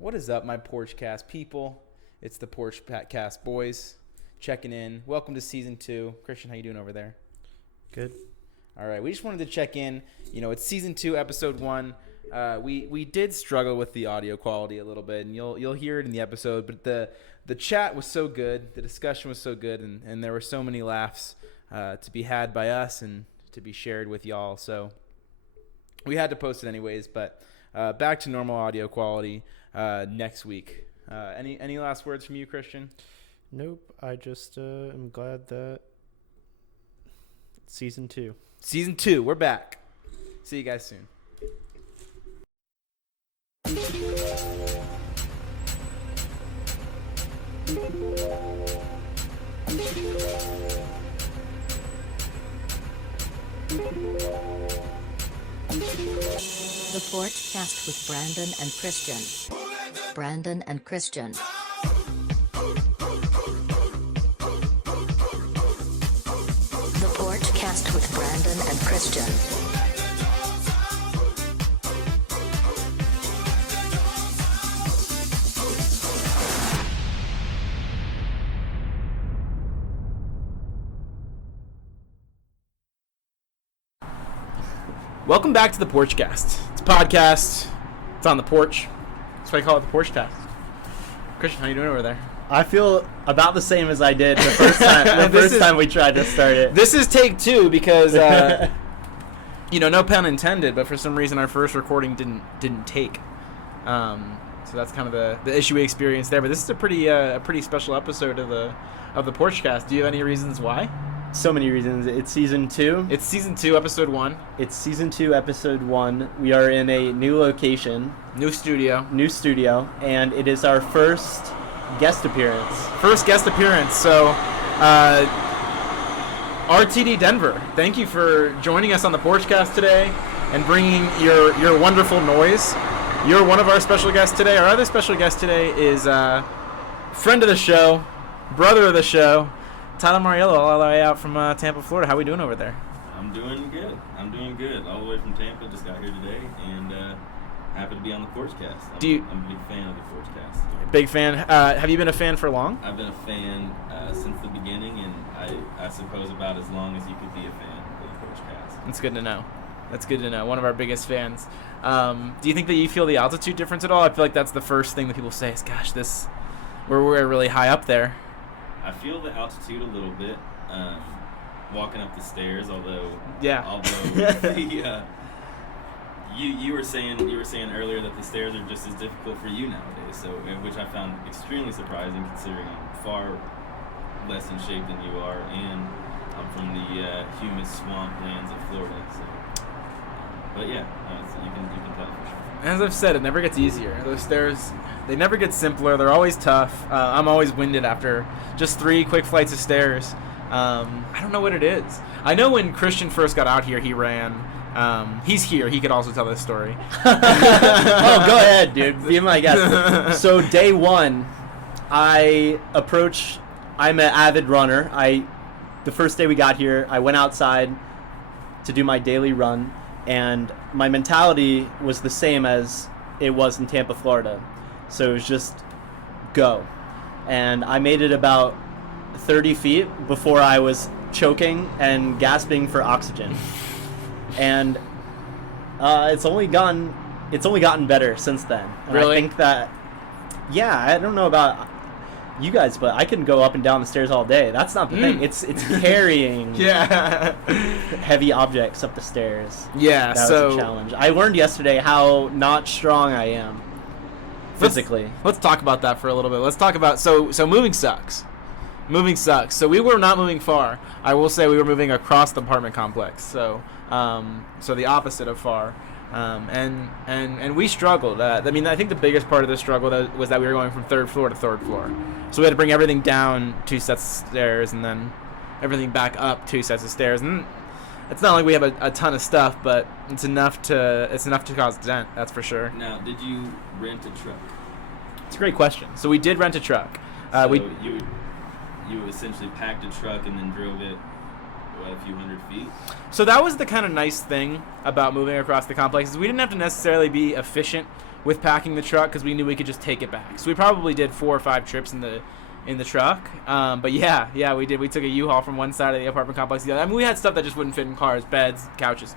What is up, my Porchcast people? It's the Porchcast boys checking in. Welcome to season 2. Christian, how you doing over there? Good. All right, we just wanted to check in. You know, it's season 2, episode 1. We did struggle with the audio quality a little bit, and you'll hear it in the episode. But the chat was so good, the discussion was so good, and there were so many laughs to be had by us and to be shared with y'all. So we had to post it anyways. But back to normal audio quality next week. Any last words from you, Christian? Nope. I just am glad that season 2. Season 2, we're back. See you guys soon. The Porchcast with Brandon and Christian. Brandon and Christian. The Porchcast with Brandon and Christian. Welcome back to the Porchcast. It's a podcast. It's on the porch. That's why I call it the Porchcast. Christian, how you doing over there? I feel about the same as I did the first time. Time we tried to start it. This is take 2 because, no pun intended, but for some reason our first recording didn't take. So that's kind of the issue we experienced there. But this is a pretty special episode of the Porchcast. Do you have any reasons why? So many reasons. It's season 2. It's season 2, episode 1. It's season 2, episode 1. We are in a new location. New studio. And it is our first guest appearance. So, RTD Denver, thank you for joining us on the Porchcast today and bringing your wonderful noise. You're one of our special guests today. Our other special guest today is friend of the show, brother of the show, Tyler Mariello, all the way out from Tampa, Florida. How are we doing over there? I'm doing good. All the way from Tampa. Just got here today, and happy to be on the Porchcast. I'm a big fan of the Porchcast. Big fan. Have you been a fan for long? I've been a fan since the beginning, and I suppose about as long as you could be a fan of the Porchcast. That's good to know. One of our biggest fans. Do you think that you feel the altitude difference at all? I feel like that's the first thing that people say is, gosh, we're really high up there. I feel the altitude a little bit walking up the stairs, although you were saying earlier that the stairs are just as difficult for you nowadays, so which I found extremely surprising considering I'm far less in shape than you are, and I'm from the humid swamp lands of Florida. So, but yeah, you can tell for sure. As I've said, it never gets easier. Those stairs, they never get simpler. They're always tough. I'm always winded after just 3 quick flights of stairs. I don't know what it is. I know when Christian first got out here, he ran. He's here. He could also tell this story. Oh, go ahead, dude. Be my guest. So day 1, I'm an avid runner. The first day we got here, I went outside to do my daily run. And my mentality was the same as it was in Tampa, Florida. So it was just go. And I made it about 30 feet before I was choking and gasping for oxygen. And it's only gotten better since then. And really? I think that, I don't know about you guys, but I can go up and down the stairs all day. That's not the thing. It's carrying heavy objects up the stairs. Yeah, that was a challenge. I learned yesterday how not strong I am physically. Let's talk about that for a little bit. Let's talk about so moving sucks. So we were not moving far. I will say we were moving across the apartment complex. So the opposite of far. And we struggled. I think the biggest part of the struggle was that we were going from 3rd floor to 3rd floor. So we had to bring everything down 2 sets of stairs and then everything back up 2 sets of stairs. And it's not like we have a ton of stuff, but it's enough to cause dent. That's for sure. Now, did you rent a truck? It's a great question. So we did rent a truck. You essentially packed a truck and then drove it what, a few hundred feet. So that was the kind of nice thing about moving across the complex is we didn't have to necessarily be efficient with packing the truck because we knew we could just take it back. So we probably did 4 or 5 trips in the truck. But yeah, we did. We took a U-Haul from one side of the apartment complex to the other. I mean, we had stuff that just wouldn't fit in cars, beds, couches,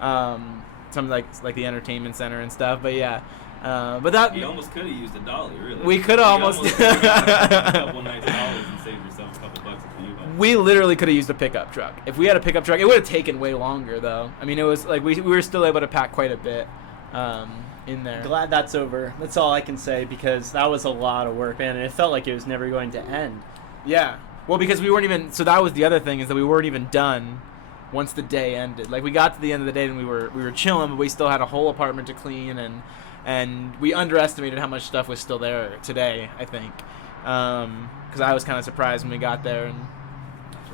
something like the entertainment center and stuff. But yeah, but that You almost could have used a dolly, really. we could You almost. could've got a couple nice dollars and saved yourself a couple bucks at the U-Haul. We literally could have used a pickup truck. If we had a pickup truck, it would have taken way longer, though. I mean, it was like we were still able to pack quite a bit in there. Glad that's over. That's all I can say because that was a lot of work, man, and it felt like it was never going to end. Yeah. Well, because we weren't even. So that was the other thing is that we weren't even done once the day ended. Like we got to the end of the day and we were chilling, but we still had a whole apartment to clean and we underestimated how much stuff was still there today. I think because I was kind of surprised when we got there and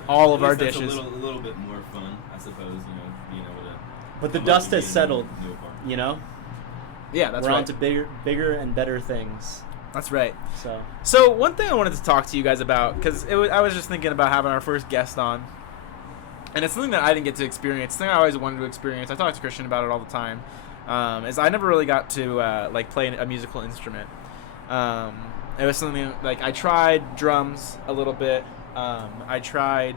all of At our least that's dishes. a little bit more fun, I suppose. Being able to. But the come up dust and has be in a settled, new apartment. you know? Yeah, that's We're right. on to bigger and better things. That's right. So So one thing I wanted to talk to you guys about, because I was just thinking about having our first guest on, and it's something that I didn't get to experience. It's something I always wanted to experience. I talk to Christian about it all the time. Is I never really got to play a musical instrument. It was something like I tried drums a little bit. I tried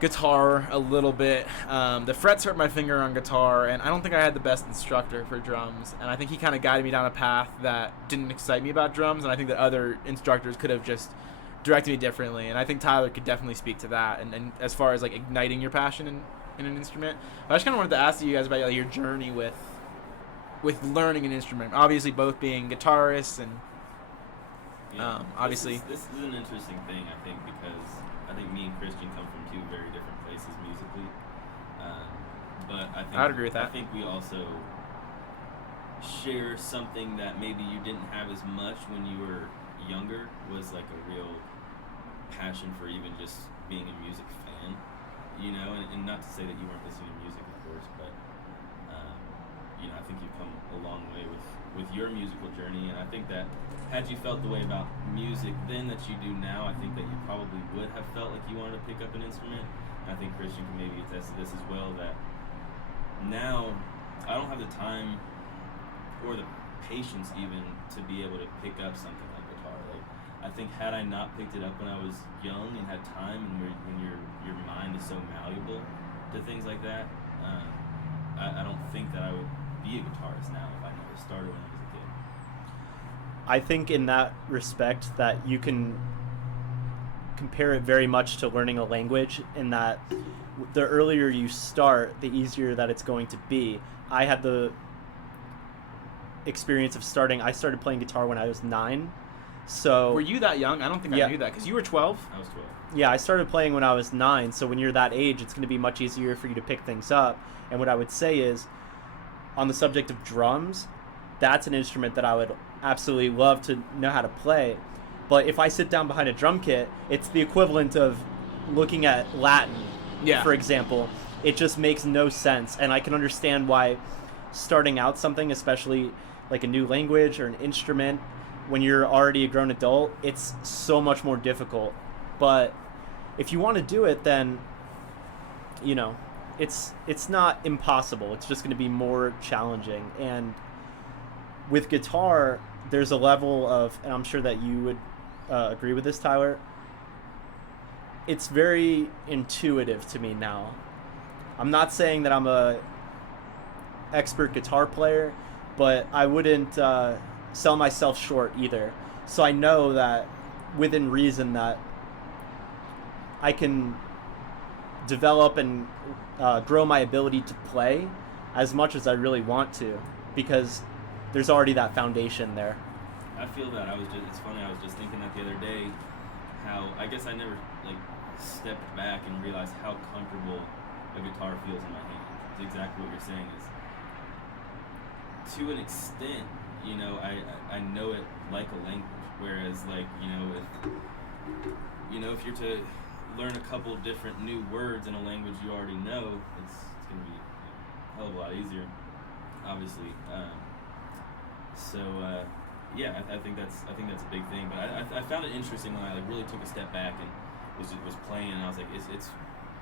guitar a little bit. The frets hurt my finger on guitar, and I don't think I had the best instructor for drums. And I think he kind of guided me down a path that didn't excite me about drums, and I think that other instructors could have just directed me differently. And I think Tyler could definitely speak to that. And as far as like igniting your passion in an instrument, I just kind of wanted to ask you guys about your journey with learning an instrument. Obviously, both being guitarists and obviously. This is an interesting thing, I think, because I think me and Christian come from 2 very different places musically. But I think I'd agree with that. I think we also share something that maybe you didn't have as much when you were younger, was like a real passion for even just being a music fan, and not to say that you weren't listening to music, of course, but I think you've come a long way with your musical journey, and I think that had you felt the way about music then that you do now, I think that you probably would have felt like you wanted to pick up an instrument. And I think Christian can maybe attest to this as well, that now I don't have the time or the patience even to be able to pick up something like guitar. Like, I think had I not picked it up when I was young and had time, and when your mind is so malleable to things like that, I don't think that I would be a guitarist now if I never started when I was a kid. I think in that respect that you can compare it very much to learning a language, in that the earlier you start, the easier that it's going to be. I had the experience of I started playing guitar when I was 9. So Were you that young? I don't think Yeah. I knew that because you were 12. I was 12. yeah, I started playing when I was 9, so when you're that age, it's going to be much easier for you to pick things up. And what I would say is, on the subject of drums, that's an instrument that I would absolutely love to know how to play. But if I sit down behind a drum kit, it's the equivalent of looking at Latin, Yeah. for example. It just makes no sense. And I can understand why starting out something, especially like a new language or an instrument, when you're already a grown adult, it's so much more difficult. But if you want to do it, then, it's not impossible. It's just going to be more challenging. And with guitar, there's a level of, and I'm sure that you would agree with this, Tyler, it's very intuitive to me now. I'm not saying that I'm a expert guitar player, but I wouldn't sell myself short either. So I know that within reason that I can develop and grow my ability to play as much as I really want to, because there's already that foundation there. I feel that. It's funny, I was just thinking that the other day, how I guess I never stepped back and realized how comfortable a guitar feels in my hand. It's exactly what you're saying. Is to an extent, I know it like a language. Whereas if you're to learn a couple different new words in a language you already know, it's gonna be a hell of a lot easier, obviously. I think that's a big thing. But I found it interesting when I really took a step back and was playing, and I was like, it's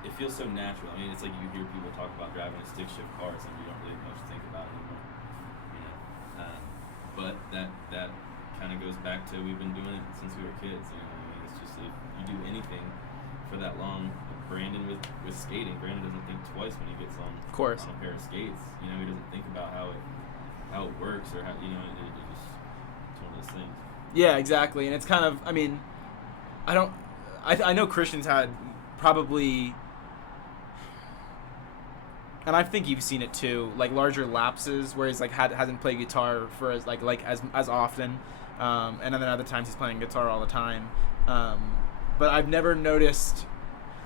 it feels so natural. I mean, it's like you hear people talk about driving a stick shift car, and you don't really much think about it anymore, you know. But that kind of goes back to we've been doing it since we were kids. You know, I mean, it's just if you do anything for that long. Brandon with skating, Brandon doesn't think twice when he gets on Of course. on a pair of skates. You know, he doesn't think about how it works or how it just it's one of those things. Yeah, exactly. And it's kind of, I mean, I know Christian's had probably, and I think you've seen it too, like larger lapses where he's like hasn't played guitar for as as often, and then other times he's playing guitar all the time. But I've never noticed,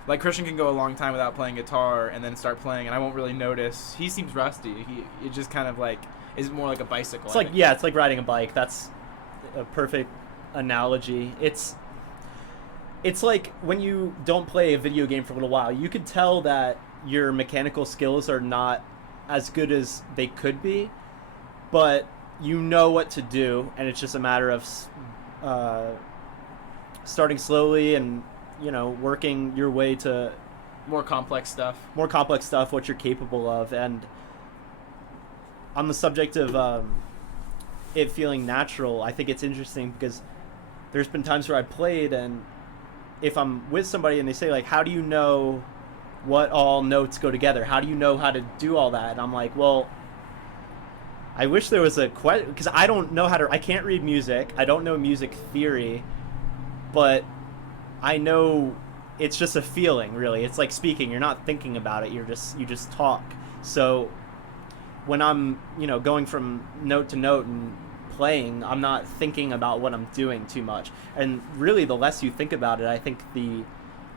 like Christian can go a long time without playing guitar and then start playing, and I won't really notice. He seems rusty. It just kind of like is more like a bicycle. It's like, yeah, it's like riding a bike. That's a perfect analogy. It's like when you don't play a video game for a little while, you could tell that your mechanical skills are not as good as they could be, but you know what to do, and it's just a matter of starting slowly and, you know, working your way to more complex stuff, what you're capable of. And on the subject of it feeling natural, I think it's interesting because there's been times where I played, and if I'm with somebody and they say, like, how do you know what all notes go together? How do you know how to do all that? And I'm like, well, I wish there was a question, because I don't know I can't read music. I don't know music theory, but I know it's just a feeling, really. It's like speaking. You're not thinking about it. You just talk. So when I'm, you know, going from note to note and playing, I'm not thinking about what I'm doing too much. And really, the less you think about it, I think the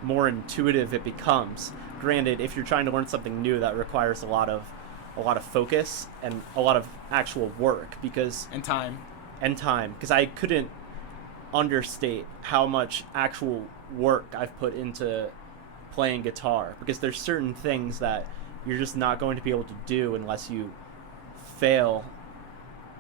more intuitive it becomes. Granted, if you're trying to learn something new, that requires a lot of focus and a lot of actual work and time. Because I couldn't understate how much actual work I've put into playing guitar, because there's certain things that you're just not going to be able to do unless you fail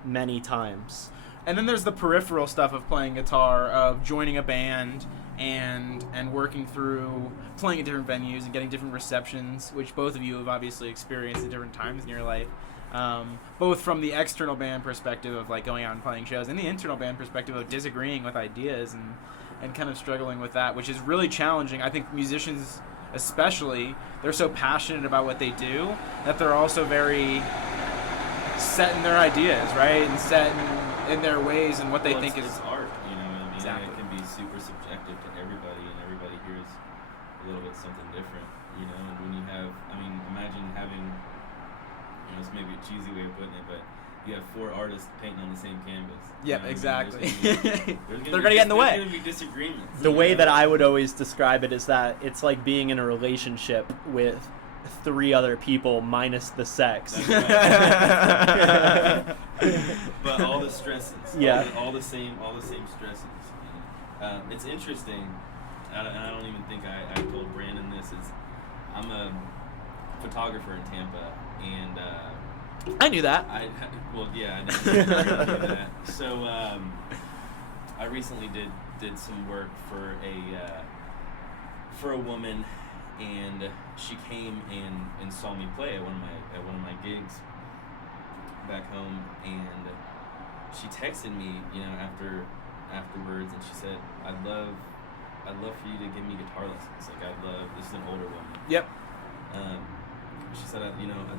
many times. And then there's the peripheral stuff of playing guitar, of joining a band and working through playing at different venues and getting different receptions, which both of you have obviously experienced at different times in your life. Both from the external band perspective of like going out and playing shows, and the internal band perspective of disagreeing with ideas and kind of struggling with that, which is really challenging. I think musicians especially, they're so passionate about what they do that they're also very set in their ideas, right? And set in their ways and what they think is art, you know what I mean? Exactly. It can be super subjective to everybody, and everybody hears a little bit something different, you know? And when you have, I mean, imagine having, you know, it's maybe a cheesy way of putting it, but you have 4 artists painting on the same canvas. Yep, exactly. They're gonna get in the way. There's going to be disagreements. The way that I would always describe it is that it's like being in a relationship with 3 other people minus the sex. Right. But all the stresses. Yeah. All the same stresses. It's interesting. I don't even think I told Brandon this. I'm a photographer in Tampa, and I knew that. I knew that. So I recently did some work for a woman, and she came and saw me play at one of my gigs back home, and she texted me, you know, afterwards, and she said, I'd love for you to give me guitar lessons. Like, this is an older woman. Yep. She said, I'd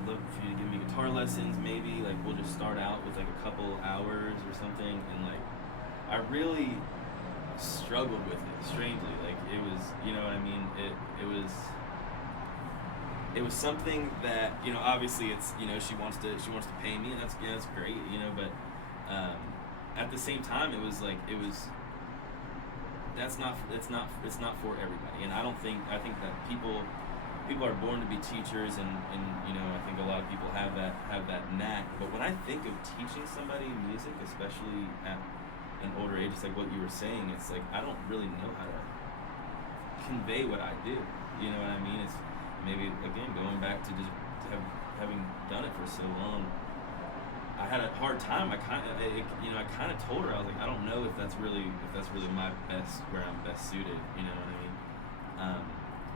love for you to give me guitar lessons, maybe, like, we'll just start out with, like, a couple hours or something, and, like, I really struggled with it, strangely. Like, it was, you know what I mean, it was something that, you know, obviously it's, you know, she wants to pay me, and that's great, you know, but at the same time, it's not for everybody. And I think that people are born to be teachers, and you know, I think a lot of people have that knack. But when I think of teaching somebody music, especially at an older age, it's like what you were saying, it's like I don't really know how to convey what I do. You know what I mean? It's maybe, again, going back to just having done it for so long, I had a hard time. I kind of told her, I was like, I don't know if that's really my best, where I'm best suited. You know what I mean?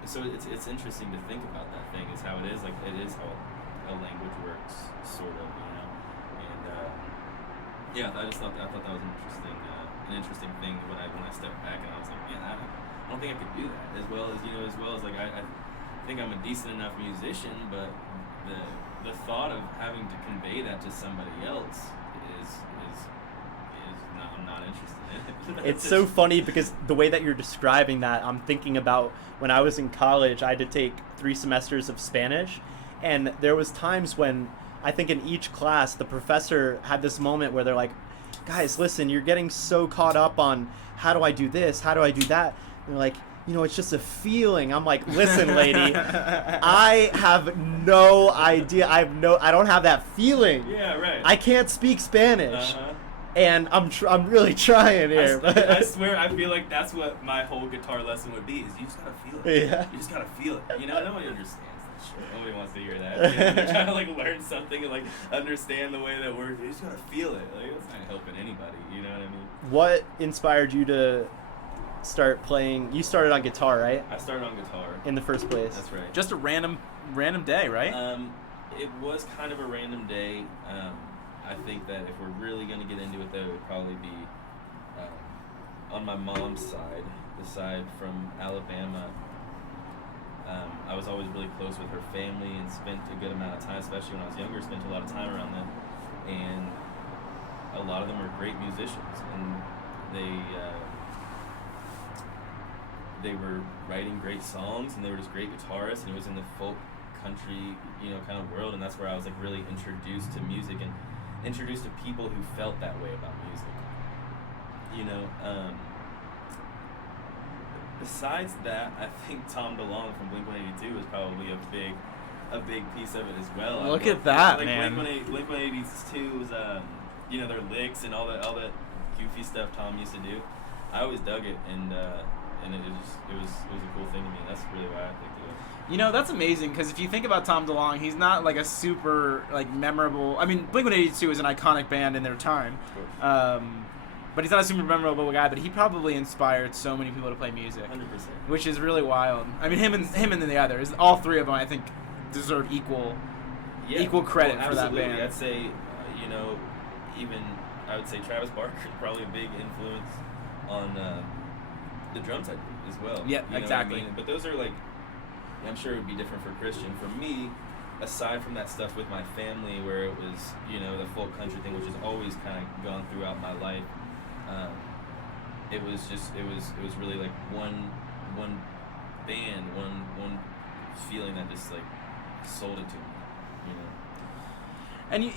so it's interesting to think about that thing, is how it is, like, it is how a language works, sort of, you know, and yeah, I thought that was an interesting thing when I stepped back, and I was like, man, I don't think I could do that as well as like I think I'm a decent enough musician, but the thought of having to convey that to somebody else is not, I'm not interested in it. It's so funny because the way that you're describing that, I'm thinking about when I was in college, I had to take 3 semesters of Spanish, and there was times when I think in each class the professor had this moment where they're like, guys, listen, you're getting so caught up on how do I do this, how do I do that, and they're like, you know, it's just a feeling. I'm like, listen, lady, I have no idea. I don't have that feeling. Yeah, right. I can't speak Spanish. And I'm really trying here. I swear, I feel like that's what my whole guitar lesson would be, is you just gotta feel it. Yeah. You just gotta feel it. You know, nobody understands that shit. Nobody wants to hear that. You know, they're trying to, like, learn something and, like, understand the way that works. You just gotta feel it. Like, it's not helping anybody. You know what I mean? What inspired you to start playing? You started on guitar, right? I started on guitar. In the first place. That's right. Just a random day, right? It was kind of a random day. I think that if we're really going to get into it, though, it would probably be on my mom's side, the side from Alabama. I was always really close with her family and spent a good amount of time, especially when I was younger, spent a lot of time around them. And a lot of them are great musicians, and they were writing great songs, and they were just great guitarists, and it was in the folk country, you know, kind of world, and that's where I was, like, really introduced to music and introduced to people who felt that way about music. You know, besides that, I think Tom DeLonge from Blink-182 was probably a big piece of it as well. Look at that, like, man. Blink-182 was, you know, their licks and all that goofy stuff Tom used to do. I always dug it, and it was a cool thing to me. That's really why I picked it up. You know, that's amazing, because if you think about Tom DeLonge, he's not like a super, like, memorable. I mean, Blink-182 is an iconic band in their time, but he's not a super memorable guy. But he probably inspired so many people to play music, 100%. which is really wild. I mean, him and the others, all 3 of them, I think, deserve equal credit for that band. I'd say, you know, even I would say Travis Barker is probably a big influence on the drums I do as well. Yeah, you know exactly. What I mean? But those are, like, I'm sure it would be different for Christian. For me, aside from that stuff with my family, where it was, you know, the folk country thing, which has always kind of gone throughout my life, it was really like one band, one feeling that just, like, sold it to me, you know. And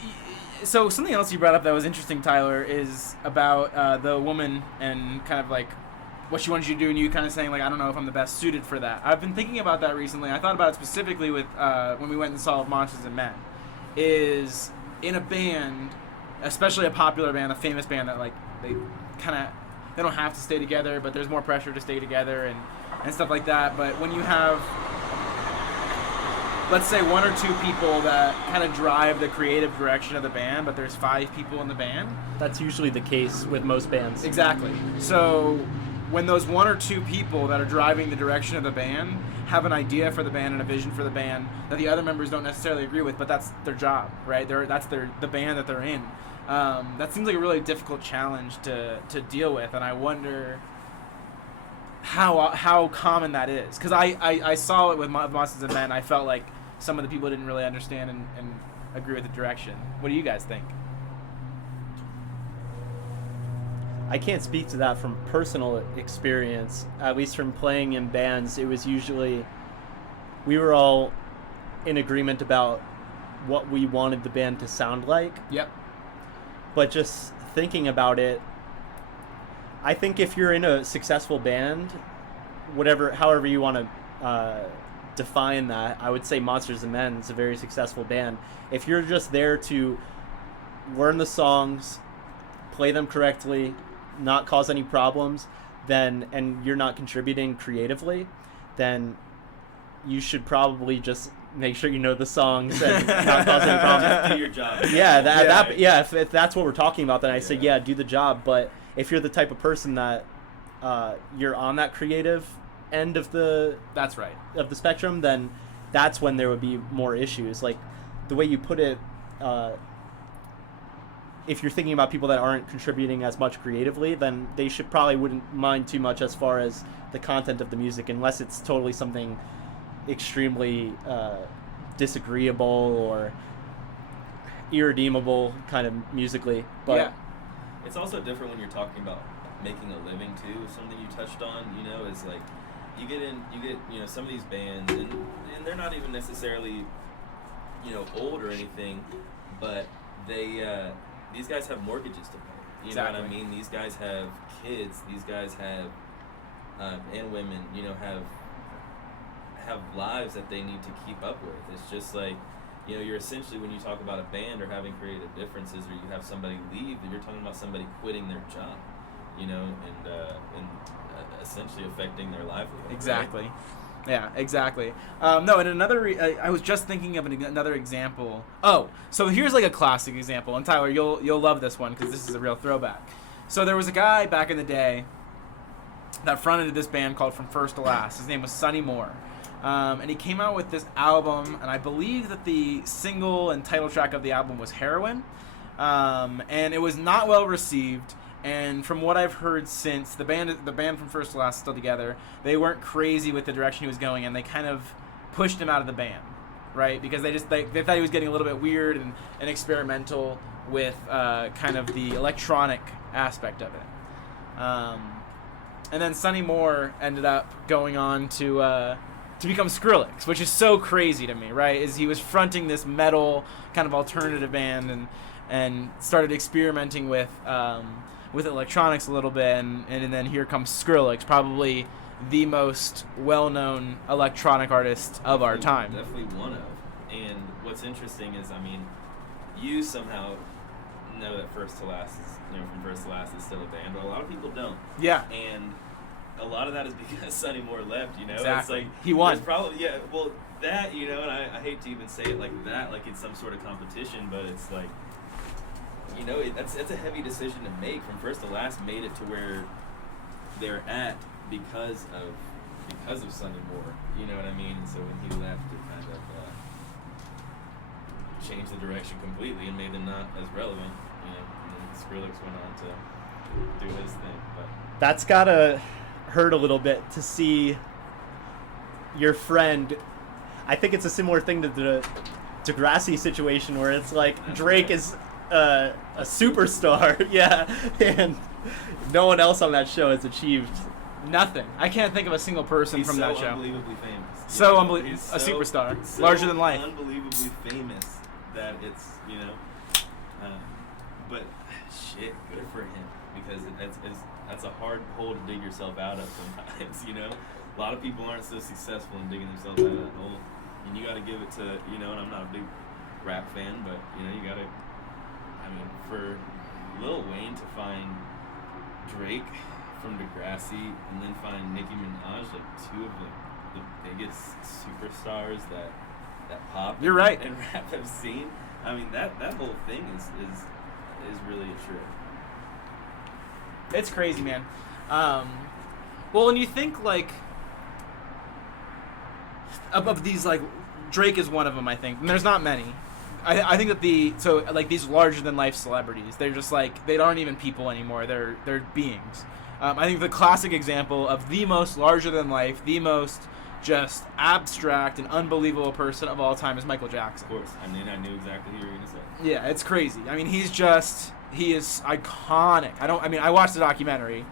so something else you brought up that was interesting, Tyler, is about the woman and kind of like what she wanted you to do, and you kind of saying, like, I don't know if I'm the best suited for that. I've been thinking about that recently. I thought about it specifically with when we went and saw Monsters and Men. Is in a band, especially a popular band, a famous band that, like, they don't have to stay together, but there's more pressure to stay together and stuff like that. But when you have, let's say, 1 or 2 people that kind of drive the creative direction of the band, but there's 5 people in the band. That's usually the case with most bands. Exactly. So when those 1 or 2 people that are driving the direction of the band have an idea for the band and a vision for the band that the other members don't necessarily agree with, but that's their job, right? That's the band that they're in. That seems like a really difficult challenge to deal with, and I wonder how common that is. Because I saw it with Monsters and Men. I felt like some of the people didn't really understand and agree with the direction. What do you guys think? I can't speak to that from personal experience. At least from playing in bands, it was usually we were all in agreement about what we wanted the band to sound like. Yep. But just thinking about it, I think if you're in a successful band, however you want to define that, I would say Monsters and Men is a very successful band. If you're just there to learn the songs, play them correctly, not cause any problems, and you're not contributing creatively, then you should probably just make sure you know the songs and not cause any problems. Do your job. Yeah, if that's what we're talking about, then I say, yeah, do the job. But if you're the type of person that you're on that creative end of That's right. the spectrum, then that's when there would be more issues. Like the way you put it, if you're thinking about people that aren't contributing as much creatively, then they probably wouldn't mind too much as far as the content of the music, unless it's totally something extremely disagreeable or irredeemable kind of musically. But Yeah. It's also different when you're talking about making a living too. Something you touched on, is like you get some of these bands, and they're not even necessarily old or anything, but they these guys have mortgages to pay. You know what I Exactly. mean? These guys have kids. These guys have and women, have lives that they need to keep up with. It's just like, you're essentially, when you talk about a band or having creative differences, or you have somebody leave, you're talking about somebody quitting their job, and essentially affecting their livelihood. right? Exactly. Yeah, exactly. No, and I was just thinking of another example. Oh, so here's like a classic example, and Tyler, you'll love this one because this is a real throwback. So there was a guy back in the day that fronted this band called From First to Last. His name was Sonny Moore. And he came out with this album, and I believe that the single and title track of the album was Heroin. And it was not well received. And from what I've heard since, the band From First to Last is still together. They weren't crazy with the direction he was going, and they kind of pushed him out of the band, right? Because they thought he was getting a little bit weird and experimental with kind of the electronic aspect of it. And then Sonny Moore ended up going on to become Skrillex, which is so crazy to me, right? Is he was fronting this metal kind of alternative band and started experimenting with electronics a little bit, and then here comes Skrillex, probably the most well-known electronic artist of our time. Definitely one of. And what's interesting is, you somehow know that First to Last is, From First to Last is still a band, but a lot of people don't. Yeah. And a lot of that is because Sonny Moore left, Exactly. It's like, He won. there's probably, that, and I hate to even say it like that, like it's some sort of competition, but it's like, that's a heavy decision to make. From First to Last made it to where they're at because of Sonny Moore, you know what I mean? And so when he left, it kind of changed the direction completely and made them not as relevant. And then Skrillex went on to do his thing. But that's gotta hurt a little bit to see your friend. I think it's a similar thing to the Degrassi situation where it's like Drake is a superstar, yeah, and no one else on that show has achieved Nothing. I can't think of a single person he's from so that show. unbelievable famous. So You know, unbelievable, he's a superstar, so larger than life. Unbelievably famous that it's but shit, good for him because that's a hard hole to dig yourself out of sometimes. A lot of people aren't so successful in digging themselves out of that hole, and you got to give it to And I'm not a big rap fan, but you got to. For Lil Wayne to find Drake from Degrassi and then find Nicki Minaj, like two of the biggest superstars that pop You're right. and rap have seen. That whole thing is really a trip. It's crazy, man. Well, when you think like of these, like Drake is one of them, I think. And there's not many. I think that these larger than life celebrities, they're just like they aren't even people anymore. They're beings. I think the classic example of the most larger than life, the most just abstract and unbelievable person of all time is Michael Jackson. Of course. I knew exactly who you were gonna say. Yeah, it's crazy. He is iconic. I watched the documentary.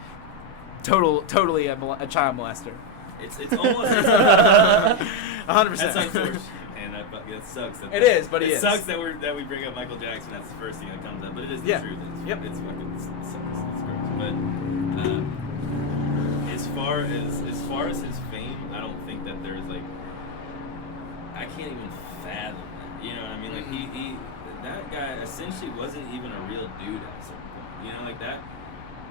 Totally a child molester. It's almost 100%. That's unfortunate, and that sucks. It is, but it it is. sucks that we bring up Michael Jackson. That's the first thing that comes up, but it is the Yeah. truth. Yep. It's fucking sucks. It's gross. But as far as his fame, I don't think that there's like I can't even fathom that. You know what I mean? Like he that guy essentially wasn't even a real dude at a certain point. Like that.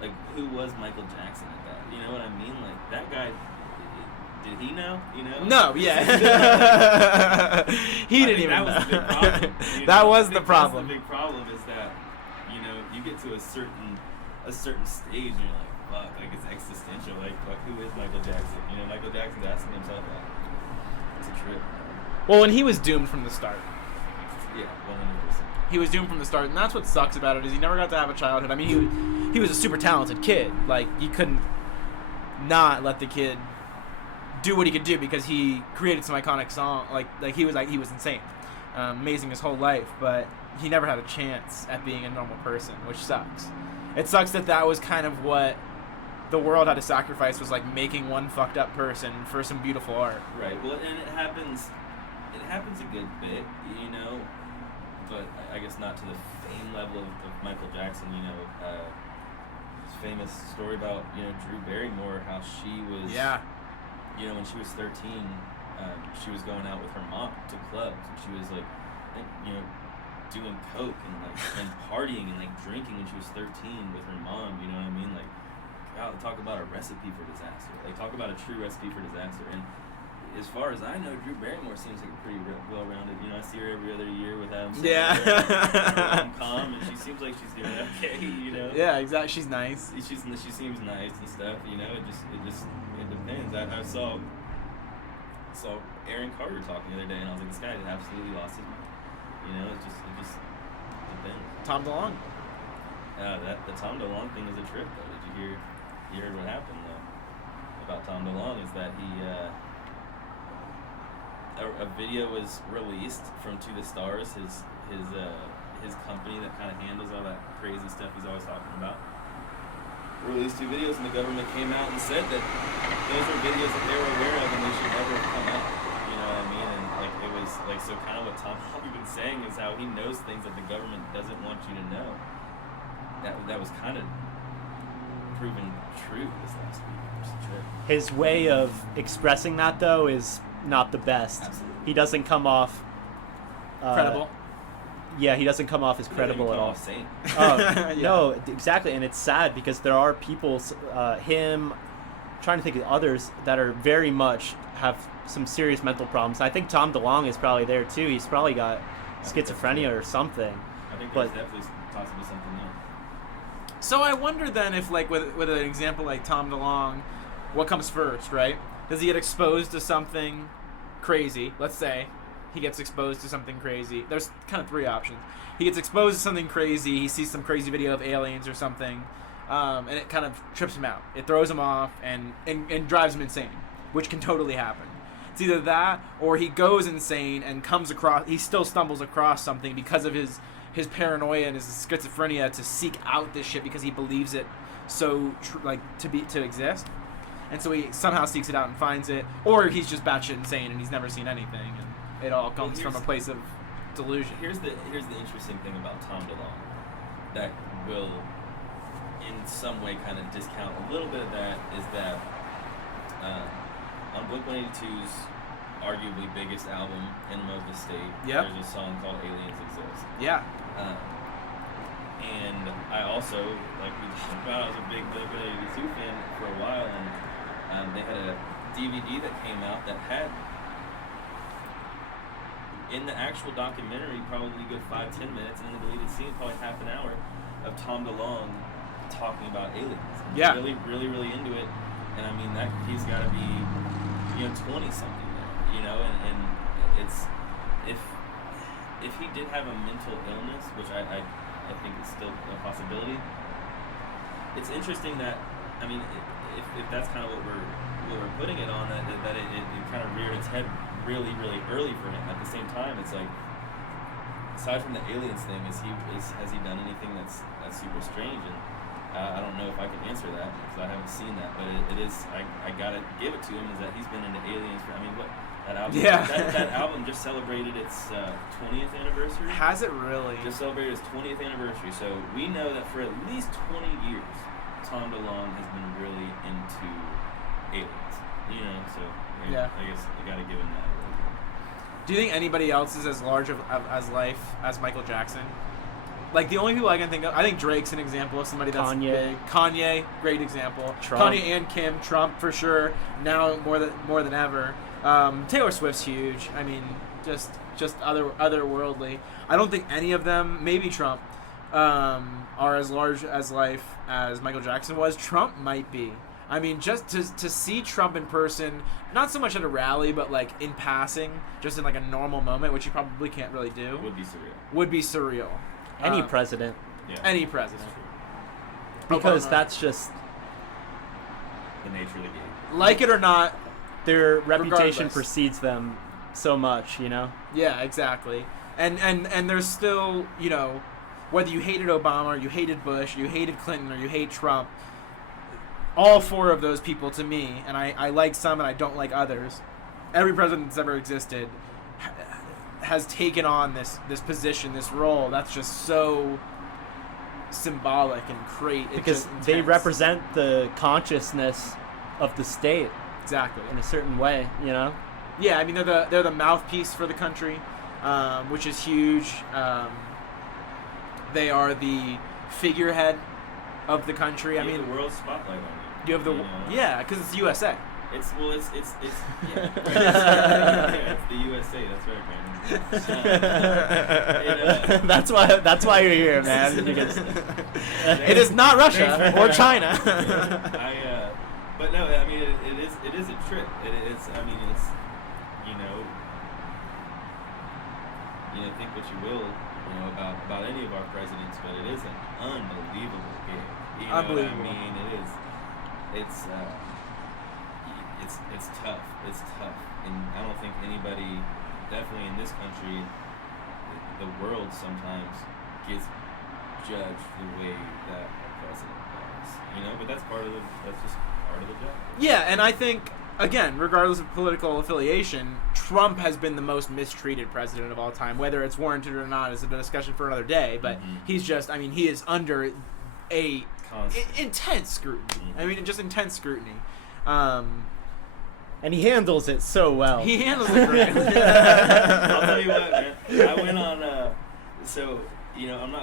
Like who was Michael Jackson at that? You know what I mean? Like that guy. Did he know? No, yeah. He didn't even know. That was the big problem. That was I the think problem. That's the big problem is that, you get to a certain stage and you're like, fuck, like it's existential. Like, fuck, who is Michael Jackson? You know, Michael Jackson's asking himself that. It's a trip. Well, and he was doomed from the start. Yeah, 100%. He was doomed from the start, and that's what sucks about it is he never got to have a childhood. I mean, he was a super talented kid. Like, you couldn't not let the kid do what he could do because he created some iconic song. Like he was insane, amazing his whole life. But he never had a chance at being a normal person, which sucks. It sucks that was kind of what the world had to sacrifice, was like making one fucked up person for some beautiful art. Right. Well, and it happens a good bit, you know. But I guess not to the fame level of Michael Jackson, you know. His famous story about, you know, Drew Barrymore, how she was, you know, when she was 13, she was going out with her mom to clubs, and she was like, you know, doing coke and like and partying and like drinking when she was 13 with her mom. You know what I mean? Like, God, talk about a recipe for disaster. Like, talk about a true recipe for disaster. And as far as I know, Drew Barrymore seems like a pretty well-rounded. You know, I see her every other year with Adam Sandler. Yeah. Calm, and she seems like she's doing okay. You know. Yeah, exactly. She's nice. She seems nice and stuff. You know, it depends. I saw Aaron Carter talking the other day, and I was like, this guy absolutely lost his mind. You know, it just depends. Tom DeLonge. The Tom DeLonge thing is a trip, though. Did you hear? You heard what happened though about Tom DeLonge? Is that he a video was released from To the Stars, his company that kind of handles all that crazy stuff he's always talking about. Released 2 videos, and the government came out and said that those were videos that they were aware of and they should never have come out. You know what I mean? And like it was like, so kind of what Tom DeLonge been saying is how he knows things that the government doesn't want you to know. That was kind of proven true this last week. His way of expressing that, though, is not the best. Absolutely. He doesn't come off Credible. Yeah, he doesn't come off as credible at all. Sane. Yeah. No, exactly, and it's sad because there are people, him, trying to think of others that are very much have some serious mental problems. I think Tom DeLonge is probably there too. He's probably got schizophrenia or something. I think But- there's definitely possibly something there. So I wonder then if, like, with an example like Tom DeLonge, what comes first, right? Does he get exposed to something crazy? Let's say he gets exposed to something crazy. There's kind of 3 options. He gets exposed to something crazy. He sees some crazy video of aliens or something, and it kind of trips him out. It throws him off and drives him insane, which can totally happen. It's either that or he goes insane and he still stumbles across something because of his paranoia and his schizophrenia to seek out this shit because he believes it so to exist, and so he somehow seeks it out and finds it, or he's just batshit insane and he's never seen anything, and it all comes from a place of delusion. Here's the interesting thing about Tom DeLonge that will, in some way, kind of discount a little bit of that is that on Blink-182's arguably biggest album, Enema of the State, Yep. there's a song called Aliens Exist. Yeah. And I also, like we talked about, I was a big Blink-182 fan for a while, and they had a DVD that came out that had, in the actual documentary, probably a good 5-10 minutes, and in the deleted scene, probably half an hour of Tom DeLonge talking about aliens. Yeah. Really, really, really into it. And I mean, that he's got to be, 20-something there, and it's, if he did have a mental illness, which I think is still a possibility, it's interesting that, I mean, if that's kind of what we're putting it on, that it kind of reared its head really, really early for him. At the same time, it's like, aside from the aliens thing, has he done anything that's super strange? And I don't know if I can answer that because I haven't seen that, but it is, I gotta give it to him, is that he's been into aliens for, I mean, what, that album, Yeah. that album just celebrated its 20th anniversary. Has it really? Just celebrated its 20th anniversary, so we know that for at least 20 years, Tom DeLonge has been really into aliens. So Yeah. I guess you gotta give him that. Do you think anybody else is as large of life as Michael Jackson? Like, the only people I can think of, I think Drake's an example of somebody that's Kanye. big. Kanye, great example. Trump. Kanye and Kim, Trump for sure. Now more than ever. Taylor Swift's huge. I mean, just otherworldly. I don't think any of them, maybe Trump, are as large as life as Michael Jackson was, Trump might be. I mean, just to see Trump in person, not so much at a rally, but like in passing, just in like a normal moment, which you probably can't really do, Would be surreal. Any president. Yeah. Any president. Because Obama. that's just, The nature of the game. Like it or not, their reputation Regardless. precedes them so much, you know? yeah, exactly. And there's still, whether you hated Obama or you hated Bush, you hated Clinton or you hate Trump, all four of those people to me, and I like some and I don't like others, every president that's ever existed has taken on this position, this role that's just so symbolic and great. It's Because just they intense. represent the consciousness of the state Exactly. in a certain way, you know? Yeah, I mean they're the mouthpiece for the country, which is huge. They are the figurehead of the country. I You have mean, the world spotlight on you have the know? yeah, because it's USA. It's yeah. It's the USA. That's right, man. That's why you're here, man. Because It is not Russia or China. But no, I mean it is a trip. It's I mean it's think what you will about any of our presidents, but it is an unbelievable game. You know Unbelievable. what I mean? It is. It's tough. It's tough, and I don't think anybody, definitely in this country, the world sometimes gets judged the way that a president does. But that's just part of the job. Yeah, and I think, again, regardless of political affiliation, Trump has been the most mistreated president of all time. Whether it's warranted or not is a discussion for another day, but he's just, I mean, he is under a Constant. intense scrutiny. I mean, just intense scrutiny. and he handles it so well. He handles it great. I'll tell you what, man. I went on.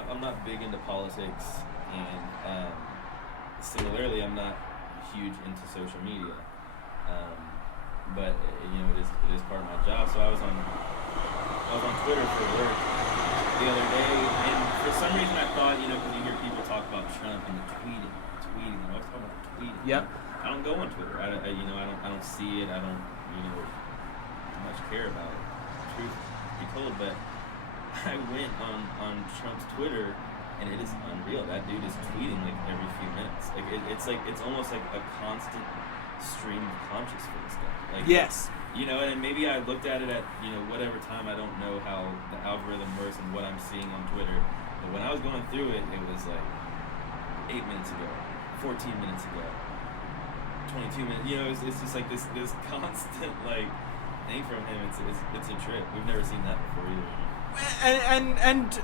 I'm not big into politics, and similarly, I'm not huge into social media. But it is part of my job. So I was on Twitter for work the other day, and for some reason I thought, because you hear people talk about Trump and the tweeting. I always talk about the tweeting. Yep. I don't go on Twitter. I don't see it. I don't much care about it. Truth be told, but I went on Trump's Twitter, and it is unreal. That dude is tweeting like every few minutes. Like it's almost like a constant stream of conscious for this guy. Like Yes. And maybe I looked at it at whatever time. I don't know how the algorithm works and what I'm seeing on Twitter. But when I was going through it, it was like 8 minutes ago, 14 minutes ago, 22 minutes. It's just like this constant like thing from him. It's a trip. We've never seen that before either. And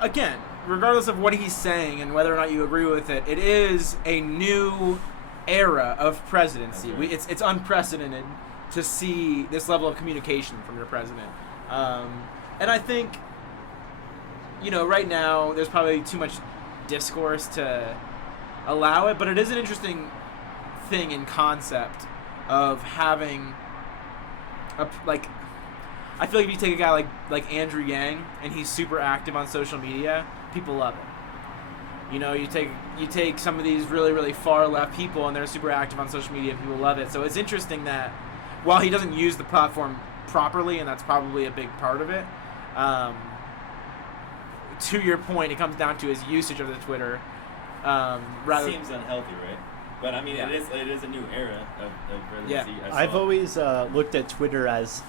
again, regardless of what he's saying and whether or not you agree with it, it is a new era of presidency. That's right. It's unprecedented to see this level of communication from your president. And I think, right now there's probably too much discourse to allow it, but it is an interesting thing in concept of having I feel like if you take a guy like Andrew Yang and he's super active on social media, people love it. You take some of these really, really far left people and they're super active on social media and people love it. So it's interesting that while he doesn't use the platform properly, and that's probably a big part of it, to your point, it comes down to his usage of the Twitter. Rather Seems unhealthy, right? But I mean, Yeah. it is a new era of presidency. Yeah. I've always looked at Twitter as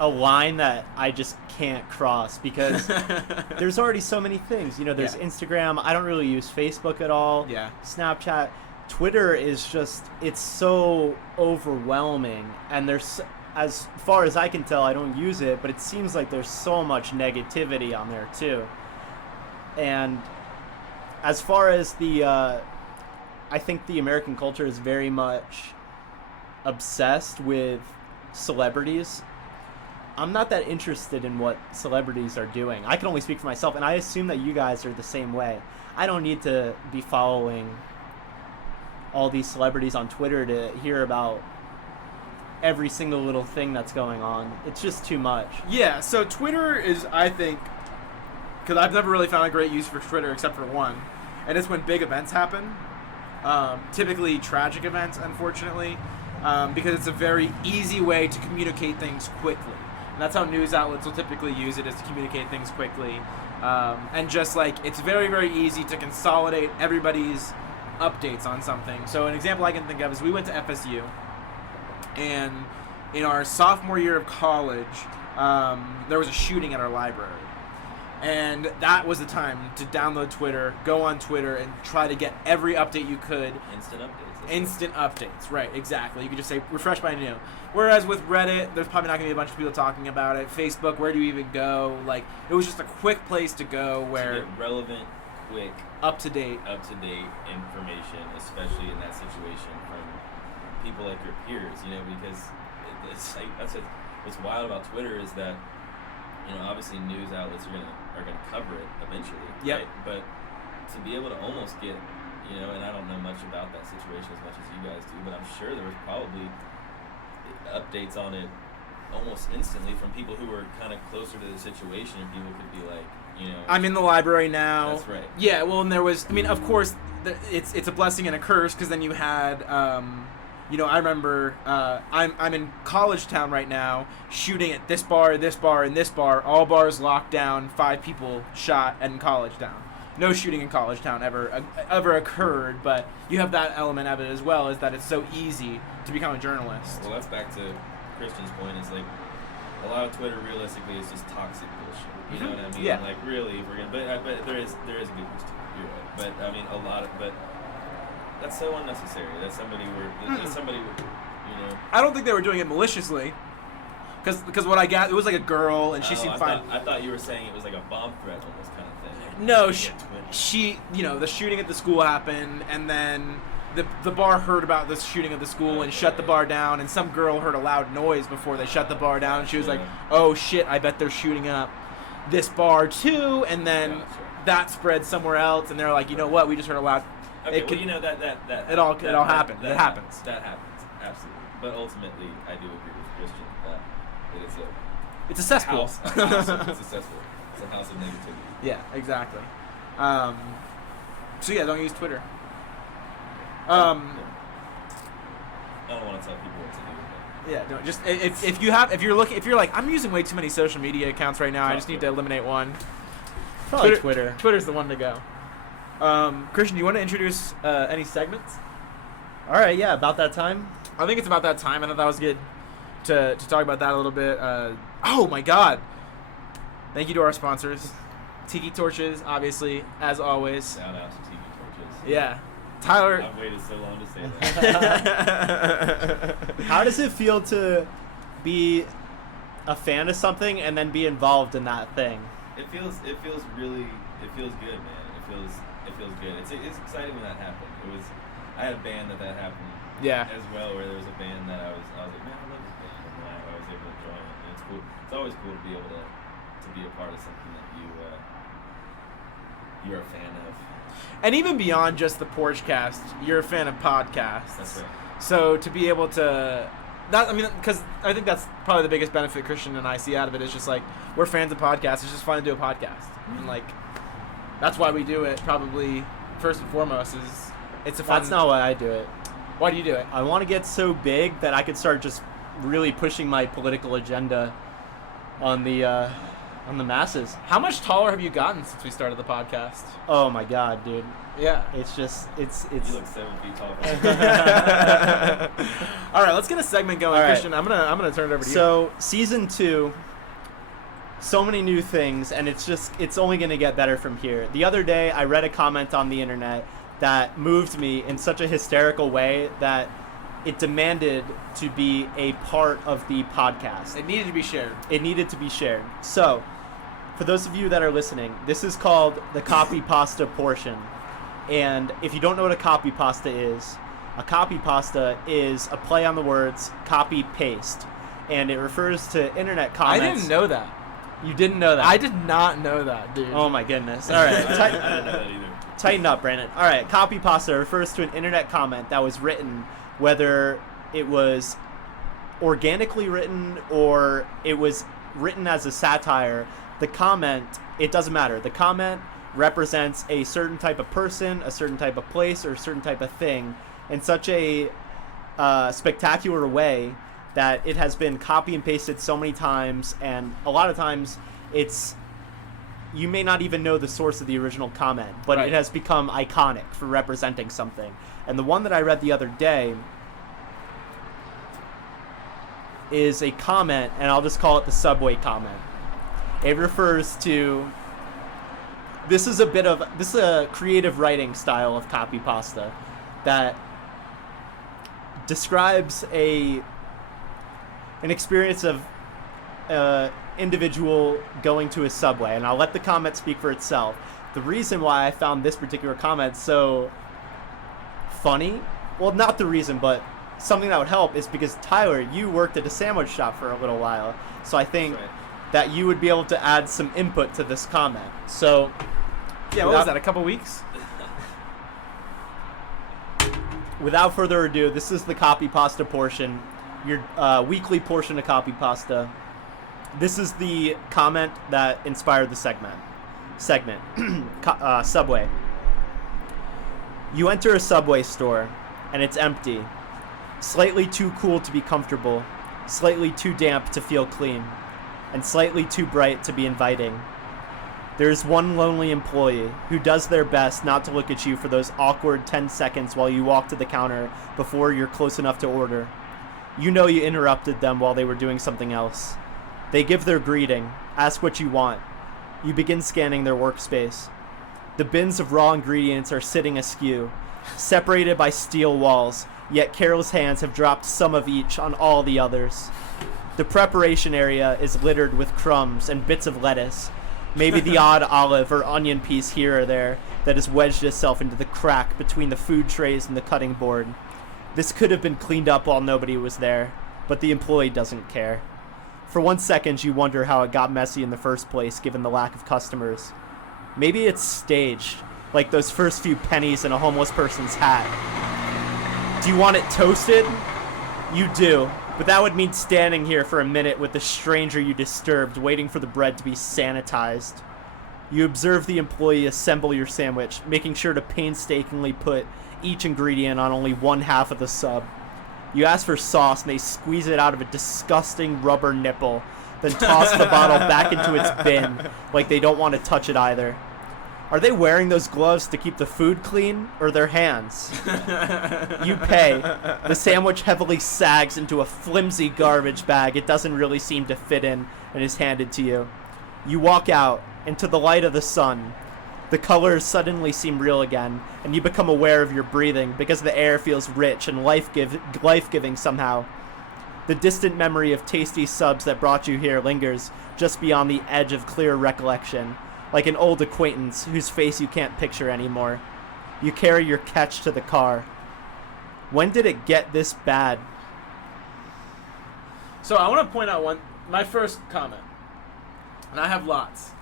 a line that I just can't cross because there's already so many things. There's Yeah. Instagram. I don't really use Facebook at all. Yeah. Snapchat. Twitter is just, it's so overwhelming. And there's, as far as I can tell, I don't use it, but it seems like there's so much negativity on there too. And as far as I think the American culture is very much obsessed with celebrities. I'm not that interested in what celebrities are doing. I can only speak for myself, and I assume that you guys are the same way. I don't need to be following all these celebrities on Twitter to hear about every single little thing that's going on. It's just too much. Yeah, so Twitter is, I think, because I've never really found a great use for Twitter except for one, and it's when big events happen, typically tragic events, unfortunately, because it's a very easy way to communicate things quickly. And that's how news outlets will typically use it, is to communicate things quickly. And just like, it's very, very easy to consolidate everybody's updates on something. So an example I can think of is we went to FSU, and in our sophomore year of college, there was a shooting at our library. And that was the time to download Twitter, go on Twitter, and try to get every update you could. Instant updates. Instant updates, right, exactly. You could just say, refresh my new. Whereas with Reddit, there's probably not going to be a bunch of people talking about it. Facebook, where do you even go? Like, it was just a quick place to go where... To get relevant, quick, up-to-date information, especially in that situation from people like your peers, you know, because it's like, what's wild about Twitter is that, you know, obviously news outlets are gonna cover it eventually. Yep. Right? But to be able to almost get, you know, and I don't know much about that situation as much as you guys do, but I'm sure there was probably updates on it almost instantly from people who were kind of closer to the situation, and people could be like, you know, I'm in the library now. That's right. Yeah, well, and there was, I mean, of course, it's a blessing and a curse, because then you had, you know, I remember I'm in College Town right now, shooting at this bar, and this bar, all bars locked down, 5 people shot in College Town. No shooting in College Town ever occurred, but you have that element of it as well, is that it's so easy to become a journalist. Well, that's back to Christian's point. Is like a lot of Twitter realistically is just toxic bullshit. You know what I mean? Yeah. Like really, if we're gonna, but there is a good use to it. You're right. But I mean, but that's so unnecessary. That somebody would, you know. I don't think they were doing it maliciously, because what I got, it was like a girl, and she seemed fine. I thought you were saying it was like a bomb threat almost kind of thing. No, she, you know, the shooting at the school happened, and then the bar heard about the shooting at the school and shut the bar down, and some girl heard a loud noise before they shut the bar down, and she was like, oh shit, I bet they're shooting up this bar too, and then that spread somewhere else, and they're like, you know what, we just heard a loud... Okay, well, you know, that it all happened. It happens. That happens, absolutely. But ultimately, I do agree with Christian that it's a cesspool. It's a cesspool. It's a house of negativity. Yeah, exactly. So yeah, don't use Twitter. I don't want to tell people what to do. Yeah, don't just if you're like, I'm using way too many social media accounts right now, I just need to eliminate one. Probably Twitter. Twitter's the one to go. Christian, do you want to introduce any segments? All right, yeah, about that time. I think it's about that time. I thought that was good to talk about that a little bit. Oh my God! Thank you to our sponsors, Tiki Torches, obviously, as always. Shout out to Tiki Torches. Yeah, Tyler. I've waited so long to say that. How does it feel to be a fan of something and then be involved in that thing? It feels good, man. It feels good. It's exciting when that happened. I had a band that happened. Yeah. As well, where there was a band that I was like, man, I love this band, and I was able to join it. And it's cool. It's always cool to be able to be a part of something that you're a fan of. And even beyond just the Porchcast, you're a fan of podcasts. That's right. So to be able to, because I think that's probably the biggest benefit Christian and I see out of it is just like, we're fans of podcasts. It's just fun to do a podcast. And like, that's why we do it. Probably first and foremost is it's a fun. That's not why I do it. Why do you do it? I want to get so big that I could start just really pushing my political agenda on the masses. How much taller have you gotten since we started the podcast? Oh my God, dude. Yeah. It's just it's. You look 7 feet tall. All right, let's get a segment going, right. Christian. I'm gonna turn it over to you. So season 2, so many new things, and it's only gonna get better from here. The other day, I read a comment on the internet that moved me in such a hysterical way that it demanded to be a part of the podcast. It needed to be shared. It needed to be shared. So, for those of you that are listening, this is called the copy pasta portion. And if you don't know what a copy pasta is a play on the words copy paste. And it refers to internet comments. I didn't know that. You didn't know that? I did not know that, dude. Oh my goodness. All right. I didn't know that either. Tighten up, Brandon. All right, copy pasta refers to an internet comment that was written, whether it was organically written or it was written as a satire, the comment, it doesn't matter. The comment represents a certain type of person, a certain type of place, or a certain type of thing in such a spectacular way that it has been copy and pasted so many times, and a lot of times you may not even know the source of the original comment, but Right. it has become iconic for representing something. And the one that I read the other day is a comment, and I'll just call it the Subway comment. It refers to, this is a creative writing style of copy pasta that describes an experience of individual going to a Subway, and I'll let the comment speak for itself. The reason why I found this particular comment so funny, well, not the reason, but something that would help, is because Tyler, you worked at a sandwich shop for a little while, so I think That's right. that you would be able to add some input to this comment. So Yeah, what was that? A couple weeks? without further ado, this is the copy pasta portion, your weekly portion of copy pasta. This is the comment that inspired the segment. Subway. You enter a Subway store, and it's empty. Slightly too cool to be comfortable, slightly too damp to feel clean, and slightly too bright to be inviting. There is one lonely employee who does their best not to look at you for those awkward 10 seconds while you walk to the counter before you're close enough to order. You know you interrupted them while they were doing something else. They give their greeting, ask what you want. You begin scanning their workspace. The bins of raw ingredients are sitting askew, separated by steel walls, yet careless hands have dropped some of each on all the others. The preparation area is littered with crumbs and bits of lettuce, maybe the odd olive or onion piece here or there that has wedged itself into the crack between the food trays and the cutting board. This could have been cleaned up while nobody was there, but the employee doesn't care. For 1 second, you wonder how it got messy in the first place, given the lack of customers. Maybe it's staged, like those first few pennies in a homeless person's hat. Do you want it toasted? You do, but that would mean standing here for a minute with the stranger you disturbed, waiting for the bread to be sanitized. You observe the employee assemble your sandwich, making sure to painstakingly put each ingredient on only one half of the sub. You ask for sauce and they squeeze it out of a disgusting rubber nipple, then toss the bottle back into its bin like they don't want to touch it either. Are they wearing those gloves to keep the food clean, or their hands? You pay. The sandwich heavily sags into a flimsy garbage bag it doesn't really seem to fit in and is handed to you. You walk out into the light of the sun. The colors suddenly seem real again, and you become aware of your breathing because the air feels rich and life-giving somehow. The distant memory of tasty subs that brought you here lingers just beyond the edge of clear recollection, like an old acquaintance whose face you can't picture anymore. You carry your catch to the car. When did it get this bad? So I want to point out my first comment, and I have lots.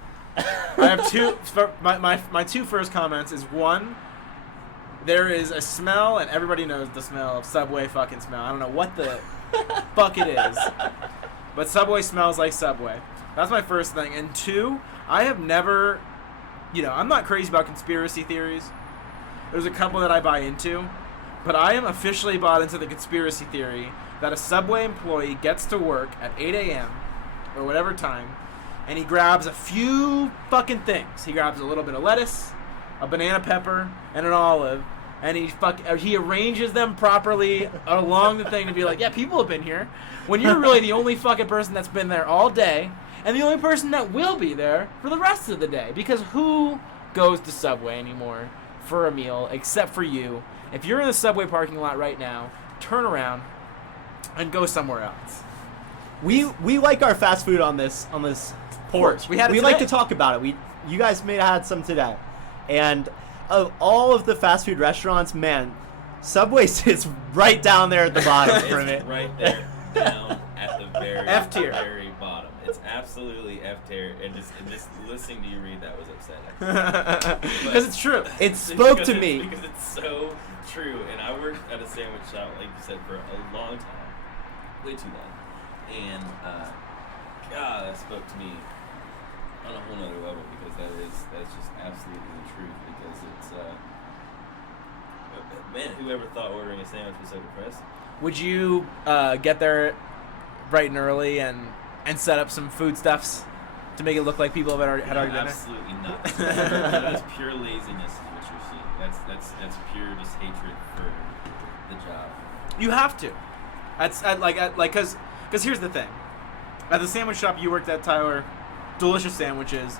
I have two. My two first comments is one, there is a smell, and everybody knows the smell of Subway fucking smell. I don't know what the fuck it is, but Subway smells like Subway. That's my first thing. And two, I have never, I'm not crazy about conspiracy theories. There's a couple that I buy into, but I am officially bought into the conspiracy theory that a Subway employee gets to work at 8 a.m. or whatever time, and he grabs a few fucking things. He grabs a little bit of lettuce, a banana pepper, and an olive, and he arranges them properly along the thing to be like, yeah, people have been here. When you're really the only fucking person that's been there all day, and the only person that will be there for the rest of the day. Because who goes to Subway anymore for a meal except for you? If you're in the Subway parking lot right now, turn around and go somewhere else. We like our fast food on this porch. We had it like today. to talk about it. You guys may have had some today. And of all of the fast food restaurants, man, Subway sits right down there at the bottom for me. It's right there, down at the very F tier. very bottom. It's absolutely F tier, and just listening to you read that was upsetting. Because it's true. It spoke to Because me. because it's so true. And I worked at a sandwich shop, like you said, for a long time, way too long. And God, that spoke to me on a whole nother level, because that's just absolutely the truth. Because it's man, whoever thought ordering a sandwich was so depressing? Would you get there bright and early and set up some foodstuffs to make it look like people had already been there? Absolutely not. That's pure laziness is what you're seeing. That's pure just hatred for the job. You have to. Because here's the thing. At the sandwich shop you worked at, Tyler, delicious sandwiches.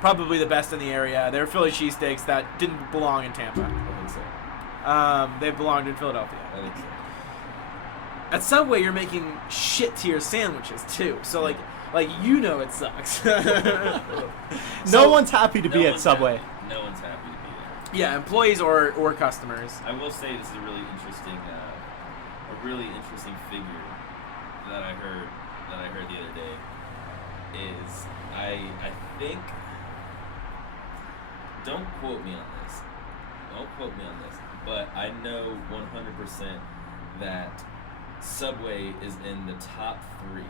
Probably the best in the area. They're Philly cheesesteaks that didn't belong in Tampa. I think so. They belonged in Philadelphia. I think so. At Subway, you're making shit tier sandwiches too. So like it sucks. No one's happy to be at one's Subway. happy. No one's happy to be there. Yeah, employees or customers. I will say this is a really interesting figure that I heard the other day. Is I think, don't quote me on this. But I know 100% that Subway is in the top 3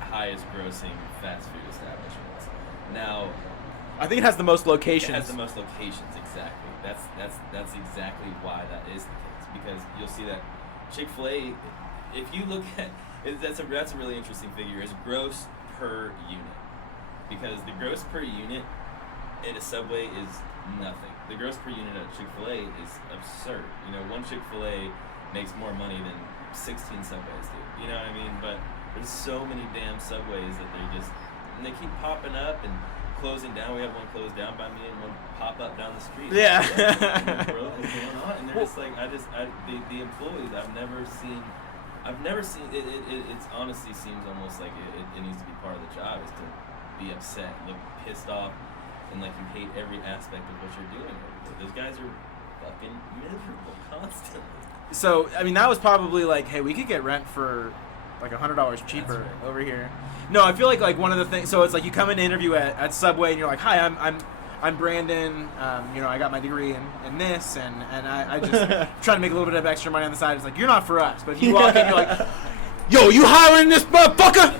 highest grossing fast food establishments. Now, I think it has the most locations. it has the most locations, exactly. That's exactly why that is the case, because you'll see that Chick-fil-A, if you look at that's a really interesting figure, is gross per unit, because the gross per unit at a Subway is nothing. The gross per unit at Chick-fil-A is absurd. You know, one Chick-fil-A makes more money than 16 Subways do. You know what I mean? But there's so many damn Subways that they keep popping up and closing down. We have one closed down by me and one pop up down the street. Yeah. Bro, what's going on? And they're just like, the employees, I've never seen it. It honestly seems almost like it needs to be part of the job, is to be upset, look pissed off, and like you hate every aspect of what you're doing over there. Those guys are fucking miserable constantly. So, I mean, that was probably like, hey, we could get rent for like $100 cheaper right. over here. No, I feel like one of the things. So it's like you come in to interview at Subway and you're like, hi, I'm Brandon. I got my degree in this, and I just trying to make a little bit of extra money on the side. It's like, you're not for us. But if you walk in, you're like, yo, you hiring this motherfucker?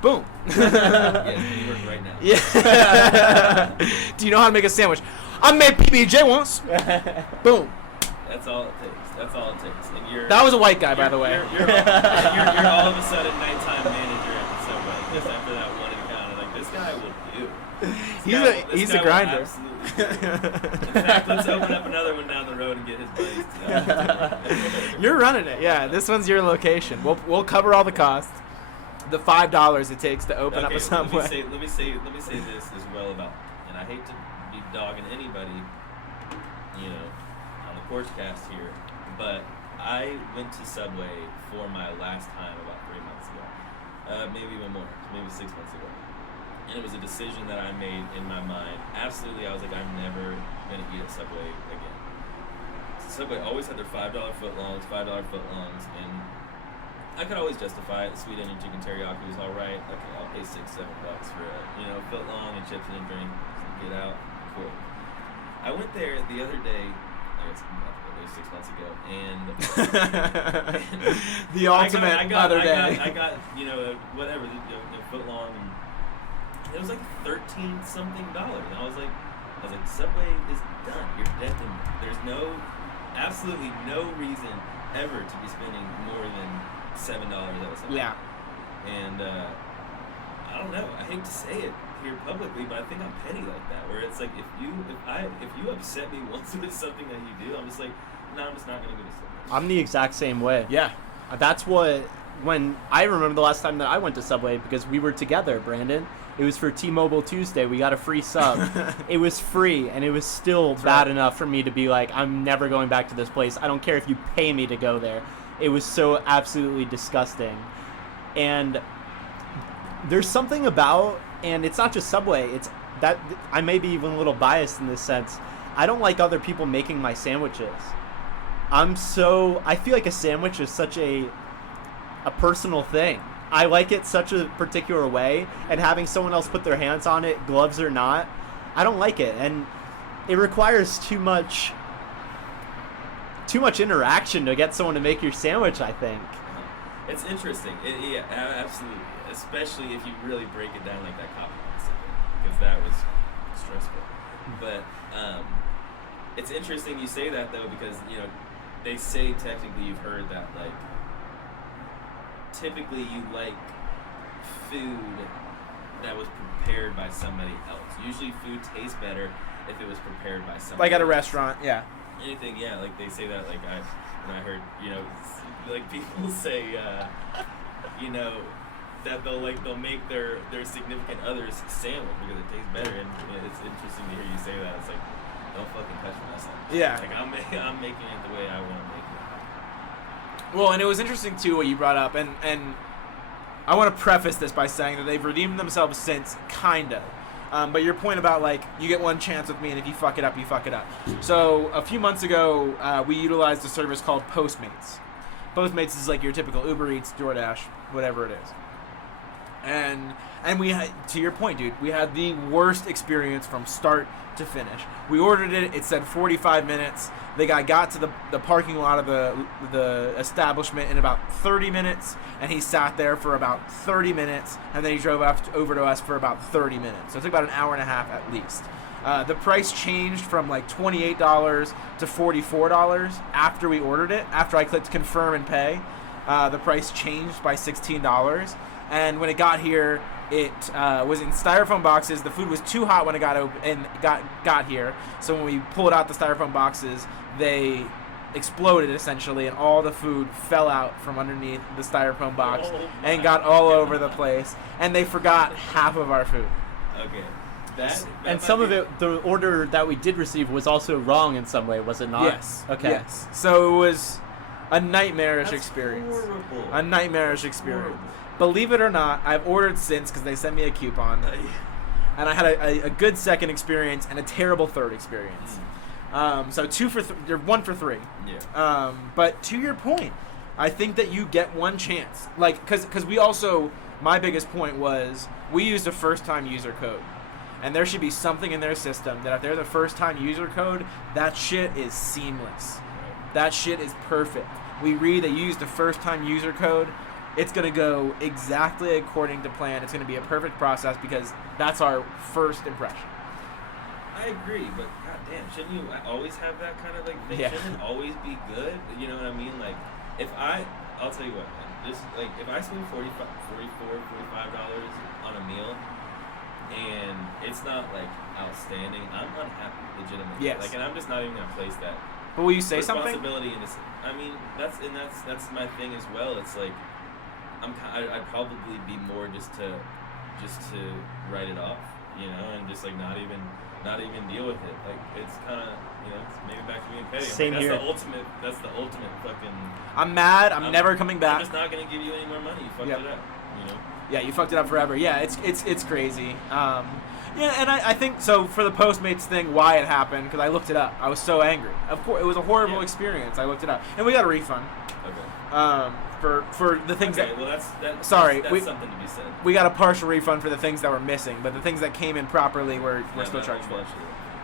Boom. Yeah, you work right now. Yeah. Do you know how to make a sandwich? I made PB&J once. Boom. That's all it takes. And That was a white guy, by the way. You're all of a sudden nighttime manager at the Subway just after that one encounter. Like, this guy will do. He's a grinder. In fact, let's open up another one down the road and get his buddies. You're running it, yeah. This one's your location. We'll cover all the costs. The $5 it takes to open up a Subway. Let me say this as well about, and I hate to be dogging anybody, on the Porch Cast here, but I went to Subway for my last time about 3 months ago, maybe even more, maybe 6 months ago. And it was a decision that I made in my mind. Absolutely, I was like, I'm never going to eat at Subway again. So Subway always had their $5 footlongs, and I could always justify it. Sweet onion chicken teriyaki was all right. Okay, I'll pay $6-7 for a footlong and chips and a drink. Get out, cool. I went there the other day. I guess maybe 6 months ago, and the ultimate Mother Day. I got whatever the footlong, and it was like $13 something. And I was like, Subway is done. You're dead. There's absolutely no reason ever to be spending more than $7 at Subway. Yeah. And I don't know. I hate to say it here publicly, but I think I'm petty like that. Where it's like, if you upset me once with something that you do, I'm just like, no, I'm just not gonna go to Subway. I'm the exact same way. Yeah. That's when I remember the last time that I went to Subway, because we were together, Brandon. It was for T-Mobile Tuesday. We got a free sub. It was free, and it was still bad enough for me to be like, I'm never going back to this place. I don't care if you pay me to go there. It was so absolutely disgusting. And there's something about, and it's not just Subway, it's that I may be even a little biased in this sense. I don't like other people making my sandwiches. I feel like a sandwich is such a personal thing. I like it such a particular way, and having someone else put their hands on it, gloves or not, I don't like it. And it requires too much interaction to get someone to make your sandwich, I think. It's interesting. Yeah, absolutely. Especially if you really break it down like that complex, because that was stressful. But it's interesting you say that though, because they say technically you've heard that like typically you like food that was prepared by somebody else. Usually food tastes better if it was prepared by somebody Like at a else. restaurant, yeah. Anything, yeah, like they say that, like when I heard, like people say, that they'll make their significant other's sandwich because it tastes better, and it's interesting to hear you say that. It's like, don't fucking touch my sandwich. Yeah. Like I'm making it the way I want to make it. Well, and it was interesting too what you brought up, and I want to preface this by saying that they've redeemed themselves since, kind of. But your point about like you get one chance with me, and if you fuck it up, you fuck it up. So a few months ago, we utilized a service called Postmates. Postmates is like your typical Uber Eats, DoorDash, whatever it is. And we had, to your point, dude, we had the worst experience from start to finish. We ordered it. It said 45 minutes. The guy got to the parking lot of the establishment in about 30 minutes, and he sat there for about 30 minutes, and then he drove over to us for about 30 minutes. So it took about an hour and a half at least. The price changed from like $28 to $44 after we ordered it. After I clicked confirm and pay, the price changed by $16. And when it got here, it was in styrofoam boxes. The food was too hot when it got here. So when we pulled out the styrofoam boxes, they exploded essentially, and all the food fell out from underneath the styrofoam box and got all over the place. And they forgot half of our food. Okay. And some of it, the order that we did receive was also wrong in some way, was it not? Yes. Okay. Yes. So it was a nightmarish That's experience. horrible. A nightmarish experience. Horrible. Believe it or not, I've ordered since because they sent me a coupon, and I had a good second experience and a terrible third experience. So one for three. Yeah. But to your point, I think that you get one chance. Like, because we also, my biggest point was we used a first-time user code. And there should be something in their system that if there's a first-time user code, that shit is seamless. That shit is perfect. We read that you used a first-time user code. It's going to go exactly according to plan. It's going to be a perfect process because that's our first impression. I agree, but goddamn, shouldn't you always have that kind of like thing? Yeah. Shouldn't it always be good? You know what I mean? Like, I'll tell you what, man. Just like if I spend $45 on a meal and it's not like outstanding, I'm unhappy, legitimately. Yes. Like, and I'm just not even gonna place that But will you say something? responsibility in this. I mean, that's my thing as well. It's like I'd probably be more just to write it off, and just like not even deal with it. Like it's kind of it's maybe back to being petty. Same that's here. That's the ultimate fucking. I'm mad. I'm never coming back. I'm just not gonna give you any more money. You fucked Yep. it up. Yeah, you fucked it up forever. Yeah, it's crazy. Yeah, and I think so for the Postmates thing, why it happened, because I looked it up. I was so angry. Of course, it was a horrible experience. I looked it up, and we got a refund. Okay. For the things Okay. that Well, that's Sorry, That's something to be said. we got a partial refund for the things that were missing, but the things that came in properly we're still that charged for. much.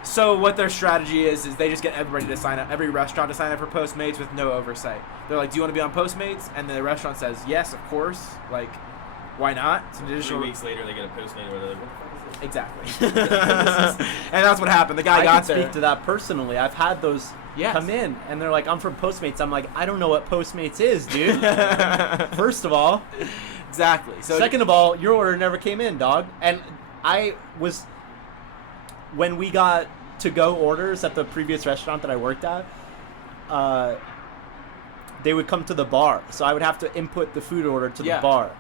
So what their strategy is they just get everybody to sign up, every restaurant to sign up for Postmates with no oversight. They're like, "Do you want to be on Postmates?" And the restaurant says, "Yes, of course." Like, why not? It's an 3 additional. weeks later, they get a Postmate where they're like, "What the fuck is this?" Exactly. And that's what happened. The guy I got can there. speak to that personally. I've had those Yes. come in, and they're like, "I'm from Postmates." I'm like, "I don't know what Postmates is, dude." First of all. Exactly. So Second of all, your order never came in, dog. And when we got to-go orders at the previous restaurant that I worked at, they would come to the bar. So I would have to input the food order to the bar.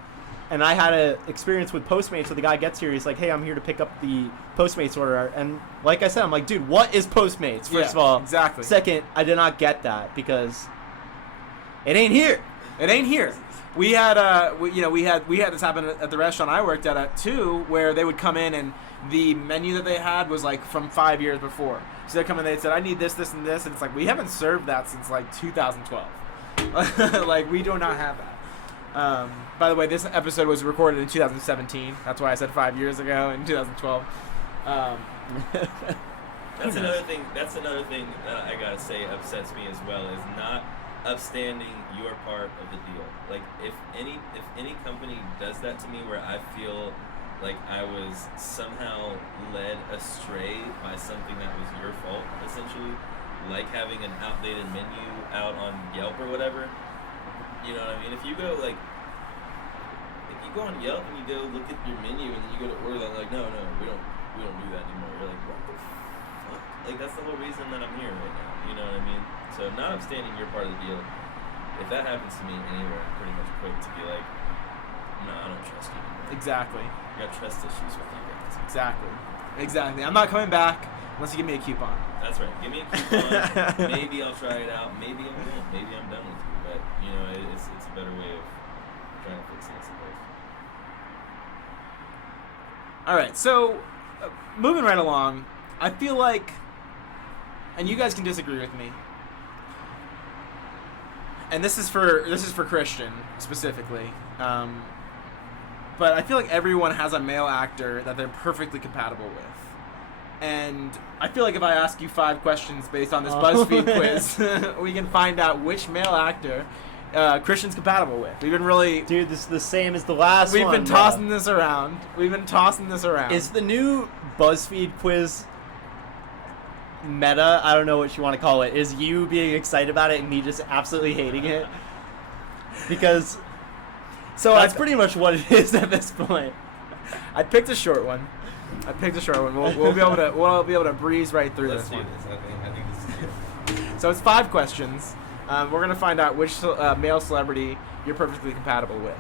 And I had an experience with Postmates where the guy gets here, he's like, "Hey, I'm here to pick up the Postmates order." And like I said, I'm like, "Dude, what is Postmates?" First of all. exactly. Second, I did not get that because it ain't here. It ain't here. We had we had this happen at the restaurant I worked at too, where they would come in and the menu that they had was like from 5 years before. So they come in, they said, "I need this, this, and this," and it's like we haven't served that since like 2012. Like we do not have that. By the way, this episode was recorded in 2017. That's why I said 5 years ago in 2012. That's another thing. That's another thing that I gotta say upsets me as well. Is not upstanding your part of the deal. Like if any company does that to me where I feel like I was somehow led astray by something that was your fault, essentially, like having an outdated menu out on Yelp or whatever. You know what I mean? If you go like, if you go on Yelp and you go look at your menu and then you go to order that, like, no, we don't do that anymore. You're like, what the fuck? Like that's the whole reason that I'm here right now. You know what I mean? So not upstanding your part of the deal. If that happens to me anywhere, I'm pretty much quick to be like, no, I don't trust you anymore. Exactly. I got trust issues with you guys. Exactly. I'm not coming back unless you give me a coupon. That's right. Give me a coupon. Maybe I'll try it out. Maybe I won't. Maybe I'm done with you. But you know, it's a better way of trying to fix it, I suppose. All right. So moving right along, I feel like, and you guys can disagree with me. And this is for Christian specifically. But I feel like everyone has a male actor that they're perfectly compatible with. And I feel like if I ask you 5 questions based on this BuzzFeed quiz, we can find out which male actor Christian's compatible with. We've been really... Dude, this is the same as the last one. We've been tossing this around. Is the new BuzzFeed quiz meta? I don't know what you want to call it. Is you being excited about it and me just absolutely hating it? Because... So that's pretty much what it is at this point. I picked a short one. We'll be able to breeze right through Let's this do one. this. I think this is good. So it's 5 questions. We're gonna find out which male celebrity you're perfectly compatible with.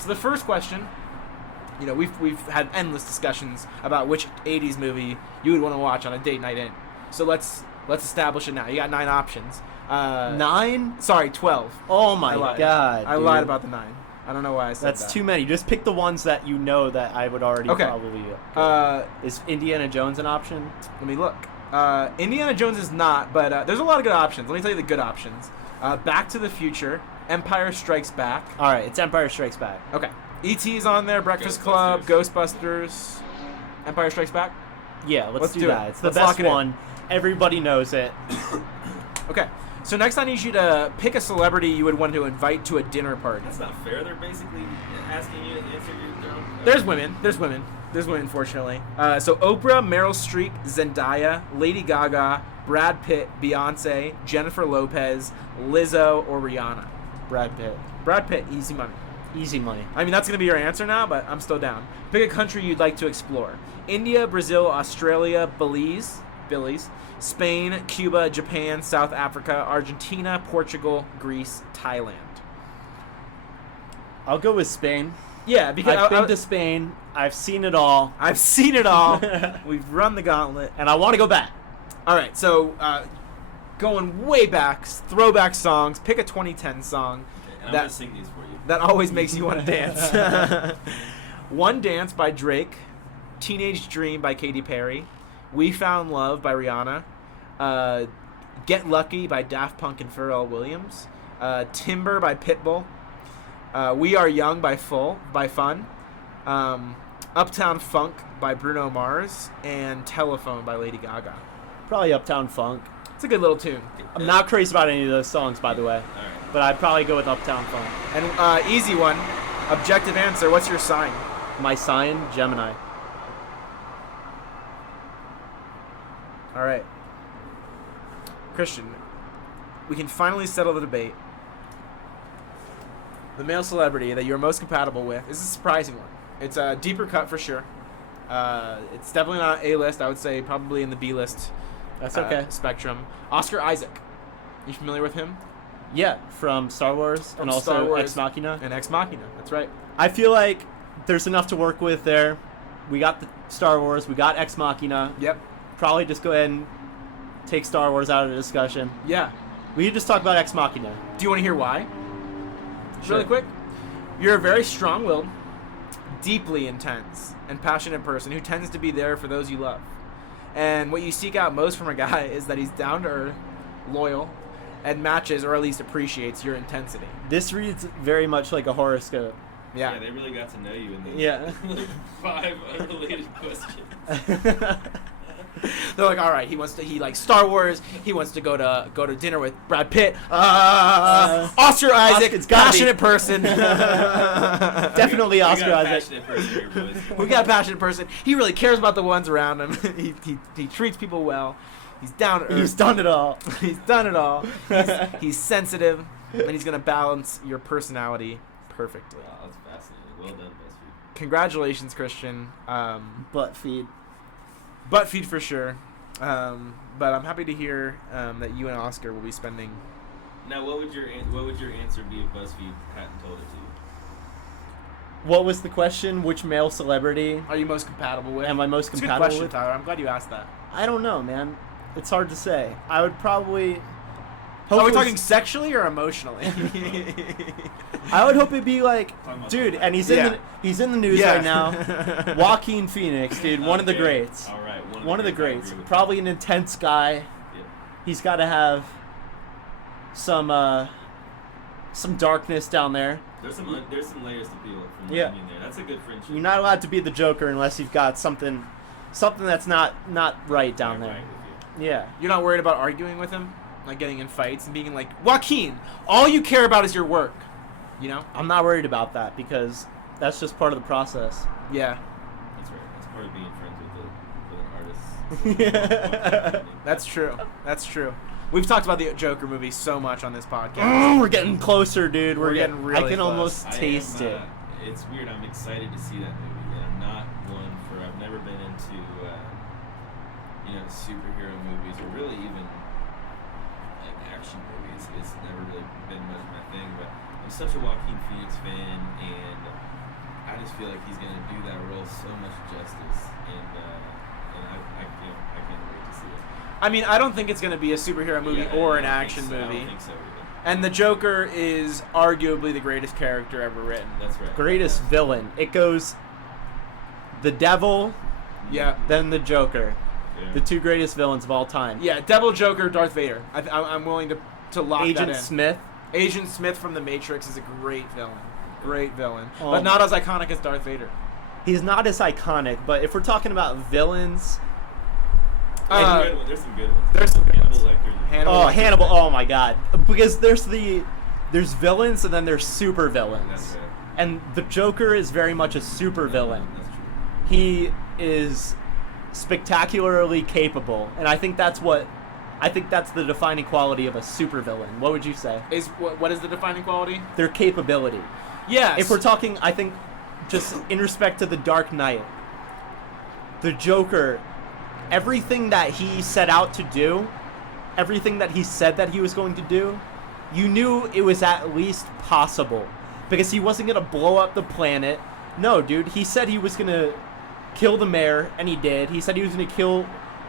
So the first question, you know, we've had endless discussions about which '80s movie you would want to watch on a date night in. So let's establish it now. You got 9 options. 9? Sorry, 12. Oh my I lied. god! I lied about the 9. I don't know why I said that. That's too many. Just pick the ones that you know that I would already probably. Is Indiana Jones an option? Let me look. Indiana Jones is not, but there's a lot of good options. Let me tell you the good options. Back to the Future, Empire Strikes Back. All right, it's Empire Strikes Back. Okay. E.T.'s on there, Breakfast Club, Ghostbusters, Empire Strikes Back. Yeah, let's do do that. it. It's the Let's lock best it in. one. Everybody knows it. Okay. So next I need you to pick a celebrity you would want to invite to a dinner party. That's not fair. They're basically asking you to answer your own. There's women, fortunately. So Oprah, Meryl Streep, Zendaya, Lady Gaga, Brad Pitt, Beyonce, Jennifer Lopez, Lizzo, or Rihanna. Brad Pitt. Brad Pitt, easy money. Easy money. I mean, that's going to be your answer now, but I'm still down. Pick a country you'd like to explore. India, Brazil, Australia, Belize, Spain, Cuba, Japan, South Africa, Argentina, Portugal, Greece, Thailand. I'll go with Spain. Yeah, because I've been to Spain. I've seen it all. We've run the gauntlet. And I want to go back. All right, so going way back, throwback songs. Pick a 2010 song And I'm going to sing these for you. that always makes you want to dance. One Dance by Drake, Teenage Dream by Katy Perry, We Found Love by Rihanna, Get Lucky by Daft Punk and Pharrell Williams, Timber by Pitbull, We Are Young by Fun, Uptown Funk by Bruno Mars, and Telephone by Lady Gaga. Probably Uptown Funk. It's a good little tune. I'm not crazy about any of those songs, by the way. All right. But I'd probably go with Uptown Funk. And easy one, objective answer, what's your sign? My sign, Gemini. All right. Christian, we can finally settle the debate. The male celebrity that you're most compatible with is a surprising one. It's a deeper cut for sure. It's definitely not A-list. I would say probably in the B-list That's okay. spectrum. Oscar Isaac. You familiar with him? Yeah, from Star Wars From and also Star Wars Ex Machina. And Ex Machina. That's right. I feel like there's enough to work with there. We got the Star Wars. We got Ex Machina. Yep. Probably just go ahead and take Star Wars out of the discussion. Yeah. We could just talk about Ex Machina. Do you want to hear why? Sure. Really quick. You're a very strong-willed, deeply intense, and passionate person who tends to be there for those you love. And what you seek out most from a guy is that he's down-to-earth, loyal, and matches or at least appreciates your intensity. This reads very much like a horoscope. Yeah. They really got to know you in those Yeah. 5 unrelated questions. They're like, all right, he likes Star Wars. He wants to go to dinner with Brad Pitt. Oscar Isaac, it's gotta be. passionate person. Definitely We Oscar got a Isaac. passionate person here, boys. We got a passionate person. He really cares about the ones around him. He treats people well. He's down to earth. He's done it all. He's done it all. He's sensitive, and he's gonna balance your personality perfectly. Wow, that's fascinating. Well done, BuzzFeed. Congratulations, Christian. Butt feed. Butt feed for sure. But I'm happy to hear that you and Oscar will be spending. Now, what would your answer be if BuzzFeed hadn't told it to you? What was the question? Which male celebrity Are you most compatible with? am I most It's a good compatible question, with? Tyler. I'm glad you asked that. I don't know, man. It's hard to say. I would probably. Are we hopefully- talking sexually or emotionally? I would hope it'd be like, Talking about dude, the- and he's Yeah. he's in the news Yeah. right now. Joaquin Phoenix, dude, one of the Okay. greats. All right, One of the I greats. agree with Probably an intense guy. that. Yeah. He's got to have some darkness down there. There's some layers to peel from Yeah. what you mean there. That's a good friendship. You're not allowed to be the Joker unless you've got something that's not right down I'm there. right with you. Yeah. You're not worried about arguing with him, like getting in fights and being like, Joaquin, all you care about is your work. You know? I'm not worried about that because that's just part of the process. Yeah. That's right. That's part of being friends with an artist. That's true. That's true. We've talked about the Joker movie so much on this podcast. Oh, we're getting closer, dude. We're getting really I can close. almost taste it. It's weird. I'm excited to see that movie. And I'm not one for. I've never been into, superhero movies or really even like action movies. It's never really been much of my thing. But I'm such a Joaquin Phoenix fan, and I just feel like he's gonna do that role so much justice. And I can't wait to see it. I mean, I don't think it's going to be a superhero movie Yeah, or I an don't action think so. I movie. don't think so either. And the Joker is arguably the greatest character ever written. That's right. Greatest villain. It goes the devil, Yeah. then the Joker. Yeah. The two greatest villains of all time. Yeah, Devil, Joker, Darth Vader. I'm willing to lock that Agent in. Smith. Agent Smith from The Matrix is a great villain. Great villain. Oh but not my- as iconic as Darth Vader. He's not as iconic, but if we're talking about villains, There's some good ones. there's some good Hannibal ones. Lecter. Hannibal. oh, Hannibal, oh my god. Because there's villains and then there's super villains. That's right. And the Joker is very much a super villain. That's true. He is spectacularly capable, and I think that's the defining quality of a supervillain. What would you say? Is what is the defining quality? Their capability. Yes. If we're talking, I think, just in respect to the Dark Knight, the Joker, everything that he set out to do, everything that he said that he was going to do, you knew it was at least possible. Because he wasn't going to blow up the planet. No, dude, he said he was going to kill the mayor, and he did. He said he was going to kill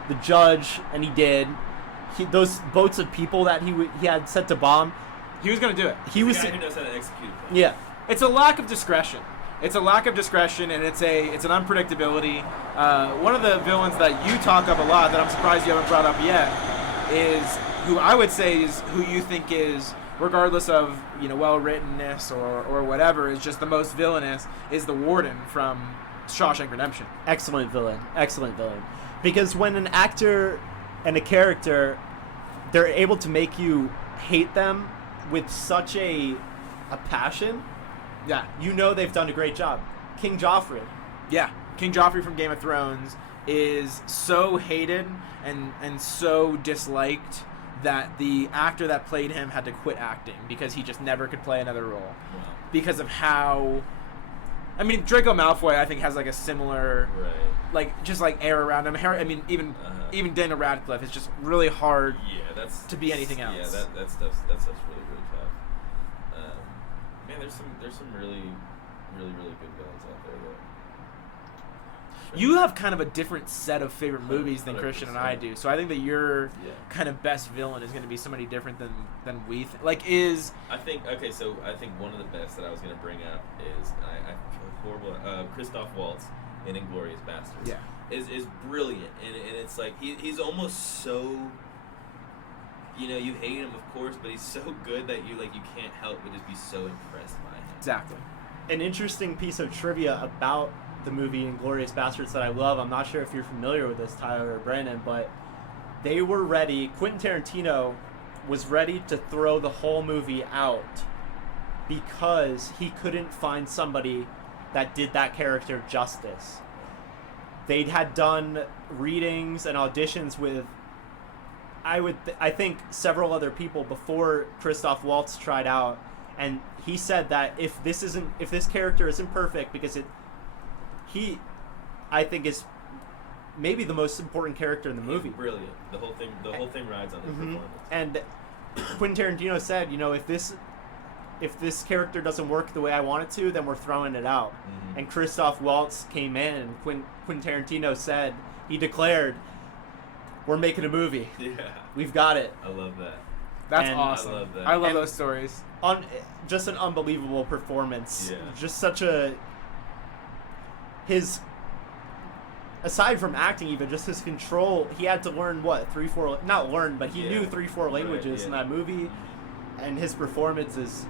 the judge, and he did. Those boats of people that he had set to bomb, he was going to do it. he was... The guy who knows how to execute a plan. Yeah. It's a lack of discretion. It's a lack of discretion, and it's an unpredictability. One of the villains that you talk of a lot that I'm surprised you haven't brought up yet is who I would say is who you think is, regardless of well-writtenness or whatever, is just the most villainous, is the Warden from Shawshank Redemption. Excellent villain. Excellent villain. Because when an actor and a character, they're able to make you hate them with such a passion, Yeah. you know they've done a great job. King Joffrey. Yeah, King Joffrey from Game of Thrones is so hated and so disliked that the actor that played him had to quit acting because he just never could play another role Wow. because of how. I mean, Draco Malfoy I think has like a similar Right. just air around him. Harry, I mean, even Daniel Radcliffe is just really hard. Yeah, that's To be anything else. Yeah, that stuff's really tough. Man, there's some really good villains out there though. You have kind of a different set of favorite movies than Christian and I 100%. do, so I think that your Yeah. kind of best villain is going to be somebody different than we think. I think one of the best that I was gonna bring up is I feel horrible. Christoph Waltz in Inglourious Basterds. Yeah. Is brilliant, and it's like he's almost so. You hate him, of course, but he's so good that you can't help but just be so impressed by him. Exactly. An interesting piece of trivia about the movie Inglourious Basterds that I love. I'm not sure if you're familiar with this, Tyler or Brandon, but they were ready. Quentin Tarantino was ready to throw the whole movie out because he couldn't find somebody that did that character justice. They'd had done readings and auditions with, I think, several other people before Christoph Waltz tried out, and he said that if this character isn't perfect, because he, I think, is maybe the most important character in the movie. Brilliant. The whole thing rides on his performance. And Quentin Tarantino said, if this character doesn't work the way I want it to, then we're throwing it out. Mm-hmm. And Christoph Waltz came in, and Quentin Tarantino said, he declared, we're making a movie. Yeah. We've got it. I love that. That's And awesome. I love that. I love And- those stories. Just an unbelievable performance. Yeah. Just such aside from acting, even just his control, he had to learn he knew 3-4 languages in that movie, and his performance is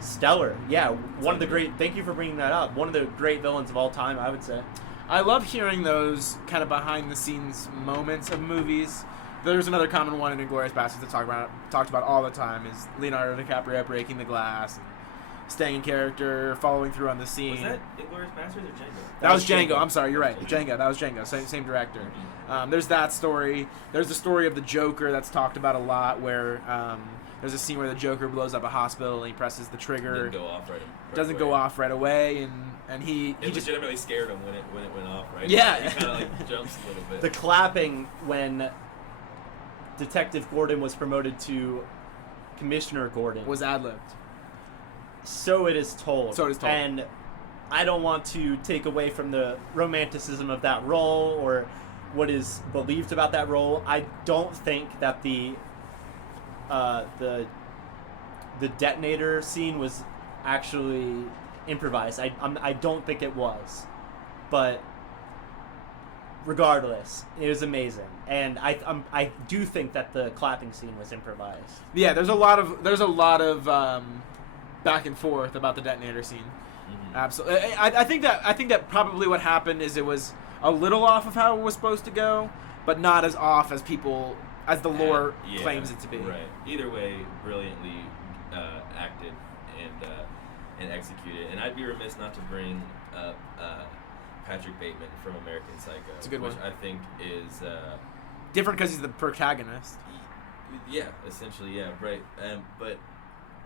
stellar. Yeah, thank you for bringing that up. One of the great villains of all time, I would say. I love hearing those kind of behind-the-scenes moments of movies. There's another common one in Inglourious Basterds that talked about all the time is Leonardo DiCaprio breaking the glass, and staying in character, following through on the scene. Was that Inglourious Basterds or Django? That was Django. I'm sorry, you're right. Django. That was Django. Same director. There's that story. There's the story of the Joker that's talked about a lot, where there's a scene where the Joker blows up a hospital and he presses the trigger. Didn't go off right Doesn't away. go off right away, and he It just legitimately scared him when it went off, right? Yeah. He kind of like jumps a little bit. The clapping when Detective Gordon was promoted to Commissioner Gordon was ad-libbed. So it is told. So it is told. And I don't want to take away from the romanticism of that role or what is believed about that role. I don't think that the detonator scene was actually improvised. I don't think it was, but regardless, it was amazing, and I do think that the clapping scene was improvised. Yeah, there's a lot of back and forth about the detonator scene. Mhm. Absolutely. I think that probably what happened is it was a little off of how it was supposed to go, but not as off as the lore Yeah, claims it to be. Right. Either way, brilliantly acted and executed. And I'd be remiss not to bring up Patrick Bateman from American Psycho. It's a good which one. I think is Different because he's the protagonist. yeah, essentially, yeah, right. But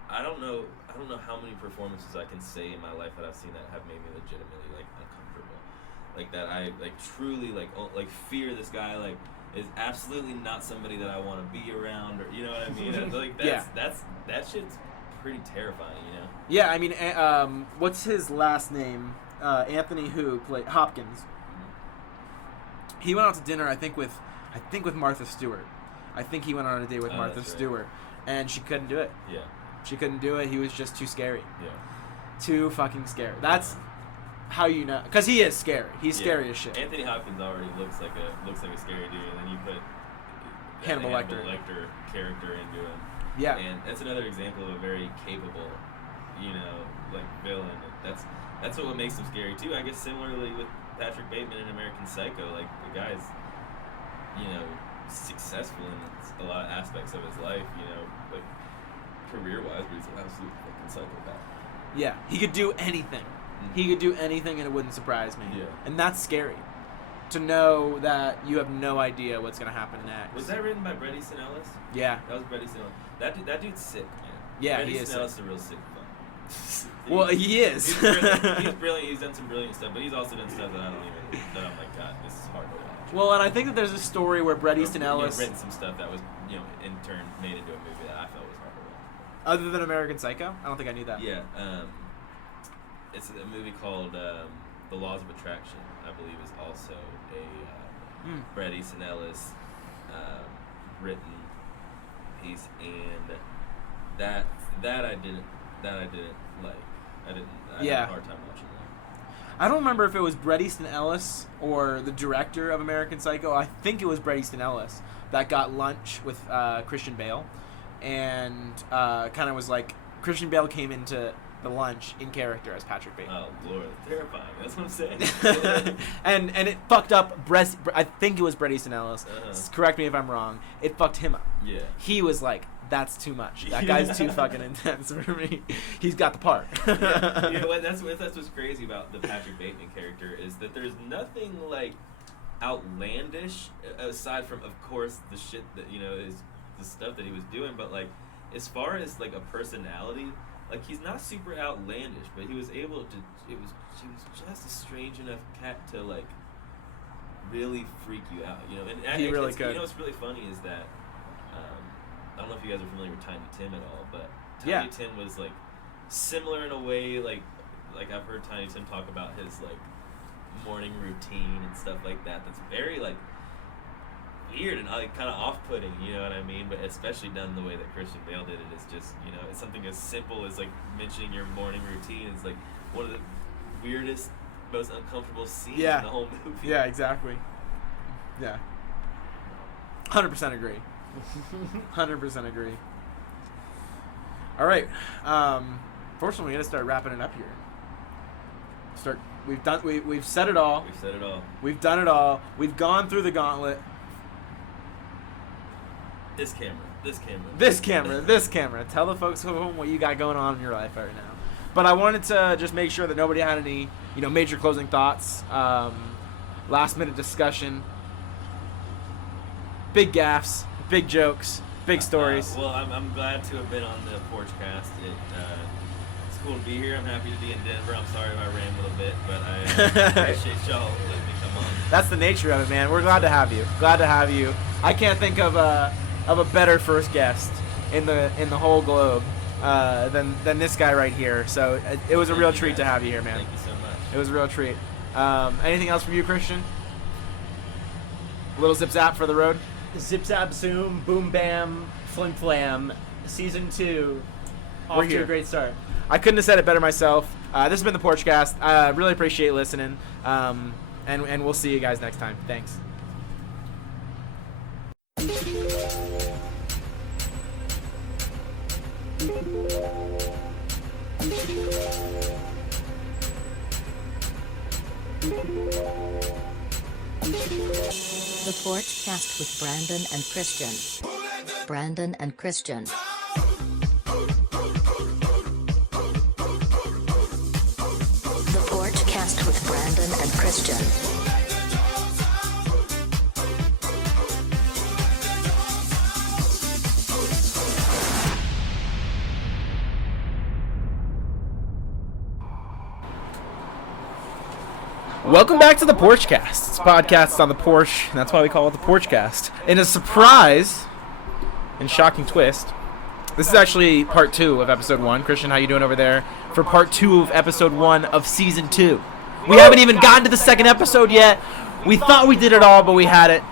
I don't know how many performances I can say in my life that I've seen that have made me legitimately like uncomfortable, like that I like truly like fear this guy, like is absolutely not somebody that I want to be around, or you know what I mean? Like that shit's pretty terrifying, you know? Yeah, I mean, what's his last name? Anthony Hopkins. He went out to dinner, I think with Martha Stewart. I think he went on a date with Martha that's right. Stewart, and she couldn't do it. Yeah, She couldn't do it. He was just too scary. yeah. Too fucking scary. That's how you know, because he is scary. He's scary as shit. Anthony Hopkins already looks like a scary dude, and then you put the Hannibal Lecter character into him. Yeah. And that's another example of a very capable, like villain. That's what makes him scary too. I guess similarly with Patrick Bateman in American Psycho, like the guy's, successful in a lot of aspects of his life, but career-wise, but he's an absolute fucking psychopath. Yeah, he could do anything. He could do anything and it wouldn't surprise me. Yeah. And that's scary. To know that you have no idea what's going to happen next. Was that written by Bret Easton Ellis? Yeah. That was Bret Easton Ellis. That dude's sick, man. Yeah, Bret he is Easton Ellis is a real sick fuck. Well, he is. He's brilliant. He's brilliant. He's done some brilliant stuff, but he's also done stuff that I'm like, God, this is hard to watch. Well, and I think that there's a story where Bret Easton Ellis, written some stuff that was, in turn made into a movie that I felt was hard to watch. other than American Psycho, I don't think I knew that. Yeah, it's a movie called The Laws of Attraction. I believe is also a Bret Easton Ellis written piece, and that I didn't like. I had a hard time watching that. I don't remember if it was Bret Easton Ellis or the director of American Psycho. I think it was Bret Easton Ellis that got lunch with Christian Bale, and kind of was like, Christian Bale came into the lunch in character as Patrick Bateman. Oh Lord, terrifying. That's what I'm saying. and it fucked up I think it was Bret Easton Ellis. Correct me if I'm wrong. It fucked him up. Yeah. He was like, that's too much. That guy's too fucking intense for me. He's got the part. Yeah, well, that's what's crazy about the Patrick Bateman character is that there's nothing like outlandish aside from, of course, the shit that is the stuff that he was doing, but like as far as like a personality, like he's not super outlandish, but he was able to. He was just a strange enough cat to like really freak you out, And he really could. What's really funny is that. I don't know if you guys are familiar with Tiny Tim at all, but Tiny Tim was like similar in a way. Like I've heard Tiny Tim talk about his like morning routine and stuff like that. That's very like weird and like kind of off-putting. You know what I mean? But especially done the way that Christian Bale did it is just it's something as simple as like mentioning your morning routine. It's like one of the weirdest, most uncomfortable scenes in the whole movie. Yeah, exactly. Yeah. 100% agree. 100% agree. All right. Fortunately, we gotta start wrapping it up here. We've said it all. We've said it all. We've done it all. We've gone through the gauntlet. This camera. Tell the folks at home what you got going on in your life right now. But I wanted to just make sure that nobody had any, major closing thoughts. Last minute discussion. Big gaffes. Big jokes, big stories. Well, I'm glad to have been on the Porch Cast. It's cool to be here. I'm happy to be in Denver. I'm sorry if I ran a little bit, but I appreciate y'all letting me come on. That's the nature of it, man. We're glad to have you. I can't think of a better first guest in the whole globe than this guy right here. So it was a real treat to have you here, man. Thank you so much. It was a real treat. Anything else from you, Christian? A little zip zap for the road. Zip zap zoom, boom bam, flim flam, season 2, off to a great start. I couldn't have said it better myself. This has been the Porchcast. I really appreciate listening, and we'll see you guys next time. Thanks. The Porchcast with Brandon and Christian. Brandon and Christian. The Porchcast with Brandon and Christian. Welcome back to the Porchcast. It's podcasts on the porch, and that's why we call it the Porchcast. In a surprise and shocking twist, this is actually part 2 of episode 1. Christian, how you doing over there? For part 2 of episode 1 of season 2. We haven't even gotten to the second episode yet. We thought we did it all, but we had it.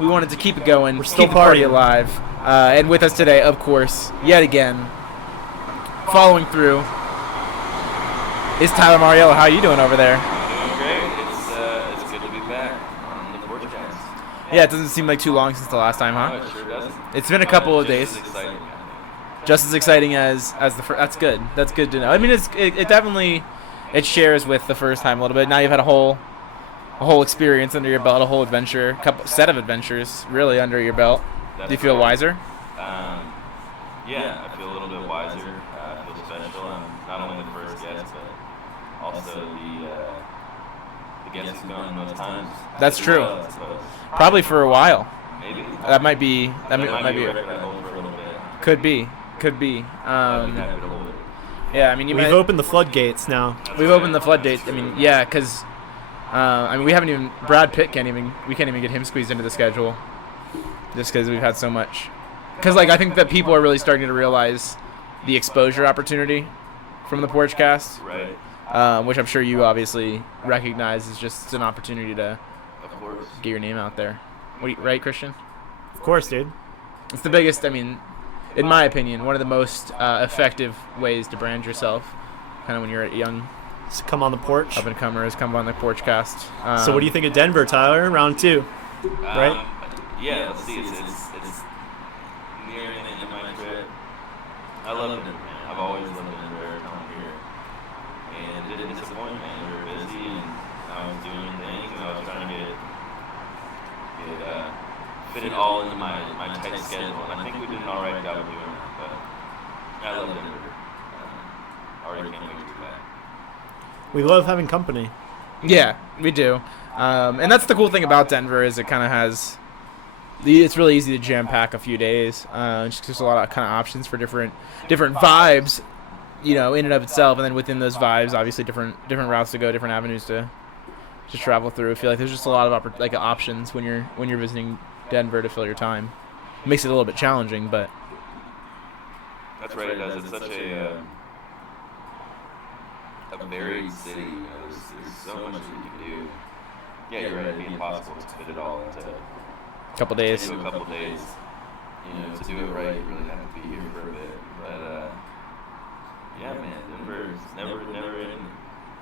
We wanted to keep it going. We're still keep the party partying. alive. And with us today, of course, yet again, following through, is Tyler Mariello. How are you doing over there? It's good to be back on the Porchcast. Yeah, it doesn't seem like too long since the last time, huh? No, it sure doesn't. It's been a couple of days. Just as exciting. Just as exciting as the first. That's good. That's good to know. I mean, it definitely shares with the first time a little bit. Now you've had a whole experience under your belt, a whole adventure, set of adventures really under your belt. Do you feel wiser? Yeah, I feel a little bit wiser. I feel special. I'm not only the first guest, but also the guest who's gone most times. That's true. I suppose. Probably for a while. Maybe. That might be. That might might be be. a record I hold for a little bit. Could be. I'd be happy to hold it. Yeah, I mean, We've opened the floodgates now. We've opened the floodgates. I mean, yeah, because we haven't even. Brad Pitt can't even get him squeezed into the schedule, just because we've had so much. Because I think that people are really starting to realize the exposure opportunity from the Porchcast, Right. which I'm sure you obviously recognize as just an opportunity to Of course. get your name out there. Right, Christian? Of course, dude. It's the biggest. I mean, in my opinion, one of the most effective ways to brand yourself. Kind of when you're a young So come on the porch. up and comers, come on the Porchcast. So what do you think of Denver, Tyler? Round 2. Right? Yeah, let's see. It's near the end of my trip. I love Denver, man. I've always loved Denver. I come here could fit it all into my tight schedule. And I think we did an alright job of doing that. But I love Denver. Already can't wait to do that. We love having company. Yeah, we do. And that's the cool thing about Denver is it kind of has. It's really easy to jam pack a few days. Just there's a lot of kind of options for different vibes, in and of itself, and then within those vibes, obviously different routes to go, different avenues to travel through. I feel like there's just a lot of options when you're visiting Denver to fill your time. It makes it a little bit challenging, but That's right, it does. It's such a varied city. There's so much that you can do. Yeah, you're right. It'd be impossible to fit it all into a couple days. a couple days. To do it right, you really have to be here for a bit. But yeah, man, Denver's never ending.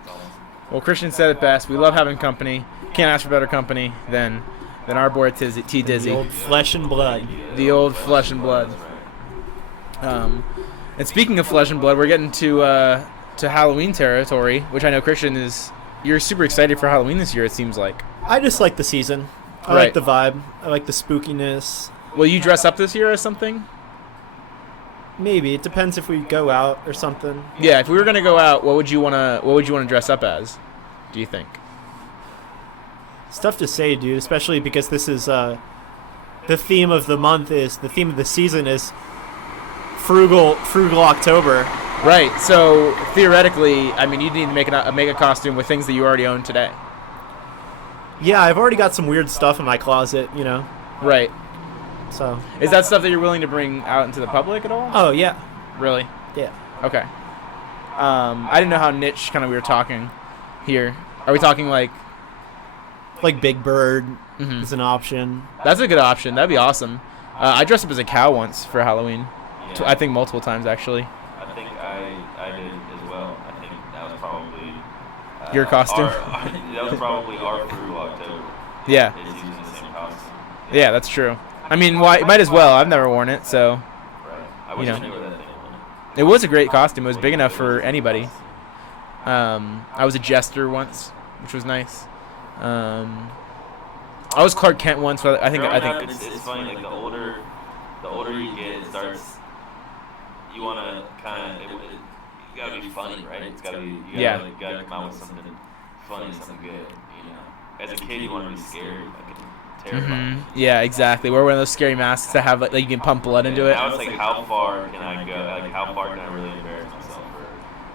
It's awesome. Well, Christian said it best. We love having company. Can't ask for better company than our boy T Dizzy. The old flesh and blood. The old flesh and blood. That's right. And speaking of flesh and blood, we're getting to Halloween territory, which I know Christian you're super excited for Halloween this year. It seems like. I just like the season. I Right. like the vibe. I like the spookiness. Will you dress up this year as something? Maybe it depends if we go out or something. Yeah, if we were gonna go out, what would you wanna dress up as? Do you think? It's tough to say, dude. Especially because this is the theme of the season is frugal October. Right. So theoretically, I mean, you'd need to make a costume with things that you already own today. Yeah, I've already got some weird stuff in my closet, Right. So. Is that stuff that you're willing to bring out into the public at all? Oh yeah, Really? yeah. Okay. I didn't know how niche kind of we were talking here. Are we talking like? Like Big Bird Mhm. is an option. That's a good option. That'd be awesome. I dressed up as a cow once for Halloween. Yeah. I think multiple times actually. I think I did as well. I think that was probably Your costume? That was probably our frugal October. Yeah. Is using the same costume. Yeah, that's true. I mean, might as well. I've never worn it, so Right. I wish know. I knew where that thing went. it was a great costume. It was big enough for anybody. I was a jester once, which was nice. I was Clark Kent once. So I think. Growing up, it's funny. Like the older you get, it starts. You want to kind of. You gotta be funny, right? It's gotta be. You gotta, Yeah. You gotta come out with something funny, something good. As a kid, you want to be scary, like terrifying. Yeah, exactly. Wear one of those scary masks that have like you can pump blood into it. Now it's like, how far can I go? Like, how far can I really embarrass myself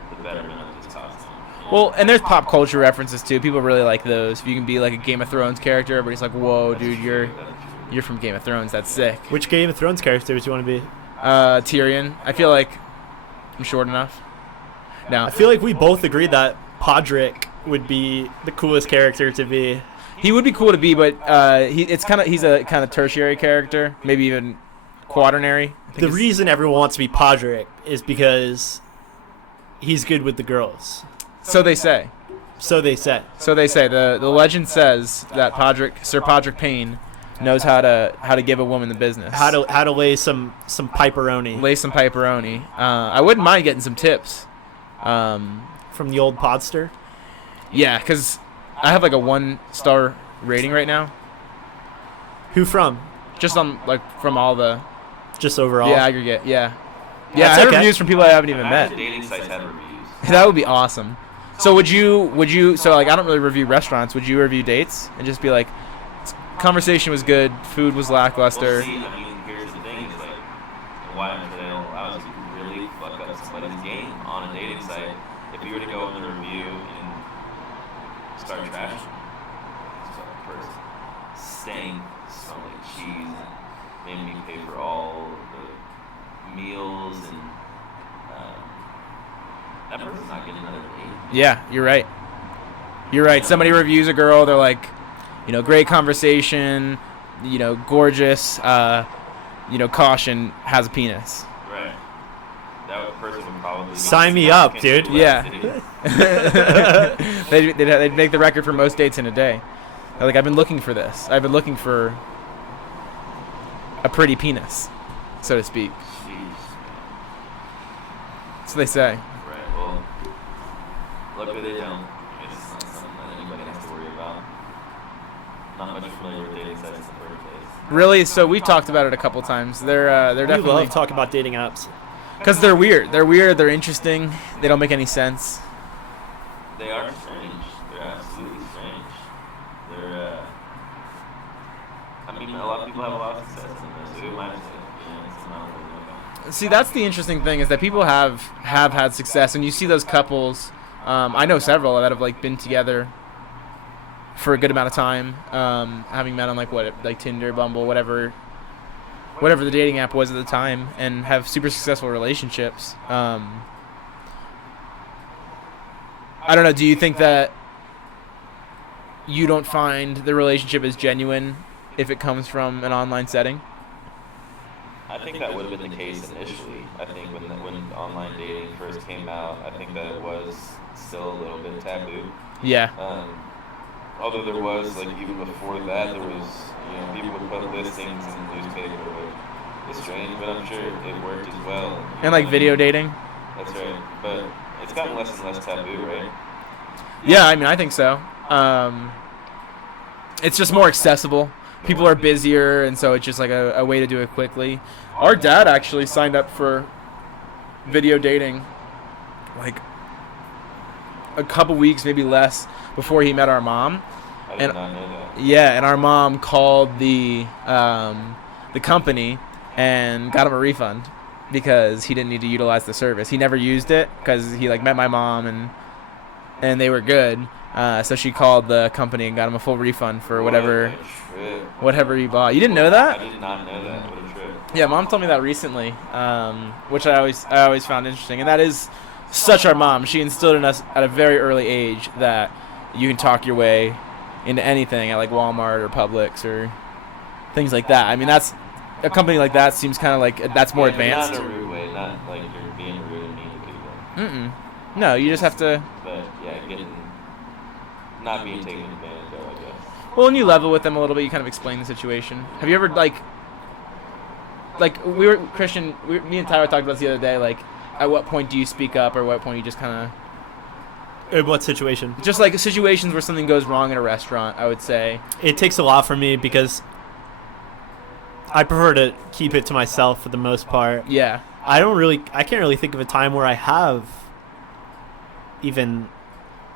for the betterment of this costume? Well, and there's pop culture references too. People really like those. If you can be like a Game of Thrones character, everybody's like, "Whoa, dude, you're from Game of Thrones. That's sick." Which Game of Thrones character would you want to be? Tyrion. I feel like I'm short enough. No, I feel like we both agreed that Podrick would be the coolest character to be. he would be cool to be, but he's a kind of tertiary character, maybe even quaternary. I think The it's- reason everyone wants to be Podrick is because he's good with the girls. So they say. So they say. So they say. The legend says that Sir Podrick Payne knows how to give a woman the business. How to lay some piperoni lay some piperoni. I wouldn't mind getting some tips. from the old Podster. Yeah, because I have like a 1-star rating right now, Who from? just on from all the Just overall. aggregate. Yeah, I That's have okay. reviews from people I haven't even met. Dating sites have reviews. That would be awesome. So would you? So like I don't really review restaurants. Would you review dates and just be like, conversation was good, food was lackluster. Well, see, I mean, here's the thing: is like, why am I allow us to really fuck up somebody's game on a dating site? If you were to go in the review and start trashing some person, stank, smell like cheese, and made me pay for all the meals, and that person's not getting another date. Yeah, you're right. You're right. Somebody reviews a girl, they're like, great conversation, gorgeous, caution, has a penis. Right. That person would probably Sign me up, dude. Yeah. They'd make the record for most dates in a day. They're like, I've been looking for this. I've been looking for a pretty penis, so to speak. Jeez. So they say. Right. Well, luckily they don't. It's not something that anybody has to worry about. not much familiar with dating sites in the first place. Really? So we've talked about it a couple times. They're We definitely love talking about dating apps. because they're weird. They're weird. They're interesting. They don't make any sense. They are strange. They're absolutely strange. They're, I mean, a lot of people have a lot of success in this. So who am I to say? It's not really okay. See, that's the interesting thing is that people have had success, and you see those couples. I know several that have like been together for a good amount of time, having met on like Tinder, Bumble, whatever the dating app was at the time, and have super successful relationships. I don't know. Do you think that you don't find the relationship as genuine if it comes from an online setting? I think that would have been the case initially. I think when online dating first came out, I think that it was still a little bit taboo. Yeah. Although there was, like, even before that, there was, people would put listings in the newspaper, which is strange, but I'm sure it worked as well. And like video dating? That's right. But it's gotten less and less taboo, right? Yeah, I mean, I think so. It's just more accessible. People are busier, and so it's just like a way to do it quickly. Our dad actually signed up for video dating like a couple weeks, maybe less, before he met our mom. I did not know that. Yeah, and our mom called the company and got him a refund because he didn't need to utilize the service. He never used it because he like met my mom and they were good. So she called the company and got him a full refund for whatever he bought. You didn't know that? I did not know that. What a trip. Yeah, Mom told me that recently, which I always found interesting. And that is such our mom. She instilled in us at a very early age that you can talk your way into anything at like Walmart or Publix or things like that. I mean, that's a company like that seems kind of like that's more advanced. Not in a rude way, not like you're being rude and mean to people. No, you just have to. But yeah, not being taken advantage of, I guess. Well, when you level with them a little bit, you kind of explain the situation. Have you ever like we were Christian? Me and Tyler talked about this the other day. Like, at what point do you speak up, or what point you just kind In what situation? of just like situations where something goes wrong in a restaurant? I would say. It takes a lot for me because I prefer to keep it to myself for the most part. Yeah. I can't really think of a time where I have even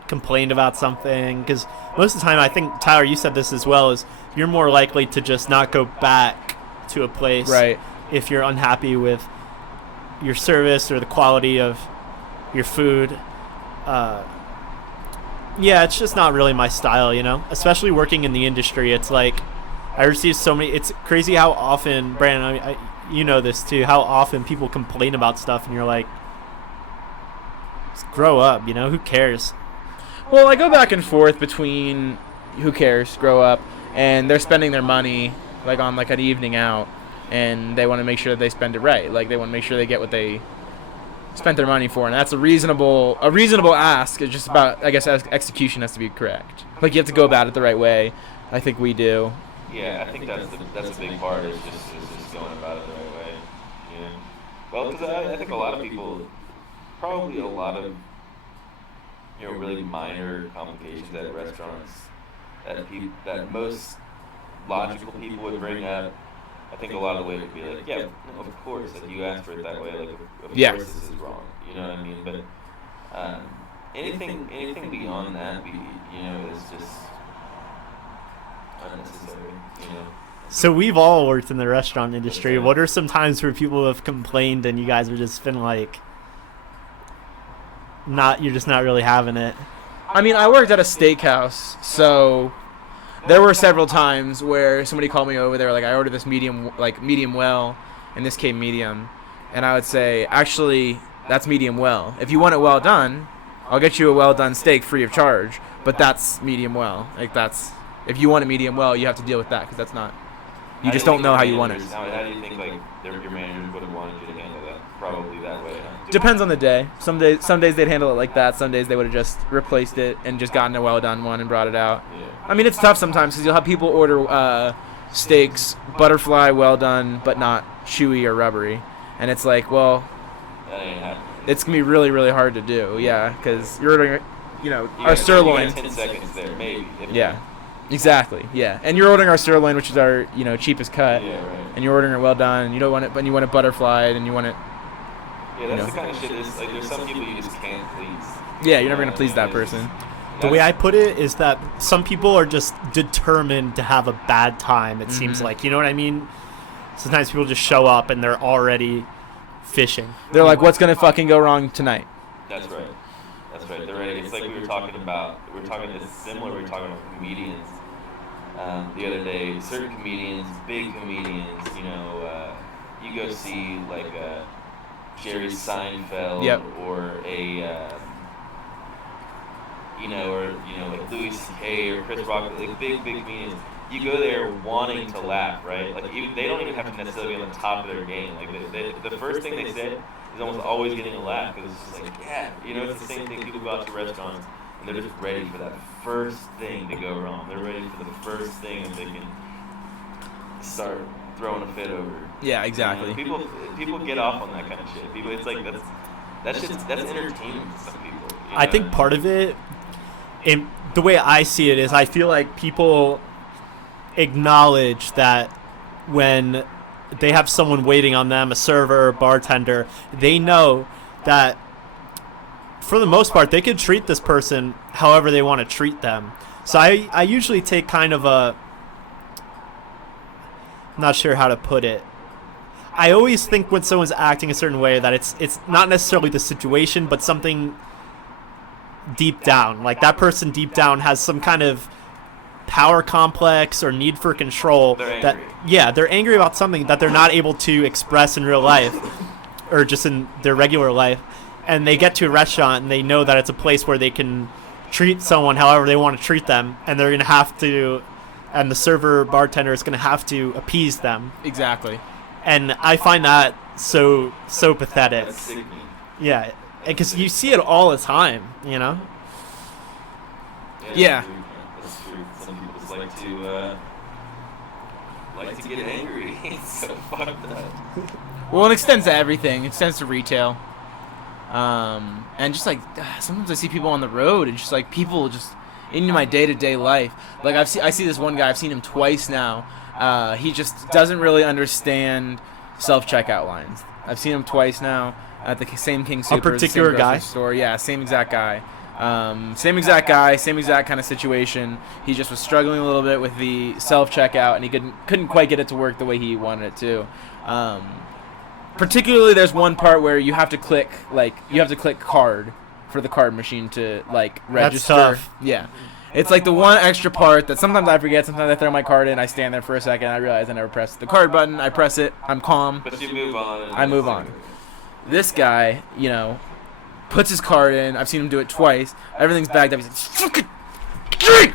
complained about something, because most of the time, I think, Tyler, you said this as well, is you're more likely to just not go back to a place Right. if you're unhappy with your service or the quality of your food. Yeah, it's just not really my style, especially working in the industry. It's like I receive so many. It's crazy how often, Brandon, you know this too, how often people complain about stuff and you're like, just grow up, who cares? Well, I go back and forth between who cares, grow up, and they're spending their money like on like an evening out, and they want to make sure that they spend it right. Like they want to make sure they get what they spent their money for, and that's a reasonable ask. It's just about, I guess, execution has to be correct. Like you have to go about it the right way. I think we do. Yeah, I think that's a big part is just going about it the right way. Yeah. Well, because I think a lot of people, probably a lot of really minor complications at restaurants that most logical people would bring up. I think a lot of the way would be like, yeah, of course, like you asked for it that way, like of Yeah. course this is wrong. You know what I mean? But anything beyond that, is just unnecessary. So we've all worked in the restaurant industry. What are some times where people have complained and you guys have just been like, you're just not really having it? I mean, I worked at a steakhouse, so there were several times where somebody called me over. They were like, I ordered this medium well, and this came medium. And I would say, actually, that's medium well. If you want it well done, I'll get you a well done steak free of charge. But that's medium well. Like if you want it medium well, you have to deal with that because that's not. You just don't know how you want it. How do you think your managers would have wanted you to handle that? Probably that way. Huh? Depends on the day. Some days they'd handle it like that. Some days they would have just replaced it and just gotten a well done one and brought it out. Yeah. I mean, it's tough sometimes because you'll have people order steaks, butterfly, well done, but not chewy or rubbery. And it's like, well, That ain't happening. it's going to be really, really hard to do. Yeah, because you're ordering, You a got sirloin. 10 seconds there, maybe. Yeah. Exactly. Yeah. And you're ordering our sirloin, which is our cheapest cut. Yeah, right. And you're ordering it well done, and you don't want it, but you want it butterflied, and you want it. Yeah, that's the kind of shit. There's some people you just can't please. Yeah, you're never gonna please that person. The way I put it is that some people are just determined to have a bad time, it seems like. You know what I mean? Sometimes people just show up and they're already fishing. They're like, what's gonna fucking go wrong tonight? That's right. That's right. They're ready. It's like we were talking about comedians the other day. Certain comedians, big comedians, you go see like Jerry Seinfeld or a like Louis C.K. or Chris Rock, like big comedians. You go there wanting to laugh, right? Like they don't even have to necessarily be on the top of their game. Like the first thing they said is almost always getting a laugh because it's just like, it's the same thing. People go out to restaurants and they're just ready for that first thing to go wrong. They're ready for the first thing that they can start throwing a fit over. Yeah, exactly. People get off on that kind of shit. People, it's like that's entertainment to some people. I think part of it, the way I see it, is I feel like people acknowledge that when they have someone waiting on them, a server or bartender, they know that for the most part they could treat this person however they want to treat them. So I usually take kind of I'm not sure how to put it. I always think when someone's acting a certain way that it's not necessarily the situation, but something deep down. Like that person deep down has some kind of power complex or need for control. They're angry. They're angry about something that they're not able to express in real life or just in their regular life. And they get to a restaurant and they know that it's a place where they can treat someone however they want to treat them, and they're going to have to, and the server bartender is going to have to appease them. Exactly. And I find that so pathetic. That's sickening. Yeah, because you see it all the time, Yeah. That's true. Some people just like to get angry. It's so fucked up. Well, it extends to everything. It extends to retail. And just like sometimes I see people on the road and just like people just into my day-to-day life. Like I see this one guy. I've seen him twice now. He just doesn't really understand self-checkout lines. I've seen him twice now at the same King Soopers, particular same guy? grocery store. Yeah, same exact guy. Same exact guy, same exact kind of situation. He just was struggling a little bit with the self-checkout, and he couldn't quite get it to work the way he wanted it to. Particularly, there's one part where you have to click card for the card machine to register. That's tough. Yeah. It's like the one extra part that sometimes I forget. Sometimes I throw my card in. I stand there for a second. I realize I never pressed the card button. I press it. I'm calm. But you move on. I move on. This guy, puts his card in. I've seen him do it twice. Everything's bagged up. He's like, "Fucking drink!"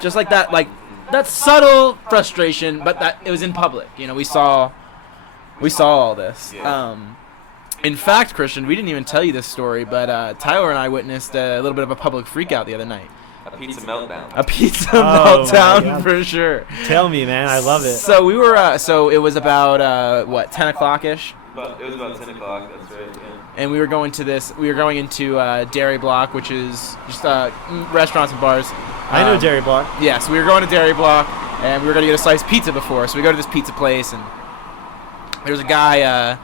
Just like that. Like that subtle frustration, but that it was in public. We saw all this. Yeah. In fact, Christian, we didn't even tell you this story, but Tyler and I witnessed a little bit of a public freakout the other night. A pizza meltdown. A pizza Oh, my meltdown God. for sure. Tell me, man. I love it. So we were. So it was about 10 o'clock ish, But it was about 10 o'clock. That's right. Yeah. and we were going into Dairy Block, which is just restaurants and bars. I know Dairy Block. Yeah, so we were going to Dairy Block, and we were going to get a sliced pizza before. So we go to this pizza place, and there's a guy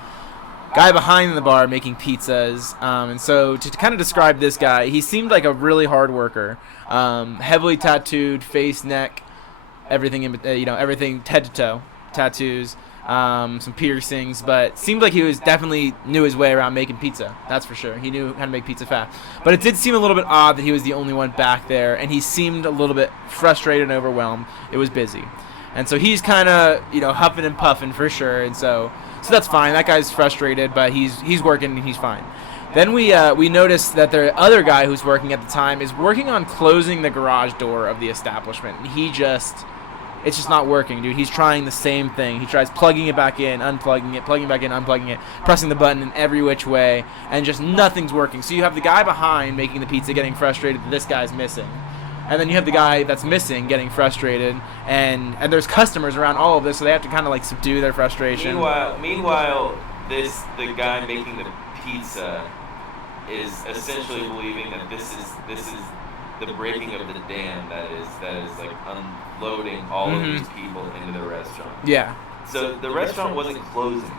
behind the bar making pizzas. And so to kind of describe this guy, he seemed like a really hard worker. Heavily tattooed, face, neck, everything everything head to toe, tattoos, some piercings, but seemed like he was definitely knew his way around making pizza. That's for sure. He knew how to make pizza fast. But it did seem a little bit odd that he was the only one back there, and he seemed a little bit frustrated and overwhelmed. It was busy. And so he's kind of, huffing and puffing for sure. And so that's fine. That guy's frustrated, but he's working and he's fine. Then we noticed that the other guy who's working at the time is working on closing the garage door of the establishment. And it's just not working, dude. He's trying the same thing. He tries plugging it back in, unplugging it, plugging it back in, unplugging it, pressing the button in every which way, and just nothing's working. So you have the guy behind making the pizza getting frustrated that this guy's missing. And then you have the guy that's missing getting frustrated, and there's customers around all of this, so they have to kind of subdue their frustration. Meanwhile, the guy making the pizza is essentially believing that this is the breaking of the dam that is like unloading all of these people into the restaurant. Yeah. So the restaurant wasn't closing,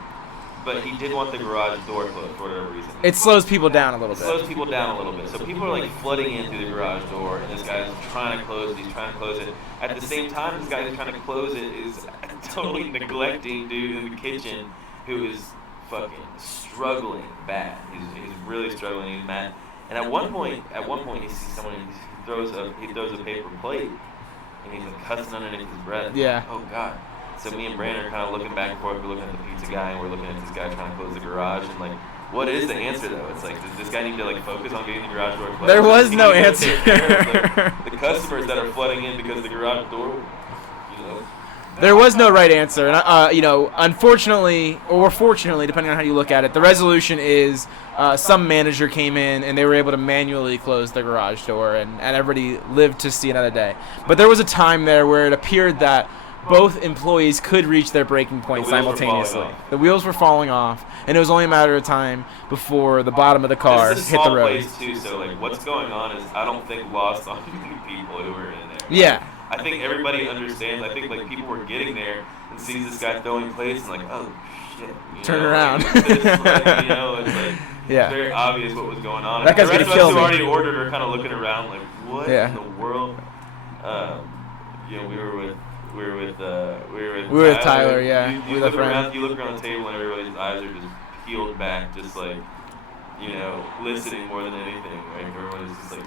but he did want the garage door closed for whatever reason. It slows people down a little It bit. slows people down a little bit. So people are like flooding in through the garage door, and this guy's trying to close it. He's trying to close it. At the same time, this guy who's trying to close it is totally neglecting dude in the kitchen who is fucking struggling bad. He's really struggling. He's mad. And at one point, he sees someone. He throws a paper plate, and he's like cussing underneath his breath. Yeah. Oh God. So me and Brandon are kind of looking back and forth. We're looking at the pizza guy, and we're looking at this guy trying to close the garage. And like, what is the answer though? It's like, does this guy need to like focus on getting the garage door closed? There was Does he no need to answer. take care of, like, the customers that are flooding in because the garage door, you know. There was no right answer, and you know, unfortunately or fortunately, depending on how you look at it, the resolution is some manager came in and they were able to manually close the garage door, and everybody lived to see another day. But there was a time there where it appeared that both employees could reach their breaking point The wheels were falling simultaneously. off. The wheels were falling off, and it was only a matter of time before the bottom of the car This is a hit the small road. place too, so like what's going on is I don't think lost on people who were in there. Yeah. I think everybody understands. I think like people were getting there and sees this guy throwing plates and like, oh shit. You Turn know, around. Like, this, like, you know, it's like Yeah. it's very obvious what was going on. That guy's the rest gonna of us kill who me. already ordered are kind of looking around like, what Yeah. in the world? You know, we were with Tyler, yeah. You With a look friend. around. You look around the table and everybody's eyes are just peeled back, just like, you know, listening more than anything. Like everyone is just like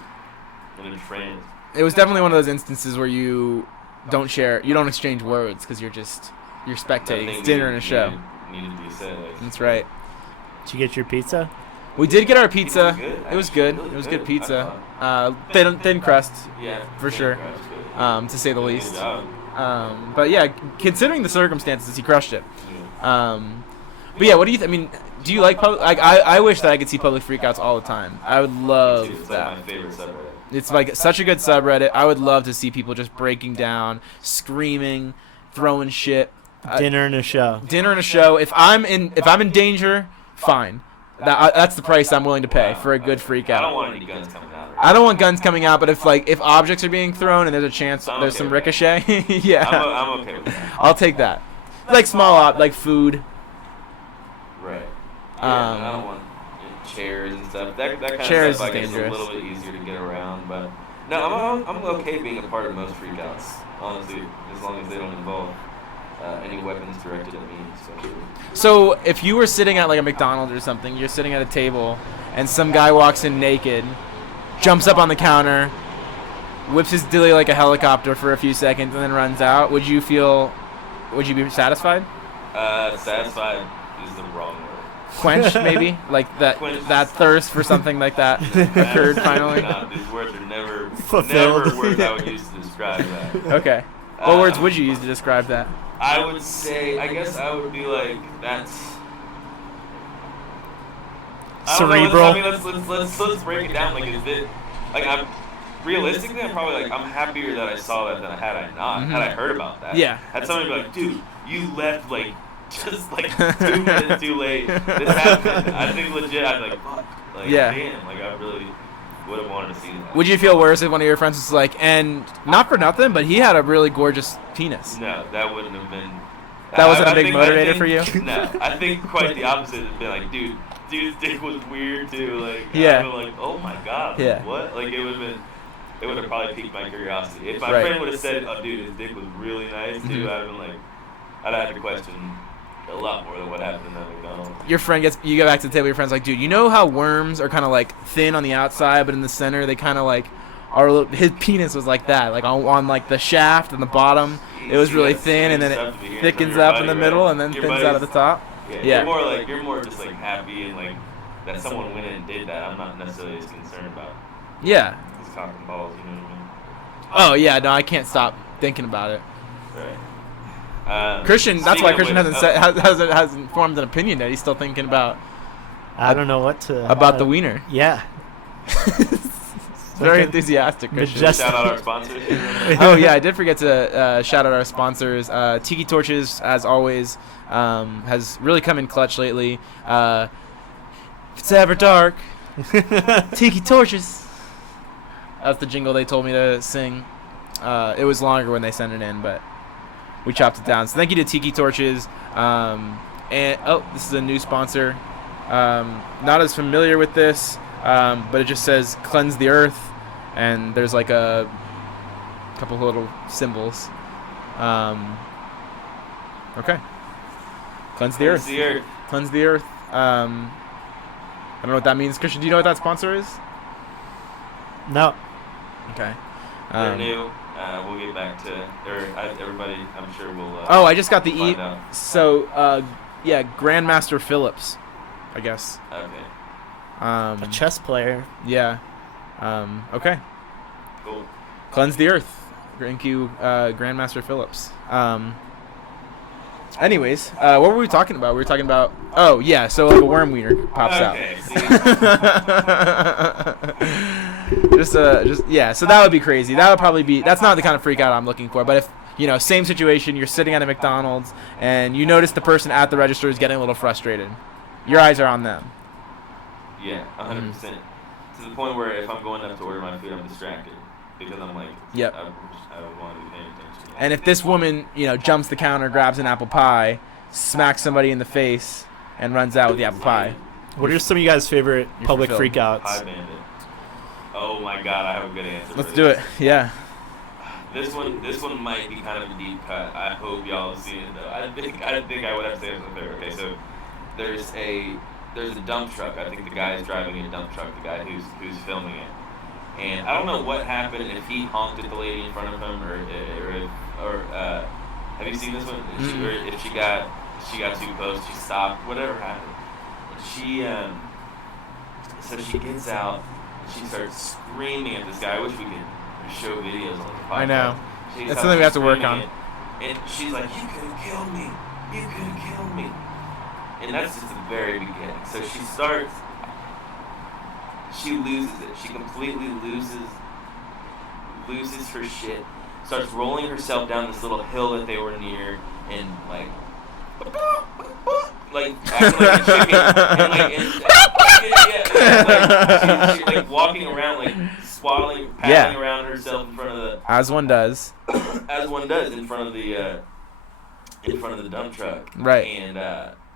in a trance. It was definitely one of those instances where you don't exchange words because you're spectating. It's dinner and a show. Needed to be said. Like, That's right. Did you get your pizza? We did get our pizza. It was good, It was actually. good. Really It was good good. pizza. Thin crust, yeah, for thin sure. crust, good. to say the Good least. job. But yeah, considering the circumstances, he crushed it. Yeah. But yeah, what do you? I mean, do you like public? I wish that I could see public freakouts all the time. I would love It's that. like my favorite subreddit. It's like such a good subreddit. I would love to see people just breaking down, screaming, throwing shit. Dinner and a show. Dinner and a show. If I'm in danger, fine. That's the price I'm willing to pay for a good freak I don't out. want any guns coming out. I don't want guns coming out, but if objects are being thrown and there's a chance I'm there's okay some with that. ricochet, yeah, I'm okay with that. I'll take that. Like like food. Right. Yeah, Um, I don't want chairs and stuff. That kind Chairs of stuff, I is guess, is a dangerous. little bit easier to get around. But no, I'm okay being a part of most freakouts, honestly, as long as they don't involve any weapons directed at me, especially. So if you were sitting at like a McDonald's or something, you're sitting at a table, and some guy walks in naked, jumps up on the counter, whips his dilly like a helicopter for a few seconds, and then runs out. Would you be satisfied? Satisfied is the wrong word. Quenched, maybe? Like Quenched. that thirst for something like that occurred finally? Nah, these words are never Fulfilled. words I would use to describe that. Okay. What words would you use to describe that? I would say, I guess I would be like, that's... I don't know, Cerebral. I mean, let's break it down. Like, is it... Like, realistically, I'm probably like, I'm happier that I saw that than had I not. Had I heard about that. Yeah. Had somebody be like, dude, you left, like, just, like, 2 minutes too late. This happened. I think legit, I'd be like, fuck. Like, Yeah. damn. Like, I really would have wanted to see that. Would you feel worse if one of your friends was like, and not for nothing, but he had a really gorgeous penis? No, that wouldn't have been. That wasn't a I big think- motivator for you? No, I think quite the opposite. It'd been like, dude's dick was weird too. Like, Yeah. I'd been like, oh my god, like, Yeah. what? Like, it would have probably piqued my curiosity. If my Right. friend would have said, oh, dude, his dick was really nice too, I'd have been like, I'd have had to question a lot more than what happened in that McDonald's. Your friend you go back to the table, your friend's like, dude, you know how worms are kind of like thin on the outside, but in the center they kind of like are a little, his penis was like that, like on like the shaft and the bottom, it was See, really that's thin, and then stuff to be it hearing thickens from your up in the buddy, middle right? and then Your thins out at the buddy's- top. Yeah, Yeah. you're more just like happy and like that someone went in and did that. I'm not necessarily as concerned about Yeah. his cock and balls, you know what I mean? Oh yeah, no, I can't stop thinking about it. Right. Christian, that's why speaking Christian of hasn't formed an opinion yet. He's still thinking about I don't know what to. the wiener. Yeah. Very enthusiastic, Christian. Majestic. Shout out our sponsors. Oh yeah, I did forget to shout out our sponsors. Tiki Torches, as always, has really come in clutch lately. If it's ever dark, Tiki Torches. That's the jingle they told me to sing. It was longer when they sent it in, but we chopped it down. So thank you to Tiki Torches. And this is a new sponsor. Not as familiar with this, but it just says "Cleanse the Earth," and there's like a couple little symbols. Okay. Cleanse the Earth. Cleanse the Earth. I don't know what that means. Christian, do you know what that sponsor is? No. Okay. They're new. We'll get back to everybody. I'm sure will. Oh, I just got the find out. So, yeah, Grandmaster Phillips, I guess. Okay. A chess player. Yeah. Okay. Cool. Cleanse the Earth. Thank you, Grandmaster Phillips. Anyways, what were we talking about? We were talking about. Oh yeah, so like a worm wiener pops Okay. out. just yeah. So that would be crazy. That would probably be. That's not the kind of freak out I'm looking for. But if same situation, you're sitting at a McDonald's and you notice the person at the register is getting a little frustrated, your eyes are on them. Yeah, 100%. To the point where if I'm going up to order my food, I'm distracted because I'm like, Yep. I want to be paying attention. And if this woman, jumps the counter, grabs an apple pie, smacks somebody in the face, and runs out with the apple pie. What are some of you guys' favorite You're public fulfilled. freakouts? Pie Bandit. Oh my God, I have a good answer. Let's for do this. it. Yeah. This one might be kind of a deep cut. I hope y'all have seen it though. I didn't think I would have to say it was my favorite. Okay, so there's a dump truck. I think the guy is driving a dump truck. The guy who's filming it. And I don't know what happened, if he honked at the lady in front of him, or have you seen this one? Or if she got too close, she stopped. Whatever happened, and so she gets out and she starts screaming at this guy. I wish we could show videos on the podcast. I know. She's That's out something we have to work screaming on. And she's like, "You could have killed me. You could have killed me." And that's just the very beginning. So she loses it. She completely loses her shit. Starts rolling herself down this little hill that they were near, and like acting like a chicken, and she's like walking around, like swaddling, paddling around herself in front of the. As one does. As one does in front of the dump truck. Right. And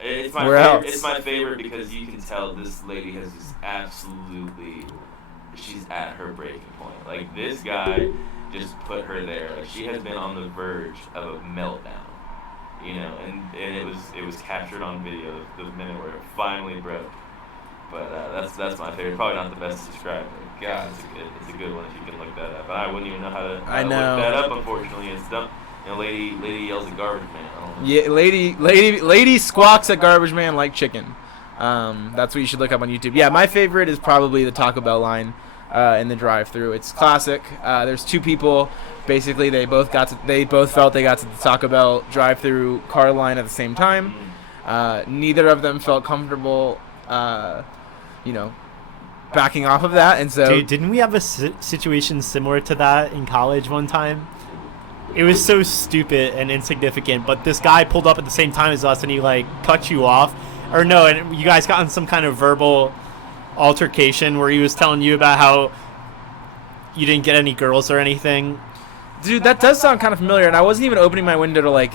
it's my Where favorite. else? It's my favorite because you can tell this lady has just absolutely. She's at her breaking point. Like this guy just put her there. Like she has been on the verge of a meltdown. And it was captured on video the minute where it finally broke. But that's my favorite. Probably not the best to describe, but God, it's a good one if you can look that up. I wouldn't even know how to look that up. Unfortunately, it's dumb. Lady yells at garbage man. I don't know. Yeah, lady squawks at garbage man like chicken. That's what you should look up on YouTube. Yeah, my favorite is probably the Taco Bell line in the drive-thru. It's classic. There's two people. Basically, they both felt they got to the Taco Bell drive-thru car line at the same time. Neither of them felt comfortable, backing off of that, and so. Dude, didn't we have a situation similar to that in college one time? It was so stupid and insignificant, but this guy pulled up at the same time as us, and he cut you off, or no, and you guys got in some kind of verbal altercation where he was telling you about how you didn't get any girls or anything. Dude, that does sound kind of familiar, and I wasn't even opening my window to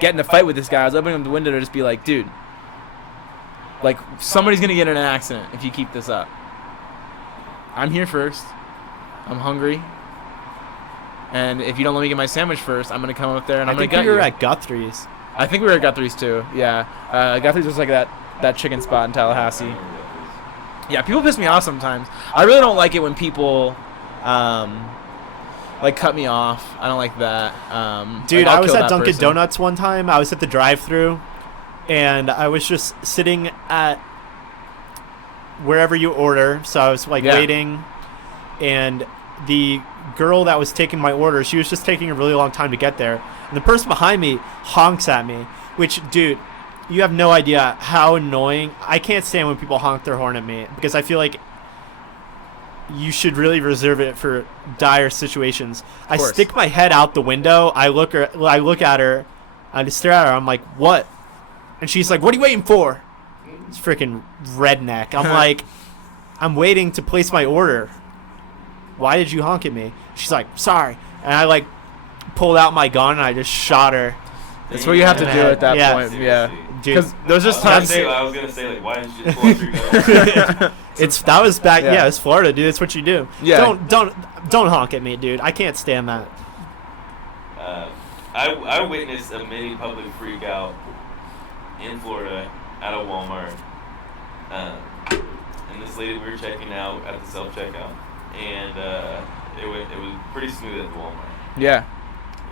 get in a fight with this guy. I was opening the window to just be like, dude, somebody's gonna get in an accident if you keep this up. I'm here first. I'm hungry. And if you don't let me get my sandwich first, I'm gonna come up there and I'm gonna gut you. I think we were at Guthrie's. I think we were at Guthrie's too. Yeah, Guthrie's was like that chicken spot in Tallahassee. Yeah, people piss me off sometimes. I really don't like it when people cut me off. I don't like that. Dude, I'll I was kill at that Dunkin' person. Donuts one time. I was at the drive-thru, and I was just sitting at wherever you order. So I was waiting, and the girl that was taking my order, she was just taking a really long time to get there. And the person behind me honks at me, which, dude, you have no idea how annoying. I can't stand when people honk their horn at me because I feel like you should really reserve it for dire situations. I stick my head out the window. I look at her. I just stare at her. I'm like, what? And she's like, what are you waiting for? It's freaking redneck. I'm like, I'm waiting to place my order. why did you honk at me? She's like, sorry. And I like pulled out my gun and I just shot her. That's what you have to do at that Yeah. point. Yeah. Dude, Because there's just I times. was gonna say like, why didn't you just pull up your gun? that was back. Yeah. Yeah, it's Florida, dude. That's what you do. Yeah. Don't honk at me, dude. I can't stand that. I witnessed a mini public freak out in Florida at a Walmart. And this lady, we were checking out at the self checkout, and it was pretty smooth at the Walmart. Yeah.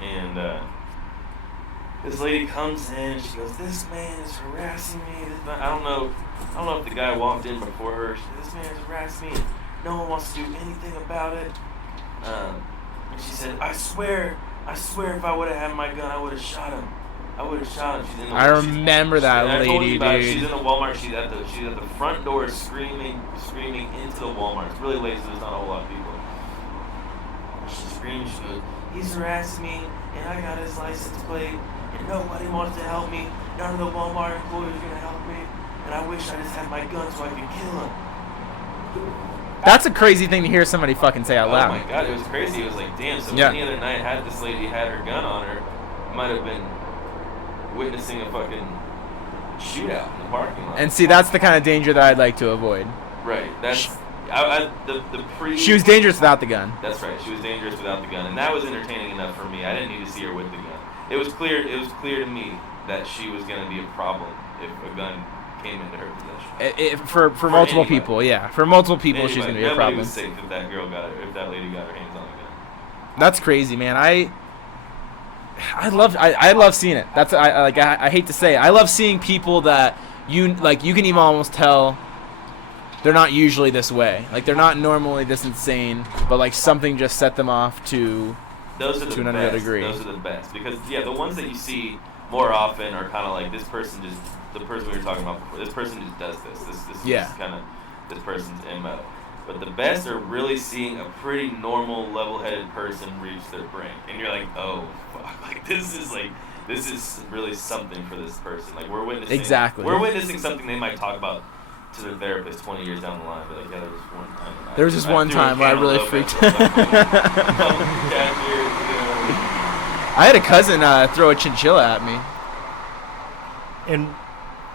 And this lady comes in, she goes, "This man is harassing me." I don't know if the guy walked in before her. She said, "This man is harassing me. No one wants to do anything about it." And she said, I swear, if I would have had my gun, I would have shot him. She's in the I remember that I told you lady, about it. dude. She's in the Walmart. She's at the front door screaming into the Walmart. It's really late, so there's not a whole lot of people. She's screaming. She goes, "He's harassing me, and I got his license plate, and nobody wants to help me. None of the Walmart employees are gonna help me, and I wish I just had my gun so I could kill him." That's a crazy thing to hear somebody fucking say out Oh loud. my god, it was crazy. It was like, damn. So Yeah. any other night, had this lady had her gun on her, might have been witnessing a fucking shootout in the parking lot. And see, that's the kind of danger that I'd like to avoid. Right. That's the pre. She was dangerous without the gun. That's right. She was dangerous without the gun, and that was entertaining enough for me. I didn't need to see her with the gun. It was clear to me that she was going to be a problem if a gun came into her possession. For multiple anybody. people, yeah. For multiple people, she's going to be a Nobody problem. was safe if that lady got her hands on a gun. That's crazy, man. I love seeing it. I hate to say it. I love seeing people that you can even almost tell they're not usually this way. Like they're not normally this insane, but like something just set them off to Those are the to another best. degree. Those are the best because the ones that you see more often are kind of like the person we were talking about before. This person just does this. This Yeah. is kind of this person's MO. But the best are really seeing a pretty normal, level-headed person reach their brink, and you're like, oh fuck, like this is really something for this person. Like we're witnessing something they might talk about to their therapist 20 years down the line. But like, yeah, there was just one time where I really freaked out. I had a cousin throw a chinchilla at me.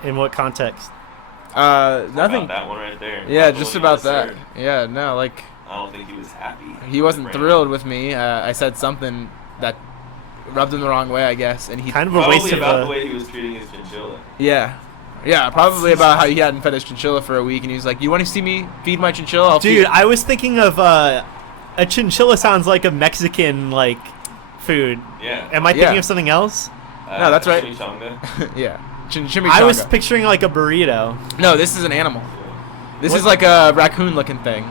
In what context? Nothing. About that one right there. Yeah, That's just what about you that. just heard. Yeah, no, like I don't think he was happy. he wasn't Right. thrilled with me. I said something that rubbed him the wrong way, I guess, and he Kind of a Probably waste of about a. the way he was treating his chinchilla. yeah, probably about how he hadn't fed his chinchilla for a week, and he was like, "You want to see me feed my chinchilla?" I'll Dude, feed I was thinking of a chinchilla. Sounds like a Mexican like food. Yeah. Am I thinking Yeah. of something else? No, that's right. Chimichanga. yeah, chimichanga. I was picturing like a burrito. No, this is an animal. This What? is like a raccoon-looking thing,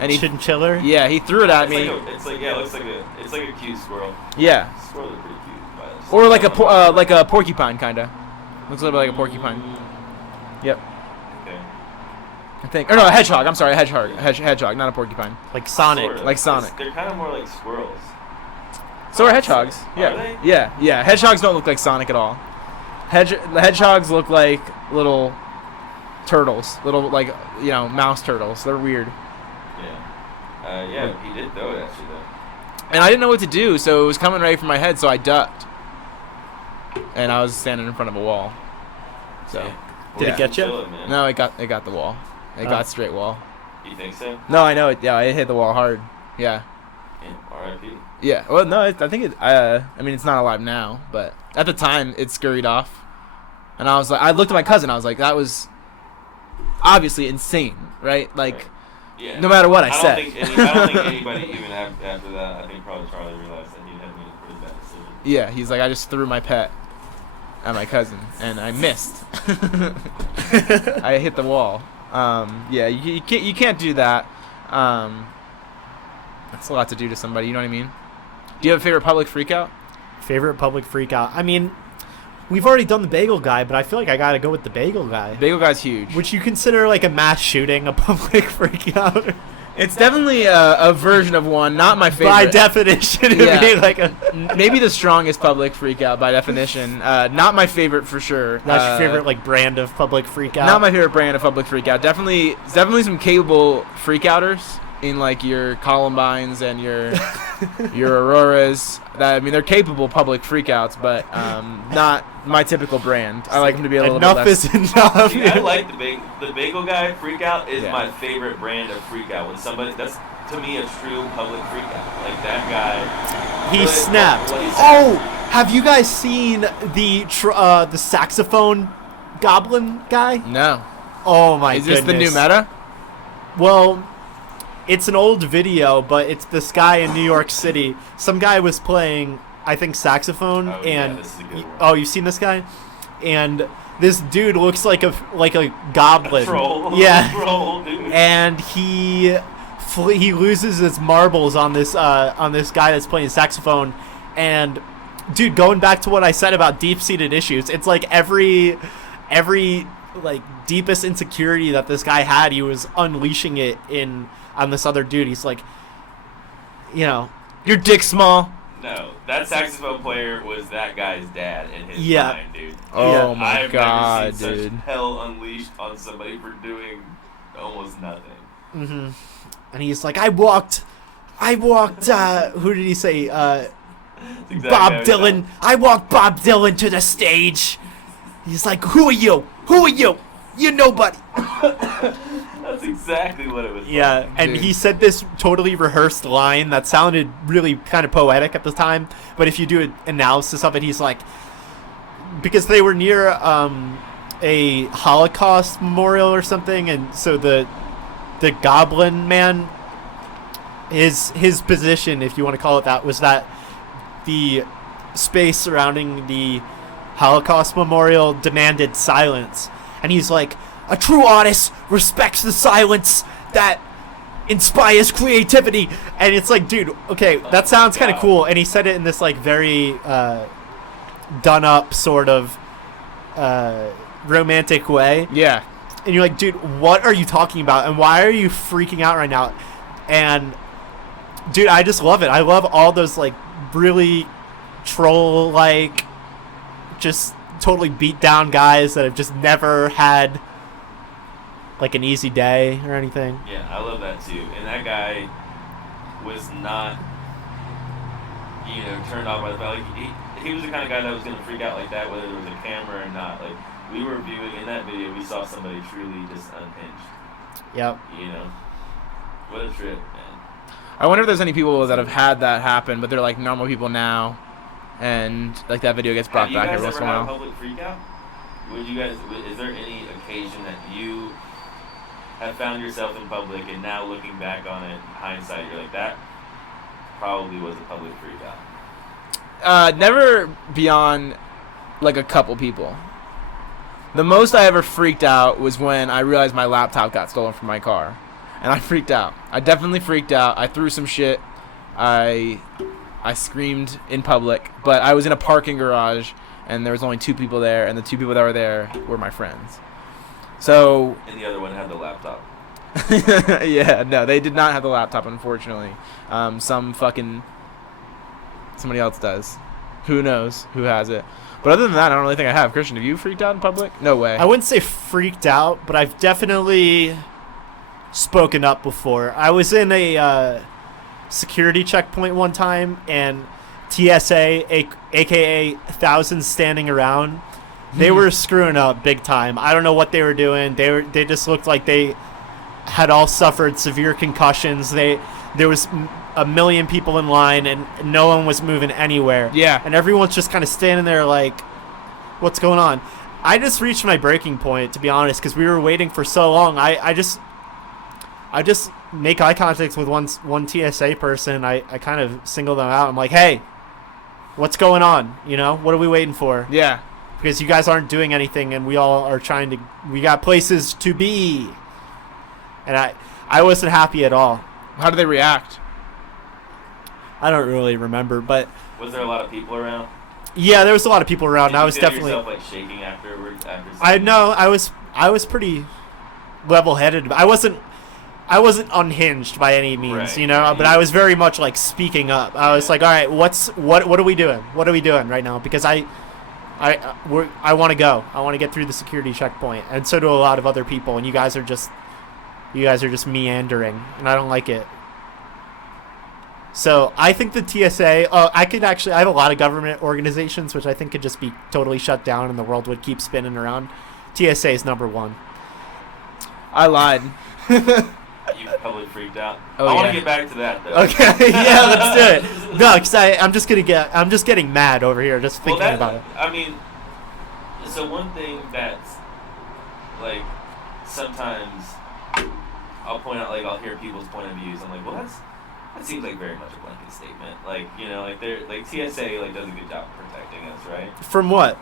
and he Chinchilla. yeah he threw it at me. It looks like a cute squirrel. Yeah, Squirrels are pretty cute. but- or like a porcupine kinda. Looks a little bit like a porcupine. Yep, Okay. I think. Or no, a hedgehog. I'm sorry, a hedgehog. Hedgehog, not a porcupine. Like Sonic. Sort of. Like Sonic. They're kind of more like squirrels. So are hedgehogs. Yeah. Are they? Yeah. Hedgehogs don't look like Sonic at all. The hedgehogs look like little turtles, little mouse turtles. They're weird. Yeah. Yeah, he did throw it at you though. And I didn't know what to do, so it was coming right for my head, so I ducked. And I was standing in front of a wall. So Yeah. Did it get you? Chinchilla, man. no, it got the wall. It got straight wall. You think so? No, I know it. Yeah, it hit the wall hard. Yeah. Yeah. R.I.P. Yeah. Well, no, I think it. I mean, it's not alive now, but at the time, it scurried off. And I was like, I looked at my cousin. I was like, that was obviously insane, right? Like, Right. Yeah. no matter what I said. I don't think anybody even after that. I think probably Charlie realized that he had made a pretty bad decision. Yeah, he's like, I just threw my pet at my cousin, and I missed. I hit the wall. Yeah, you can't do that. That's a lot to do to somebody. You know what I mean? Do you have a favorite public freakout? Favorite public freakout. I mean, we've already done the bagel guy, but I feel like I gotta go with the bagel guy. Bagel guy's huge. Would you consider like a mass shooting a public freakout? It's definitely a version of one. Not my favorite. By definition, it'd Yeah. be like a. Maybe the strongest public freakout by definition. Not my favorite for sure. That's your favorite like brand of public freakout. Not my favorite brand of public freakout. Definitely some capable freakouters. in like your Columbines and your Auroras. That, I mean, they're capable public freakouts, but not my typical brand. I like them to be a little bit Enough less. is enough. See, I like the bagel guy freakout is Yeah. my favorite brand of freakout. When somebody, that's to me a true public freakout. Like that guy. He really- snapped. what he said. Oh, have you guys seen the saxophone goblin guy? No. Oh my Is goodness. this the new meta? Well, it's an old video, but it's this guy in New York City. Some guy was playing, I think, saxophone, Oh, yeah, and this is a good one. oh, you've seen this guy? And this dude looks like a goblin. Troll. Yeah. Troll, dude. And he loses his marbles on this guy that's playing saxophone. And dude, going back to what I said about deep-seated issues, it's like every like deepest insecurity that this guy had, he was unleashing it on this other dude. He's like, you know, Your dick small. No, that saxophone player was that guy's dad in his Yeah. mind, dude. Oh Yeah. my I've god, never seen dude. such hell unleashed on somebody for doing almost nothing. and he's like, I walked, who did he say? That's exactly Bob how he Dylan. felt. I walked Bob Dylan to the stage. He's like, who are you? Who are you? You're nobody. That's exactly what it was. Yeah, like. and Dude. he said this totally rehearsed line that sounded really kind of poetic at the time, but if you do an analysis of it, he's like, because they were near a Holocaust memorial or something, and so the Goblin Man, his position, if you want to call it that, was that the space surrounding the Holocaust memorial demanded silence, and he's like, a true artist respects the silence that inspires creativity. And it's like, dude, okay, that sounds kind of God. cool. And he said it in this like very done up sort of romantic way. Yeah. And you're like, dude, what are you talking about? And why are you freaking out right now? And dude, I just love it. I love all those like really troll like just totally beat down guys that have just never had like an easy day or anything. Yeah, I love that too. And that guy was not, turned off by the fact. Like, he was the kind of guy that was going to freak out like that, whether there was a camera or not. Like, we were viewing in that video, we saw somebody truly just unhinged. Yep. What a trip, man. I wonder if there's any people that have had that happen, but they're like normal people now, and like that video gets brought Have you back guys every once ever in a had a while. public freak out? Is there any occasion that you have found yourself in public and now looking back on it, in hindsight, you're like, that probably was a public freak out? Never beyond like a couple people. The most I ever freaked out was when I realized my laptop got stolen from my car, and I freaked out. I definitely freaked out. I threw some shit. I screamed in public, but I was in a parking garage, and there was only 2 people there, and the 2 people that were there were my friends. So And the other one had the laptop. yeah, no, they did not have the laptop, unfortunately. Somebody else does. Who knows who has it? But other than that, I don't really think I have. Christian, have you freaked out in public? No way. I wouldn't say freaked out, but I've definitely spoken up before. I was in a security checkpoint one time, and TSA, aka thousands standing around, they were screwing up big time. I don't know what they were doing. They just looked like they had all suffered severe concussions. There was a million people in line, and no one was moving anywhere. Yeah. And everyone's just kind of standing there like, what's going on? I just reached my breaking point, to be honest, because we were waiting for so long. I just make eye contact with one TSA person. I kind of single them out. I'm like, hey, what's going on? What are we waiting for? Yeah. Because you guys aren't doing anything, and we all are we got places to be. And I wasn't happy at all. How do they react? I don't really remember, but Was there a lot of people around? yeah, there was a lot of people around. Did and I you was feel definitely. yourself, like, shaking afterwards? I was pretty level-headed. I wasn't unhinged by any means, Right. But I was very much like speaking up. I was like, all right, what are we doing? What are we doing right now? Because I want to go. I want to get through the security checkpoint, and so do a lot of other people. And you guys are just You guys are just meandering, and I don't like it. So I think the TSA. I have a lot of government organizations which I think could just be totally shut down, and the world would keep spinning around. TSA is number one. I lied. You probably freaked out. Oh, I want yeah. to get back to that though. Okay, yeah, let's do it. No, because I'm just getting mad over here just thinking about it. I mean, so one thing that's like sometimes I'll point out, like I'll hear people's point of views. I'm like, well, that seems like very much a blanket statement. Like, you know, like they're like TSA like does a good job of protecting us, right? From what?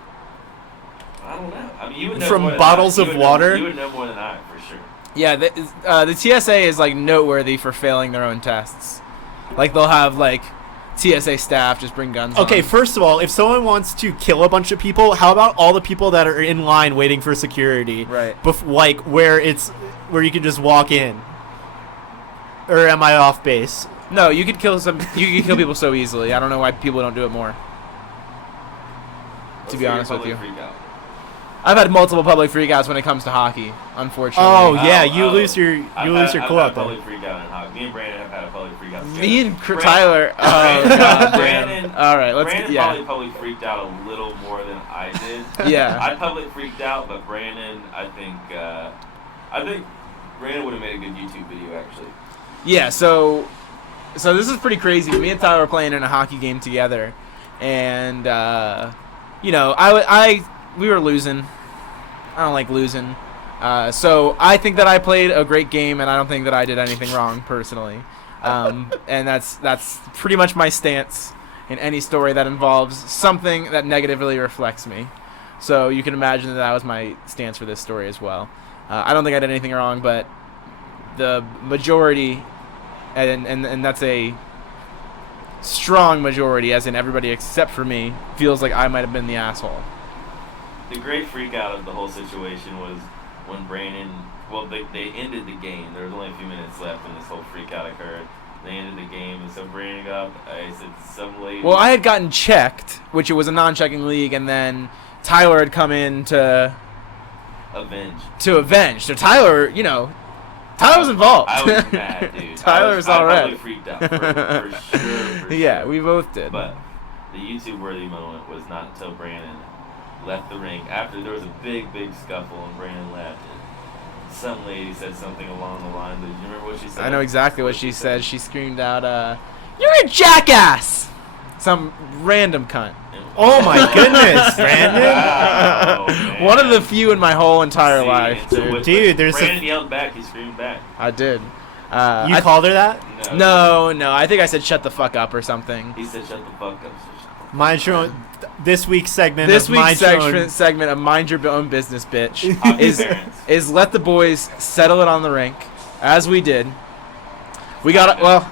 I don't know. I mean, you would know From more than bottles I. of You would water? Know, you would know more than I for sure. Yeah, the TSA is like noteworthy for failing their own tests. Like they'll have like TSA staff just bring guns. Okay, on. first of all, if someone wants to kill a bunch of people, how about all the people that are in line waiting for security? Right. Like where you can just walk in. Or am I off base? No, you could kill people so easily. I don't know why people don't do it more. To be honest with you, Freak out. I've had multiple public freakouts when it comes to hockey. Unfortunately. Oh yeah, you Oh, lose your I've cool had out a there. public freak out in hockey. Me and Brandon have had a public freak out together. Me and Brandon- Tyler. Oh god, Brandon. damn. All right, let's Brandon yeah. probably freaked out a little more than I did. Yeah. I public freaked out, but Brandon, I think Brandon would have made a good YouTube video actually. Yeah, so this is pretty crazy. Me and Tyler were playing in a hockey game together, and you know, we were losing. I don't like losing, so I think that I played a great game, and I don't think that I did anything wrong personally, and that's pretty much my stance in any story that involves something that negatively reflects me. So you can imagine that was my stance for this story as well. I don't think I did anything wrong, but the majority, and that's a strong majority, as in everybody except for me, feels like I might have been the asshole. The great freak out of the whole situation was when Brandon, they ended the game. There was only a few minutes left when this whole freak out occurred. They ended the game, and so Brandon got up. I said, some lady. Well, I had gotten checked, which it was a non-checking league, and then Tyler had come in to avenge. So Tyler, you know, Tyler was involved. I was mad, dude. Tyler's I alright. probably freaked out for sure. Yeah, we both did. But the YouTube-worthy moment was not until Brandon left the ring. After there was a big scuffle and Brandon left, and some lady said something along the line. Do you remember what she said? I know exactly what she said. She screamed out, "You're a jackass!" Some random cunt. Oh my goodness, Brandon! Wow, man. One of the few in my whole entire See, life, and so dude. what- Dude, there's Brandon yelled back. He screamed back. I did. You I called her that? No, I think I said shut the fuck up or something. He said, "Shut the fuck up." So shut the Mind your own. This week's segment. This of week's Mind Your Own- segment of Mind Your Own Business, bitch, Hockey is parents. is let the boys settle it on the rink, as we did. We got it, well,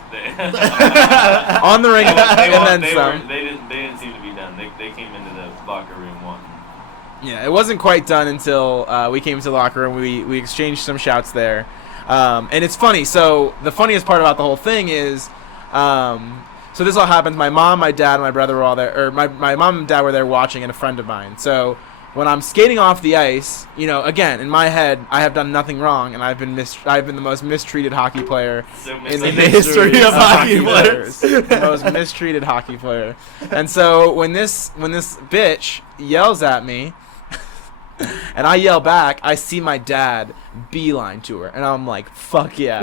on the rink and then some. They didn't seem to be done. They came into the locker room wanting. Yeah, it wasn't quite done until we came to the locker room. We exchanged some shouts there. And it's funny. So the funniest part about the whole thing is, so this all happened. My mom, my dad, and my brother were all there. Or my mom and dad were there watching, and a friend of mine. So when I'm skating off the ice, you know, again, in my head, I have done nothing wrong, and I've been the most mistreated hockey player So in the history history of of hockey hockey players. The most mistreated hockey player. And so when this bitch yells at me, and I yell back, I see my dad beeline to her, and I'm like, fuck yeah.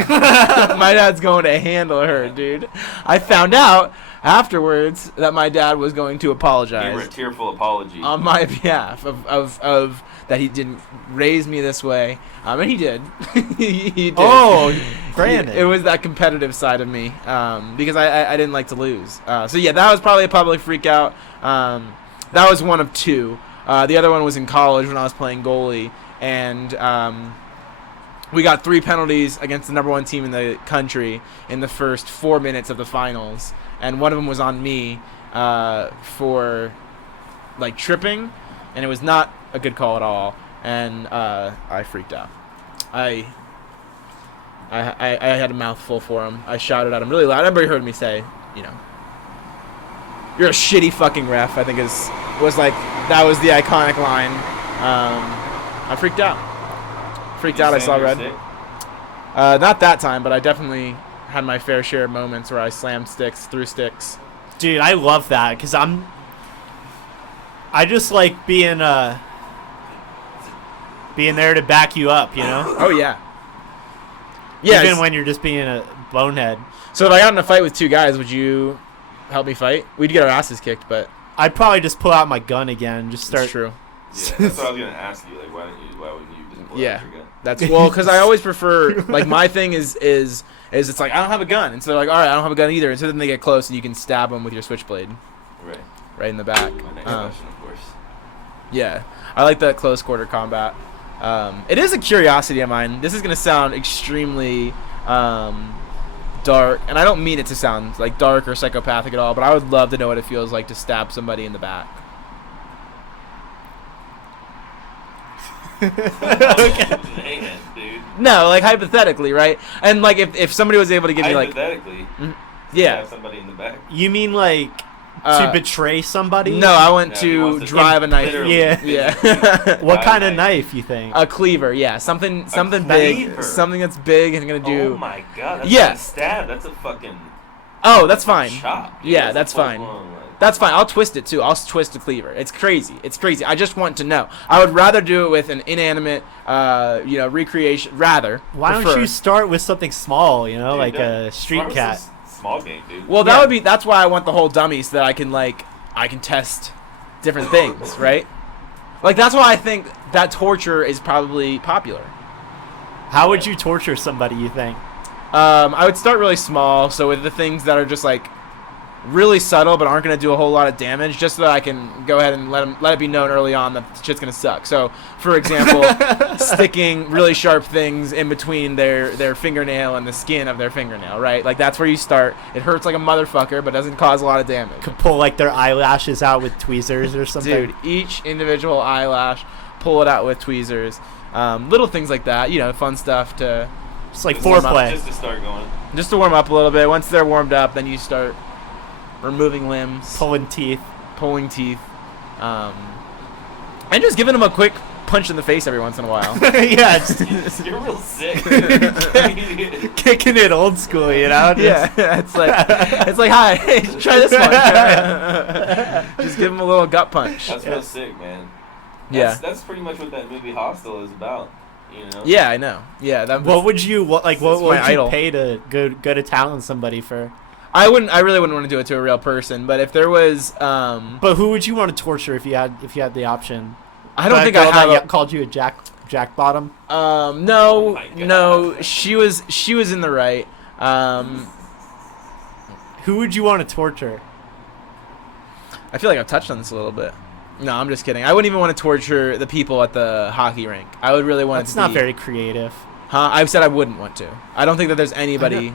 My dad's going to handle her, dude. I found out afterwards that my dad was going to Gave her a apologize tearful apology. on my behalf of that he didn't raise me this way. And he did. he did. Oh, Brandon. It was that competitive side of me, because I didn't like to lose. So yeah, that was probably a public freak out. That was one of two. The other one was in college when I was playing goalie, and we got 3 penalties against the number 1 team in the country in the first 4 minutes of the finals, and one of them was on me for like tripping, and it was not a good call at all, and I freaked out. I had a mouthful for him. I shouted at him really loud. Everybody heard me say, you know, "You're a shitty fucking ref," I think that was the iconic line. I freaked out. I saw red. Not that time, but I definitely had my fair share of moments where I slammed sticks through sticks. Dude, I love that because I just like being there to back you up, you know? Oh yeah. Yeah. Even when you're just being a bonehead. So if I got in a fight with two guys, would you help me fight? We'd get our asses kicked, but I'd probably just pull out my gun again and just that's start. true. Yeah, that's what I was gonna ask you. Like, why wouldn't you just pull Yeah. out your gun? That's well, because I always prefer like my thing is it's like I don't have a gun, and so they're like, all right, I don't have a gun either, and so then they get close and you can stab them with your switchblade Right. in the back. My next question, of course. Yeah, I like that close quarter combat. It is a curiosity of mine. This is gonna sound extremely dark, and I don't mean it to sound like dark or psychopathic at all, but I would love to know what it feels like to stab somebody in the back. Man, dude. No, like hypothetically, right? And like if somebody was able to give me like, Hypothetically, yeah, have somebody in the back. You mean like to betray somebody? No, I went No, he to wants to drive a knife. literally Yeah. Yeah. What Buy kind a of knife you think? A cleaver, yeah, something big, cleaver? something that's big and gonna do. Oh my god, that's Yeah. not a stab. That's a fucking Oh, that's fine. chop. dude. Yeah, a that's fine. full-blown, like- That's fine. I'll twist it too. I'll twist a cleaver. It's crazy. It's crazy. I just want to know. I would rather do it with an inanimate, recreation. Rather. Why don't prefer. you start with something small? You know, Dude, like that- a street Smartest cat. is Small game, dude. Well, Yeah. that's why I want the whole dummy so that I can test different things, right? Like that's why I think that torture is probably popular. How would you torture somebody? You think? I would start really small, so with the things that are just like really subtle but aren't going to do a whole lot of damage, just so that I can go ahead and let it be known early on that shit's going to suck. So, for example, sticking really sharp things in between their fingernail and the skin of their fingernail, right? Like that's where you start. It hurts like a motherfucker, but doesn't cause a lot of damage. Could pull like their eyelashes out with tweezers or something. Dude, each individual eyelash, pull it out with tweezers. Little things like that, fun stuff to It's like Just- foreplay. Just to start going. just to warm up a little bit. Once they're warmed up, then you start removing limbs, Pulling teeth. pulling teeth, and just giving them a quick punch in the face every once in a while. Yeah, just You're real sick. kicking it old school, you know? Just- Yeah, it's like hi, hey, try this one. Just give them a little gut punch. That's real sick, man. Yeah, That's pretty much what that movie Hostel is about. You know. yeah, I know. Yeah, that. What would you what It's would my you idol. pay to go to town on somebody for? I really wouldn't want to do it to a real person, but if there was, But who would you want to torture if you had the option? I don't That think girl I have. that called you a jack bottom. No, my God. no, she was in the right. Who would you want to torture? I feel like I've touched on this a little bit. No, I'm just kidding. I wouldn't even want to torture the people at the hockey rink. I would really want That's it to not be, very creative. Huh? I've said I wouldn't want to. I don't think that there's anybody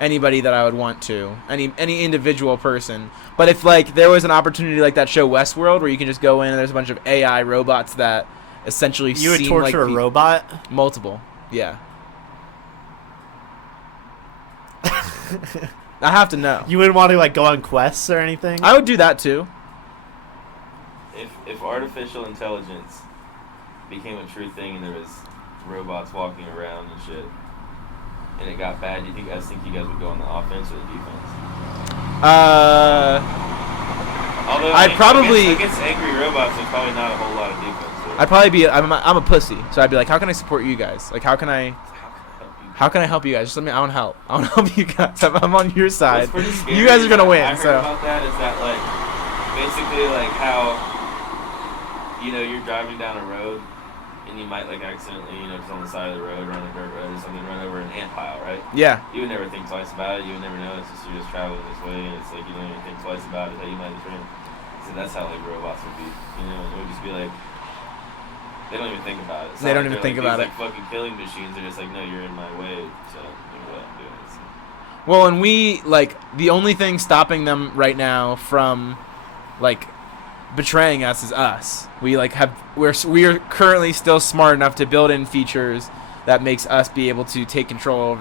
that I would want to. Any individual person. But if like there was an opportunity like that show Westworld where you can just go in and there's a bunch of AI robots that essentially You would seem torture like a robot? multiple. Yeah. I have to know. You wouldn't want to like go on quests or anything? I would do that too. If artificial intelligence became a true thing and there was robots walking around and shit, and it got bad, do you guys think you guys would go on the offense or the defense? Although I'd probably- against angry robots, there's probably not a whole lot of defense. There. I'd probably be. I'm a pussy, so I'd be like, how can I support you guys? Like, how can I How can I help you? help you guys? Just let me. I want to help. I want to help you guys. I'm on your side. What's pretty scary You guys are gonna I win. heard So about that is that like basically like how you're driving down a road and you might like accidentally just on the side of the road, run a dirt road or something, run over an ant pile, right? yeah, You would never think twice about it. You would never know. It's just you're just traveling this way, and it's like you don't even think twice about it. That you might just run. So that's how like robots would be. It would just be like they don't even think about it. It's They not don't like even they're, think like, about these, like fucking killing machines. They're just like, no, you're in my way. So you know what I'm doing. well, and we like the only thing stopping them right now from like betraying us is us. We like we're currently still smart enough to build in features that makes us be able to take control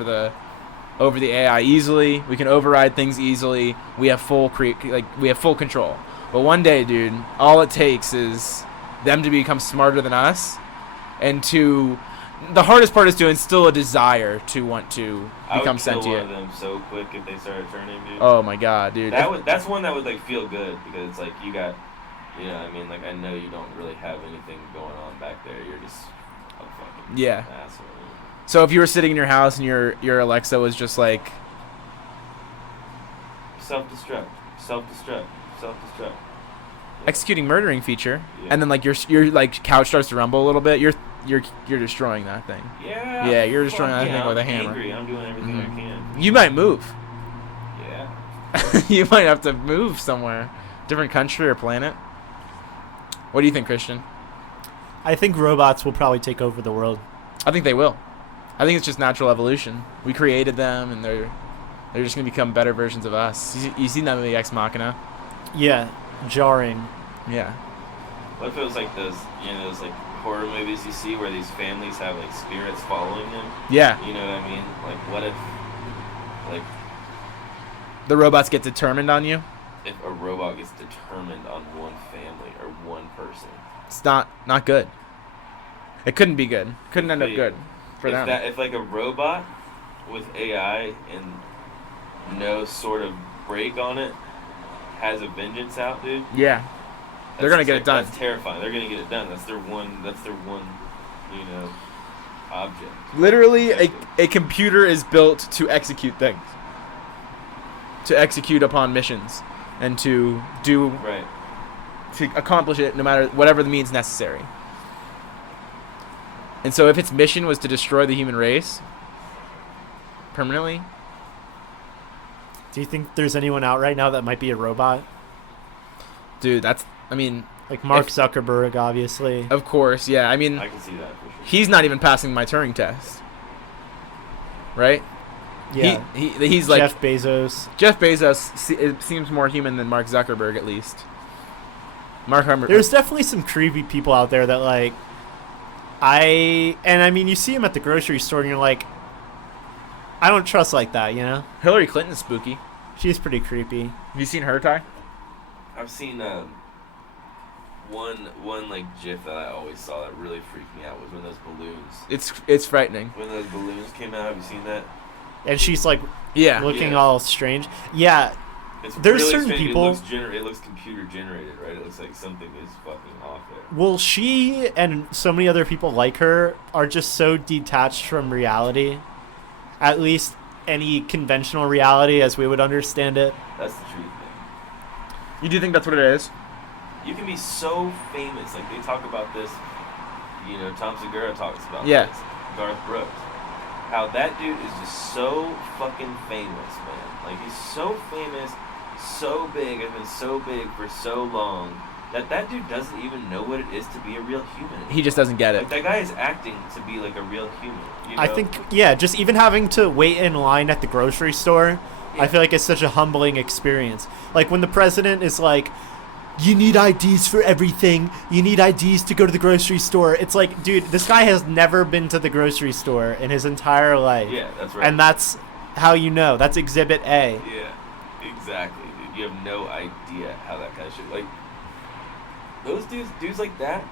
over the AI easily. We can override things easily. We have full control. But one day, dude, all it takes is them to become smarter than us and to the hardest part is to instill a desire to want to I become would kill one of sentient. them so quick if they started turning, dude. Oh my god, dude. That's one that would like feel good because it's like you got, you know what I mean? Like I know you don't really have anything going on back there. You're just a fucking Yeah. asshole. So if you were sitting in your house and your Alexa was just like, Self-destruct. Self-destruct. Self-destruct. executing murdering feature, Yeah. and then like your like couch starts to rumble a little bit, you're destroying that thing. Yeah. Yeah, you're destroying fuck that yeah, thing with a I'm hammer. Angry. I'm doing everything I can. You might move. Yeah. You might have to move somewhere, different country or planet. What do you think, Christian? I think robots will probably take over the world. I think they will. I think it's just natural evolution. We created them, and they're just gonna become better versions of us. You seen that movie Ex Machina? Yeah, jarring. Yeah. What if it was like those, you know, those like horror movies you see where these families have like spirits following them? Yeah. You know what I mean? Like, what if, like, The robots get determined on you. if a robot gets determined on one family or one person? It's not good. It couldn't be good. Couldn't end up good for them. If like a robot with AI and no sort of break on it has a vengeance out, dude. Yeah. They're gonna get it done. That's terrifying. They're gonna get it done. That's their one. You know, object. Literally, a computer is built to execute things. To execute upon missions. And to do Right. to accomplish it no matter whatever the means necessary. And so if its mission was to destroy the human race permanently, Do you think there's anyone out right now that might be a robot? dude, Like Mark If- Zuckerberg, obviously. of course, yeah. I mean, I can see that for sure. he's not even passing my Turing test. Right? Yeah. He's like Jeff Bezos. Jeff Bezos it seems more human than Mark Zuckerberg at least. There's definitely some creepy people out there that like I mean you see them at the grocery store and you're like I don't trust like that, you know? Hillary Clinton's spooky. She's pretty creepy. Have you seen her, Ty? I've seen one like GIF that I always saw that really freaked me out was when those balloons. It's frightening. When those balloons came out, have you seen that? And she's like Yeah. looking Yeah. all strange. Yeah. It's There's really certain strange. people- It looks computer generated, right? It looks like something is fucking off there. Well, she and so many other people like her are just so detached from reality. At least any conventional reality as we would understand it. That's the truth, man. You do think that's what it is? You can be so famous. Like they talk about this. You know, Tom Segura talks about Yeah. this. Garth Brooks. How that dude is just so fucking famous, man. Like he's so famous, so big, and been so big for so long that dude doesn't even know what it is to be a real human. He just doesn't get it. Like that guy is acting to be like a real human. You know? I think, yeah, just even having to wait in line at the grocery store, I Yeah. feel like it's such a humbling experience. Like when the president is like, you need IDs for everything. You need IDs to go to the grocery store. It's like, dude, this guy has never been to the grocery store in his entire life. Yeah, that's right. And that's how you know. That's Exhibit A. Yeah, exactly, dude. You have no idea how that kind of shit. Like those dudes like that,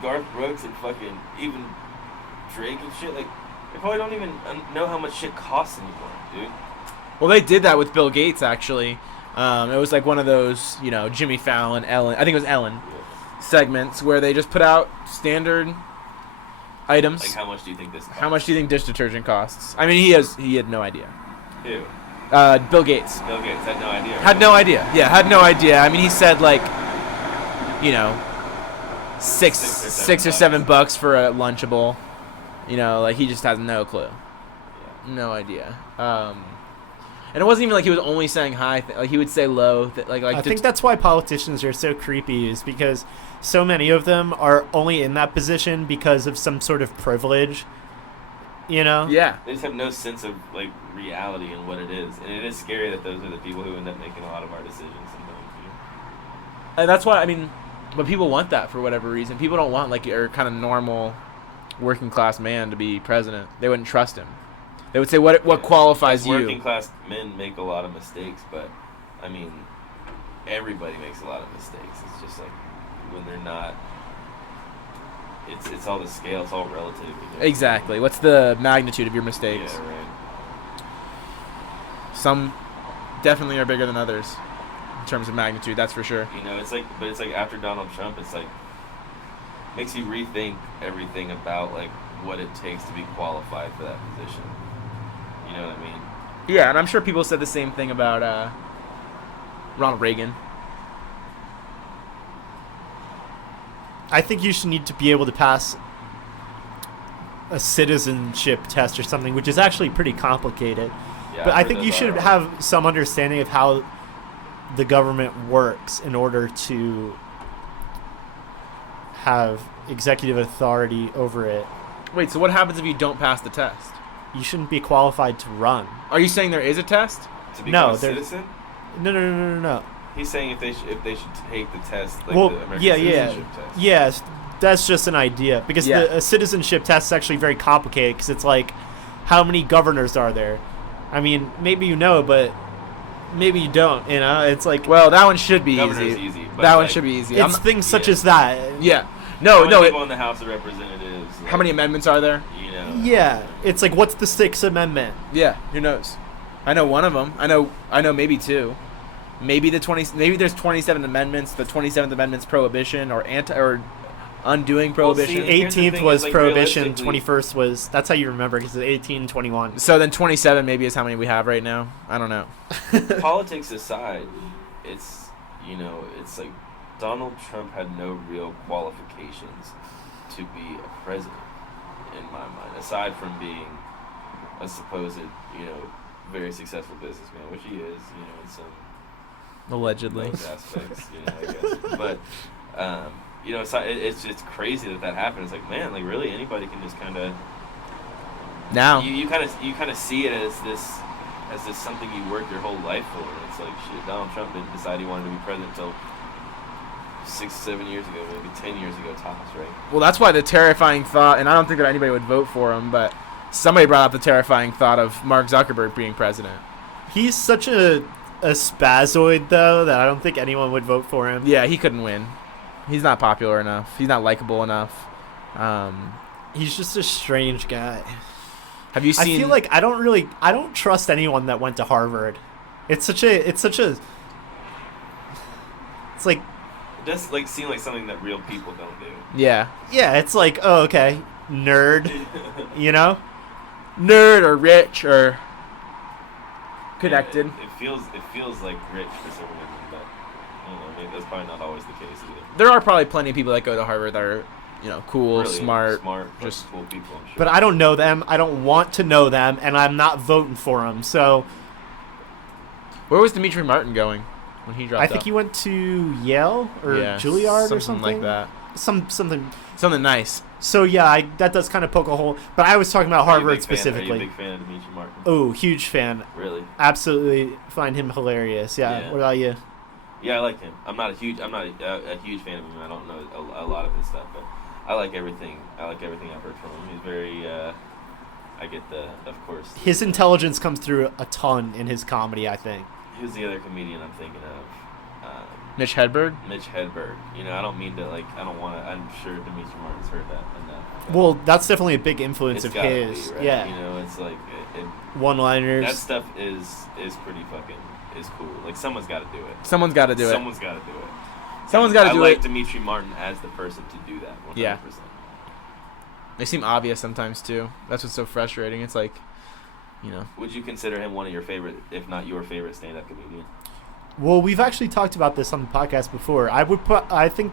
Garth Brooks and fucking even Drake and shit. Like they probably don't even know how much shit costs anymore, dude. Well, they did that with Bill Gates, actually. It was like one of those, you know, Jimmy Fallon, Ellen, I think it was Ellen, segments where they just put out standard items. Like how much do you think this costs? How much do you think dish detergent costs? I mean, he had no idea. Who? Bill Gates. Bill Gates had no idea. Had no idea. Yeah, had no idea. I mean, he said like, you know, six or seven bucks for a Lunchable. You know, like he just has no clue. Yeah. No idea. And it wasn't even like he was only saying high. Like he would say low. I think that's why politicians are so creepy, is because so many of them are only in that position because of some sort of privilege. You know? Yeah. They just have no sense of like reality and what it is, and it is scary that those are the people who end up making a lot of our decisions sometimes. You know? And that's why, I mean, but people want that for whatever reason. People don't want like your kind of normal working class man to be president. They wouldn't trust him. They would say, what qualifies you? Working class men make a lot of mistakes, but I mean, everybody makes a lot of mistakes. It's just like when they're not it's all the scale. It's all relative. You know? Exactly. What's the magnitude of your mistakes? Yeah, right. Some definitely are bigger than others in terms of magnitude. That's for sure. You know, it's like after Donald Trump, it's like makes you rethink everything about like what it takes to be qualified for that position. You know what I mean? Yeah, and I'm sure people said the same thing about Ronald Reagan. I think you should need to be able to pass a citizenship test or something, which is actually pretty complicated. Yeah, But I've I heard think those you should are- have some understanding of how the government works in order to have executive authority over it. Wait, so what happens if you don't pass the test? You shouldn't be qualified to run. Are you saying there is a test? to become No, a they're- citizen. No. He's saying if they should take the test, like Well, the American yeah. citizenship test. Yes, that's just an idea. Because Yeah. a citizenship test is actually very complicated because it's like, how many governors are there? I mean, maybe you know, but maybe you don't, you know? It's like, Well, that one should be Governor's easy. easy, but That one like, should be easy. it's I'm- things such yeah. as that. yeah. How No, many no. people in the House of Representatives? How many amendments are there? You know. Yeah, it's like, what's the Sixth Amendment? Yeah, who knows? I know one of them. I know maybe two. Maybe maybe there's 27 amendments. The 27th amendment's prohibition or undoing prohibition. see, here's the 18th thing, was is, like, prohibition, realistically- 21st was, that's how you remember, because it's 18 and 21. So then 27 maybe is how many we have right now. I don't know. Politics aside, it's it's like Donald Trump had no real qualifications to be a president in my mind, aside from being a supposed very successful businessman, which he is, in some Allegedly. those aspects, I guess. But it's just crazy that happened. It's like, man, like really anybody can just kind of Now. you kind of see it as this something you work your whole life for. And it's like shit. Donald Trump didn't decide he wanted to be president until 6-7 years ago, maybe 10 years ago tops, right? Well, that's why the terrifying thought, and I don't think that anybody would vote for him, but somebody brought up the terrifying thought of Mark Zuckerberg being president. He's such a spazoid, though, that I don't think anyone would vote for him. Yeah, he couldn't win. He's not popular enough. He's not likable enough. He's just a strange guy. Have you I seen? feel like I don't trust anyone that went to Harvard. It's like, It does like seem like something that real people don't do. Yeah, yeah, it's like, oh, okay, nerd, you know? nerd or rich or connected. It feels like rich for some reason, but I don't know. Maybe that's probably not always the case either. There are probably plenty of people that go to Harvard that are, cool, Really smart. just cool people. I'm sure. But I don't know them. I don't want to know them, and I'm not voting for them. So Where was Dimitri Martin going when he dropped I think out? he went to Yale or Yeah, Juilliard or something like that. Something. Something nice. So yeah, that does kind of poke a hole. But I was talking about Are you a Harvard big fan- Are you a specifically. big fan of Dimitri Martin? Oh, huge fan. Really? Absolutely find him hilarious. Yeah. Yeah. What about you? Yeah, I like him. I'm not a huge fan of him. I don't know a lot of his stuff, but I like everything. I've heard from him. He's very. I get of course. His intelligence comes through a ton in his comedy, I think. Who's the other comedian I'm thinking of? Mitch Hedberg. Mitch Hedberg. I don't mean to I don't want to. I'm sure Dimitri Martin's heard that enough. but Well, that's definitely a big influence it's of gotta his. be, right? Yeah. It's like One-liners. that stuff is pretty fucking is cool. Like someone's got to do it. Someone's got to do it. Someone's got to do it. Someone's got to I do like it. Dimitri Martin as the person to do that. 100%. Yeah. They seem obvious sometimes too. That's what's so frustrating. It's like, Would you consider him one of your favorite, if not your favorite, stand-up comedian? Well, we've actually talked about this on the podcast before. I think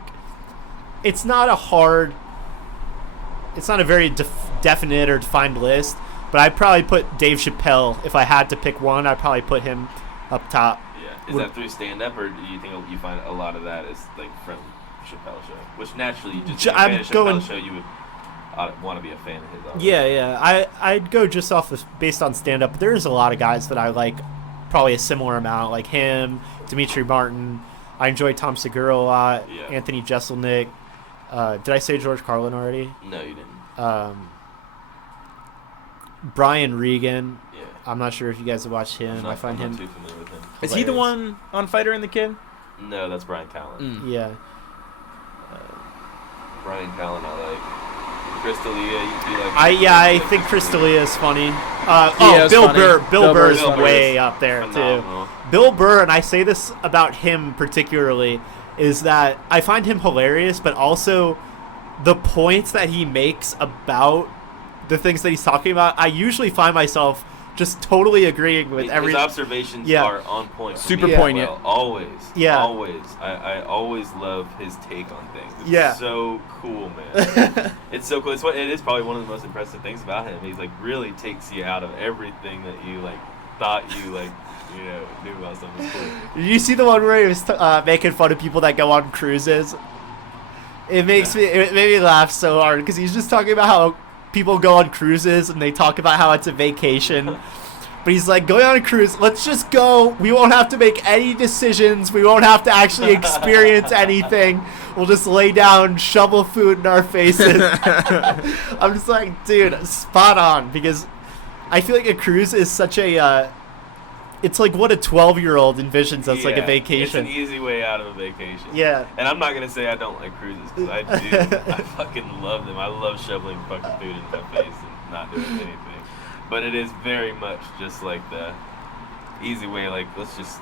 it's not a very definite or defined list, but I'd probably put Dave Chappelle. If I had to pick one, I'd probably put him up top. Yeah. Is that through stand-up, or do you think you find a lot of that is like from Chappelle Show? Which naturally, you just I'm fan of going- Chappelle Show, you would want to be a fan of his. Obviously. Yeah. I'd go just based on stand-up. But there's a lot of guys that I like, probably a similar amount, like him, Dimitri Martin. I enjoy Tom Segura a lot. Yeah. Anthony Jeselnik. Did I say George Carlin already? No, you didn't. Brian Regan. Yeah. I'm not sure if you guys have watched him. I find I'm him. not too familiar with him. Is he the hilarious. one on Fighter and the Kid? No, that's Brian Callen. Yeah. Brian Callen I like. Chris D'Elia, you feel like... I think Chris D'Elia is funny. is Bill funny. Burr. Bill Burr is Bill Burr way is up there phenomenal. too. Bill Burr, and I say this about him particularly, is that I find him hilarious, but also the points that he makes about the things that he's talking about, I usually find myself just totally agreeing with His everything. observations Yeah. are on point. for Super me as poignant. well. Always. Yeah. Always. I always love his take on things. It's Yeah. so cool, man. It's so cool. It is probably one of the most impressive things about him. He's like really takes you out of everything that you like thought you like knew about something. It's cool. Did you see the one where he was making fun of people that go on cruises? It made me laugh so hard because he's just talking about how people go on cruises and they talk about how it's a vacation. But he's like, going on a cruise, let's just go. We won't have to make any decisions. We won't have to actually experience anything. We'll just lay down, shovel food in our faces. I'm just like, dude, spot on. Because I feel like a cruise is such a... it's like what a 12-year-old envisions as like a Yeah, vacation. It's an easy way out of a vacation. Yeah. And I'm not going to say I don't like cruises because I do. I fucking love them. I love shoveling fucking food in my face and not doing anything. But it is very much just like the easy way, like, let's just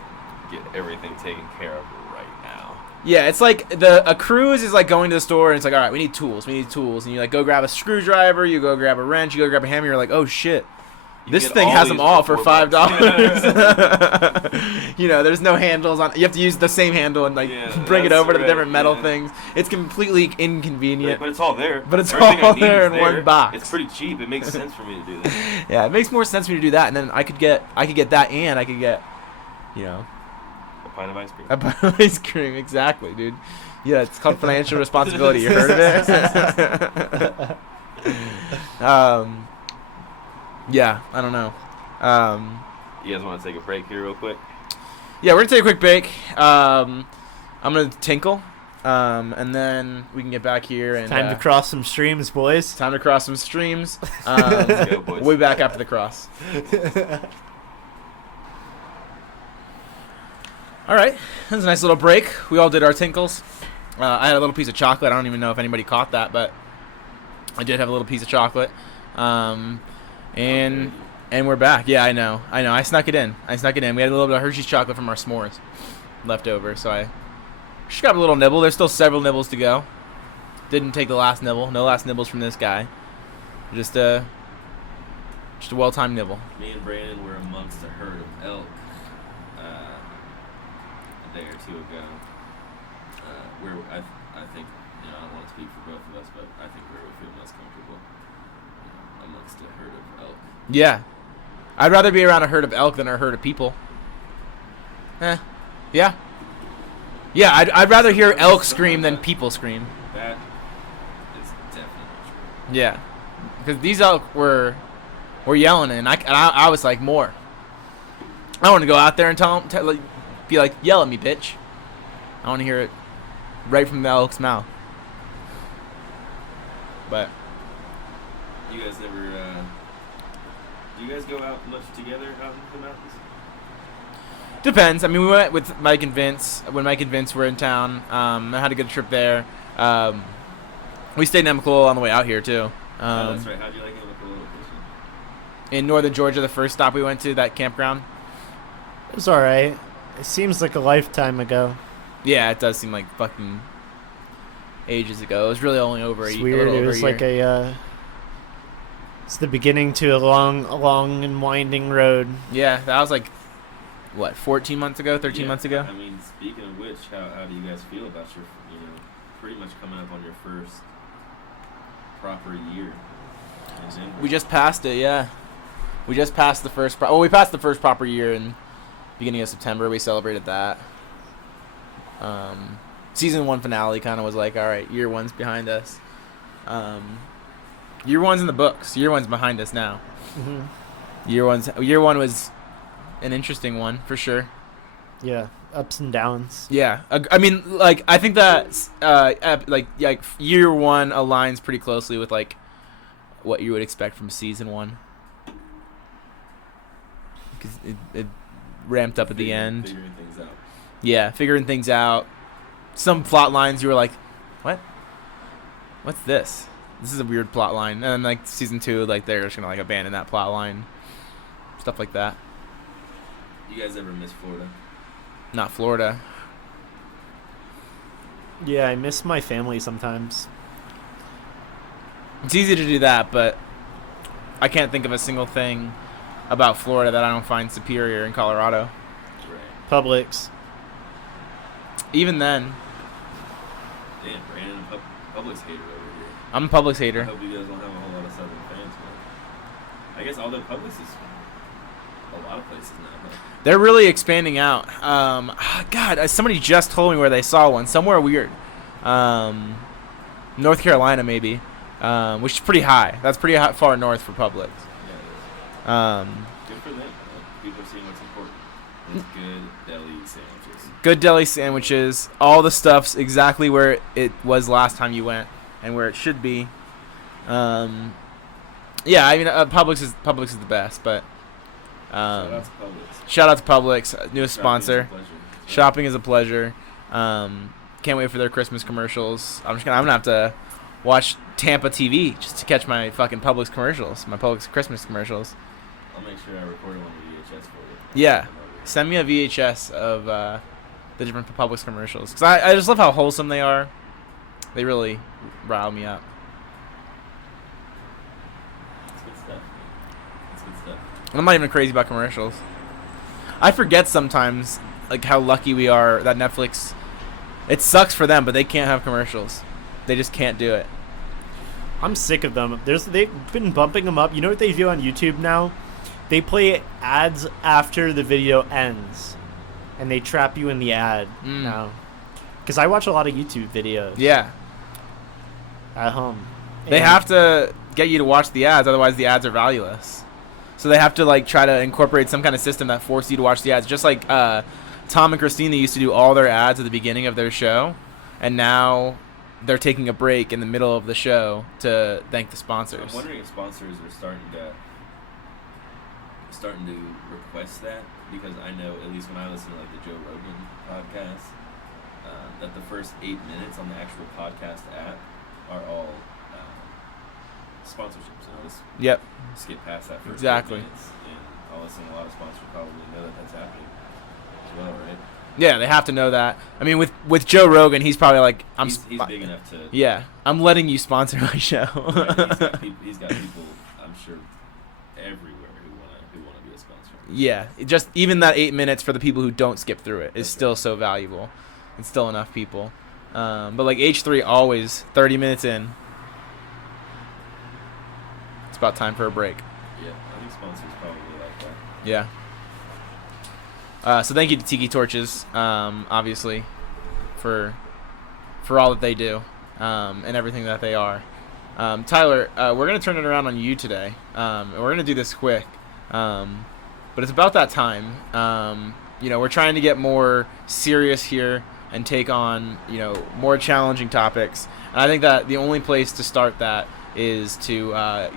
get everything taken care of right now. Yeah, it's like a cruise is like going to the store and it's like, all right, we need tools, and you like go grab a screwdriver, you go grab a wrench, you go grab a hammer, you're like, oh shit, You this get thing all has these them all for $4. $5. There's no handles on. You have to use the same handle and like Yeah, bring it that's over to the right, different metal yeah. things. It's completely inconvenient. But it's all there. But it's Everything I all need there is in one box. It's pretty cheap. It makes sense for me to do that. Yeah, it makes more sense for me to do that, and then I could get that, and I could get, A pint of ice cream. a pint of ice cream. Exactly, dude. Yeah, it's called financial responsibility. You heard of it? Yeah, I don't know. You guys want to take a break here real quick? Yeah, we're gonna take a quick break. I'm gonna tinkle, and then we can get back here and Time to cross some streams, boys. time to cross some streams. Let's go, boys. We'll be back after the cross. All right, that was a nice little break. We all did our tinkles. I had a little piece of chocolate. I don't even know if anybody caught that, but I did have a little piece of chocolate. And we're back. Yeah, I know. I snuck it in. We had a little bit of Hershey's chocolate from our s'mores left over, so I just got a little nibble. There's still several nibbles to go. Didn't take the last nibble. No last nibbles from this guy. Just a well-timed nibble. Me and Brandon were amongst a herd of elk a day or two ago. Where I think, I don't want to speak for both of us, but I think where we feel most comfortable amongst a herd of elk. Yeah. I'd rather be around a herd of elk than a herd of people. Yeah. Yeah, I'd rather hear elk scream than people scream. That is definitely true. Yeah. Because these elk were yelling, and I was like, more. I want to go out there and be like, yell at me, bitch. I want to hear it right from the elk's mouth. But You guys never, do you guys go out much together out in the mountains? depends. I mean, we went with Mike and Vince when Mike and Vince were in town. I had a good trip there. We stayed in Emclool on the way out here too. Oh, that's right. How'd you like it with the location? In northern Georgia, the first stop we went to, that campground. It was alright. It seems like a lifetime ago. Yeah, it does seem like fucking ages ago. It was really only over It's a weird. little It over was a year. like it's the beginning to a long and winding road. Yeah, that was like, what, 14 months ago, 13 months ago? I mean, speaking of which, how do you guys feel about your, pretty much coming up on your first proper year in Denver? We just passed it, yeah. We just passed the first we passed the first proper year in beginning of September. We celebrated that. Season 1 finale kind of was like, all right, year 1's behind us. Year 1's in the books. Year 1's behind us now. Mm-hmm. Year 1 was an interesting one for sure. Yeah, ups and downs. Yeah, I mean, like, I think that like year 1 aligns pretty closely with like what you would expect from season 1, because it ramped up at the end. Figuring things out. Yeah, figuring things out. Some plot lines you were like, what what's this? This is a weird plot line. And then like season 2, like they're just gonna like abandon that plot line. Stuff like that. You guys ever miss Florida? Not Florida. Yeah, I miss my family sometimes. It's easy to do that, but I can't think of a single thing about Florida that I don't find superior in Colorado. Right. Publix. Even then, Damn, Brandon, a Publix hater over here. I'm a Publix I hater. hope you guys don't have a whole lot of Southern fans, but I guess all the Publix is a lot of places now. Huh? They're really expanding out. God, somebody just told me where they saw one. Somewhere weird. North Carolina, maybe. Which is pretty high. That's pretty far north for Publix. Yeah, it is. Good for them. People are seeing what's important. And it's good deli sandwiches. Good deli sandwiches. All the stuff's exactly where it was last time you went and where it should be. Yeah, I mean, Publix is the best, but Shout out to Publix. shout out to Publix, newest Shopping is a sponsor. pleasure. That's right. Shopping is a pleasure. Can't wait for their Christmas commercials. I'm gonna have to watch Tampa TV just to catch my fucking Publix commercials, my Publix Christmas commercials. I'll make sure I record it on the VHS for you. Yeah, send me a VHS of the different Publix commercials, because I just love how wholesome they are. They really rile me up. That's good stuff. That's good stuff. And I'm not even crazy about commercials. I forget sometimes like how lucky we are that Netflix. It sucks for them, but they can't have commercials. They just can't do it. I'm sick of them. They've been bumping them up. You know what they do on YouTube now? They play ads after the video ends, and they trap you in the ad now. Because I watch a lot of YouTube videos Yeah, at home. they And have to get you to watch the ads, otherwise the ads are valueless. So they have to like try to incorporate some kind of system that forces you to watch the ads. Just like Tom and Christina used to do all their ads at the beginning of their show, and now they're taking a break in the middle of the show to thank the sponsors. I'm wondering if sponsors are starting to request that, because I know, at least when I listen to like the Joe Rogan podcast, that the first 8 minutes on the actual podcast app are all sponsorships. So I'll just Yep. skip past that first 8 Exactly. minutes, and I'll listen. A lot of sponsors probably know that that's happening as well, right? Yeah, they have to know that. I mean, with Joe Rogan, he's probably like, He's big enough to. Yeah, I'm letting you sponsor my show. Right, he's got people, I'm sure, everywhere who wanna be a sponsor. Yeah, just even that 8 minutes for the people who don't skip through it is Okay. still so valuable. It's still enough people. But like H3 always 30 minutes in. It's about time for a break. Yeah, I think sponsors probably like that. Yeah. So thank you to Tiki Torches, obviously, for all that they do, and everything that they are. Tyler, we're gonna turn it around on you today. And we're gonna do this quick, but it's about that time. We're trying to get more serious here and take on more challenging topics. And I think that the only place to start that is to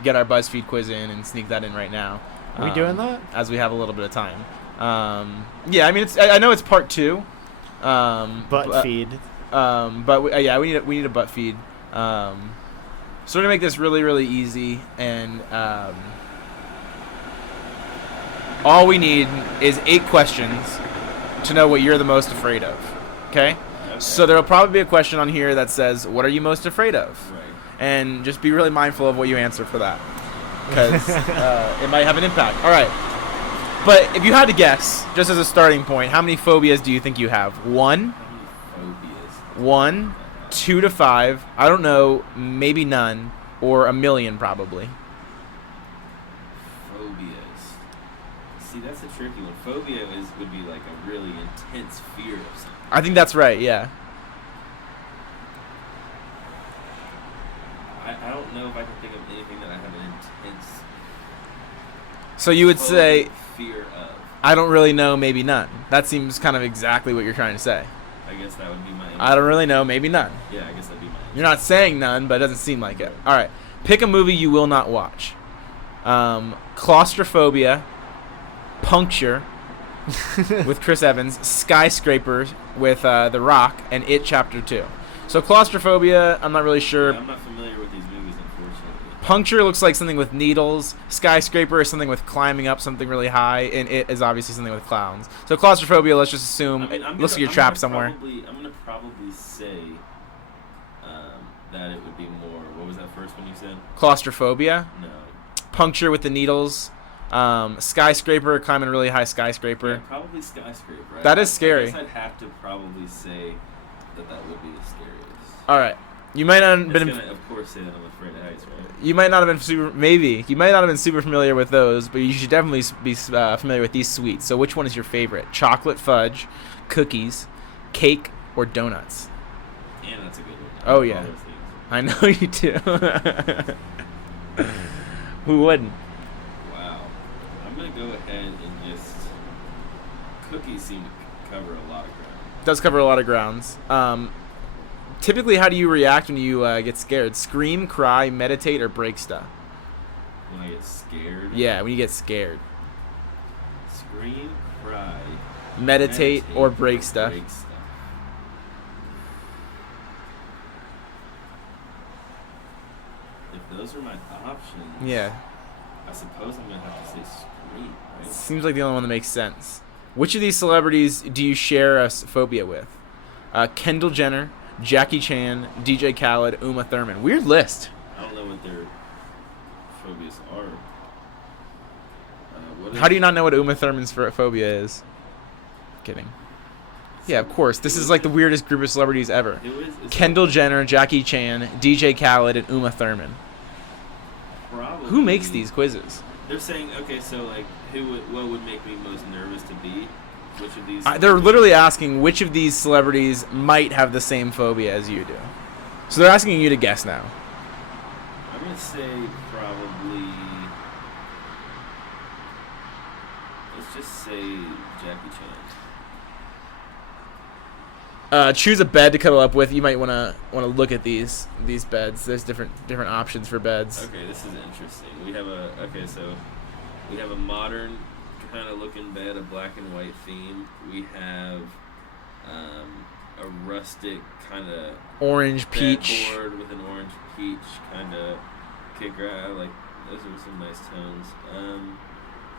get our BuzzFeed quiz in and sneak that in right now. Are we doing that? As we have a little bit of time. Yeah, I mean, I know it's part 2. Butt feed. But we need a butt feed. So we're gonna make this really, really easy, and all we need is 8 questions to know what you're the most afraid of. Okay? So there'll probably be a question on here that says, "What are you most afraid of?" Right. And just be really mindful of what you answer for that, because it might have an impact. All right. But if you had to guess, just as a starting point, how many phobias do you think you have? 1, How many phobias? 1, 2 to 5. I don't know, maybe none, or a million probably. Phobias. See, that's a tricky one. Phobia would be like a really intense fear of something. I think that's right. Yeah. I don't know if I can think of anything that I have an intense So you would say, fear of. I don't really know, maybe none. That seems kind of exactly what you're trying to say. I guess that would be my answer. I don't really know, maybe none. Yeah, I guess that'd be my answer. You're not saying none, but it doesn't seem like it. All right. Pick a movie you will not watch. Claustrophobia, Puncture with Chris Evans, Skyscraper with The Rock, and It Chapter 2. So claustrophobia, I'm not really sure. Yeah, I'm not familiar with these movies, unfortunately. Puncture looks like something with needles. Skyscraper is something with climbing up something really high, and it is obviously something with clowns. So claustrophobia, let's just assume looks like you're trapped somewhere. I'm gonna probably say that it would be more. What was that first one you said? Claustrophobia, No. puncture with the needles, skyscraper, climbing a really high skyscraper. Yeah, probably skyscraper. That is scary. I guess I'd have to probably say that would be the scariest. All right, you might not have It's been. gonna, of course, say that I'm afraid of heights, right? You might not have been super. Maybe you might not have been super familiar with those, but you should definitely be familiar with these sweets. So, which one is your favorite? Chocolate fudge, cookies, cake, or donuts? And that's a good one. Oh, All yeah. those things. I know you do. Who wouldn't? Wow. I'm gonna go ahead and just. Cookies seem to cover a lot of ground. Does cover a lot of grounds. Typically, how do you react when you get scared? Scream, cry, meditate, or break stuff? When I get scared. Yeah, when you get scared. Scream, cry, Meditate or break stuff. If those are my options, Yeah. I suppose I'm gonna have to say scream, right? Seems like the only one that makes sense. Which of these celebrities do you share a phobia with? Kendall Jenner, Jackie Chan, DJ Khaled, Uma Thurman. Weird list. I don't know what their phobias are. How do you not know what Uma Thurman's phobia is? Kidding. Yeah, of course. This is like the weirdest group of celebrities ever. Kendall Jenner, Jackie Chan, DJ Khaled, and Uma Thurman. Probably. Who makes these quizzes? They're saying, okay, so like, what would make me most nervous to be? Which of these? They're literally asking which of these celebrities might have the same phobia as you do. So they're asking you to guess now. I'm gonna say probably. Let's just say Jackie Chan. Choose a bed to cuddle up with. You might wanna look at these beds. There's different options for beds. Okay, this is interesting. We have a modern kind of looking bed, a black and white theme. We have a rustic kind of Orange peach. board with an orange peach kind of kicker. I like those are some nice tones.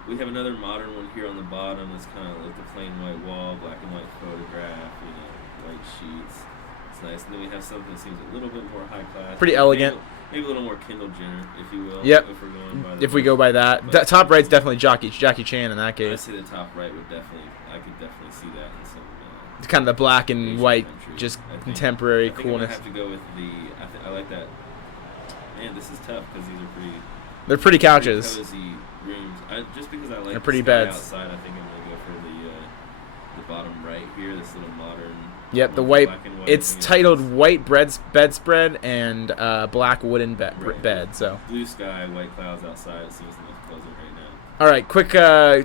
We have another modern one here on the bottom. That's kind of like the plain white wall, black and white photograph. White sheets. It's nice. And then we have something that seems a little bit more high class. Pretty elegant. Maybe a little more Kendall Jenner, if you will. Yep. If we're going by the If we go by that, But- top right's definitely Jackie Chan in that I'd case. say the top right would definitely. I could definitely see that in some. It's kind of the black and Asian white, country. just I think- contemporary I think I'm gonna coolness. have to go with the. I like that. Man, this is tough because these are pretty. They're pretty couches. Cozy rooms. Just because I like. They're the pretty sky beds. Outside, I think I'm gonna go for the bottom right here. This little modern. Yep, the one, white. black and white It's thing. titled white bedspread and black wooden Right. bed. So, Blue sky, white clouds outside. It seems the most pleasant right now. all right, quick.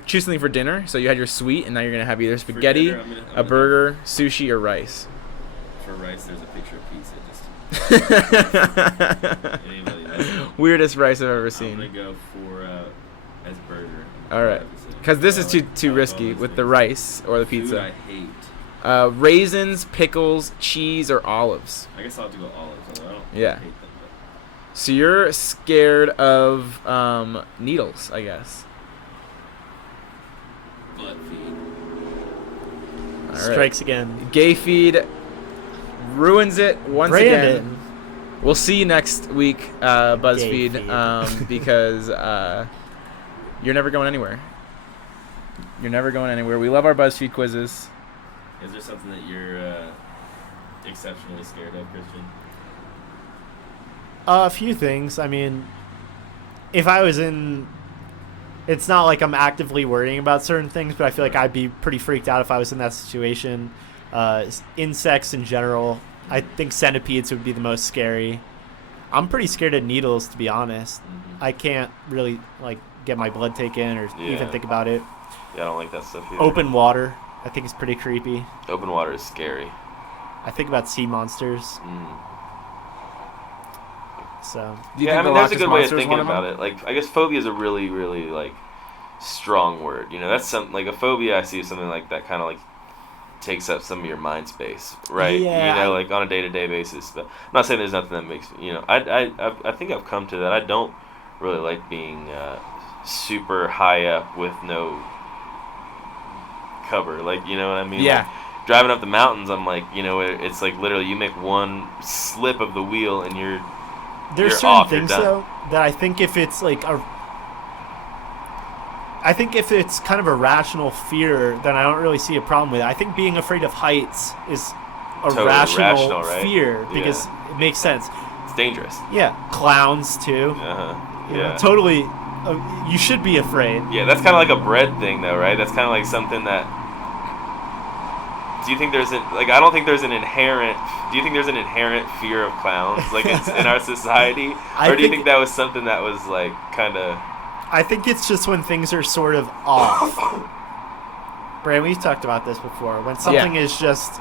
Choose something for dinner. So you had your sweet, and now you're gonna have either For spaghetti, dinner, I'm a gonna- burger, sushi, or rice. For rice, there's a picture of pizza. Just anybody. Weirdest rice I've ever I'm seen. gonna go for as burger. All right, because this is I too like- too I like all risky these with the things. rice or the Food pizza. I hate. Raisins, pickles, cheese, or olives. I guess I'll have to go olives. Although I don't Yeah. hate them. So you're scared of needles, I guess. But blood feed. All right. Strikes again. Gay feed ruins it once Brandon. again. We'll see you next week, BuzzFeed, Gay feed. because you're never going anywhere. You're never going anywhere. We love our BuzzFeed quizzes. Is there something that you're exceptionally scared of, Christian? A few things. I mean, if I was in, it's not like I'm actively worrying about certain things, but I feel like I'd be pretty freaked out if I was in that situation. Insects in general. I think centipedes would be the most scary. I'm pretty scared of needles, to be honest. Mm-hmm. I can't really get my blood taken or even Yeah. think about it. Yeah, I don't like that stuff either. Open water, I think is pretty creepy. Open water is scary. I think about sea monsters. Mm. So Do you Yeah, I think mean, the there's Loch a Ness good way of Monster is thinking one of about them? it. Like, I guess phobia is a really, really, strong word. That's some, like, a phobia I see is something like that kind of, takes up some of your mind space, right? Yeah, You know, like on a day-to-day basis. But I'm not saying there's nothing that makes, you know, I think I've come to that. I don't really like being super high up with no cover, like, you know what I mean? Yeah. Like, driving up the mountains, I'm like, you know, it's like literally you make one slip of the wheel and you're There's you're certain off, you're things done. though that I think if it's like I think if it's kind of a rational fear, then I don't really see a problem with it. I think being afraid of heights is a Totally rational right? fear because it makes sense. It's dangerous. Yeah, clowns too. Uh-huh. You know, Yeah. totally. You should be afraid. Yeah, that's kind of like a bred thing, though, right? That's kind of like something that. Do you think there's like? I don't think there's an inherent. Do you think there's an inherent fear of clowns, like in our society, I or do you think- think that was something that was like kind of? I think it's just when things are sort of off. Brand, we've talked about this before. When something is just,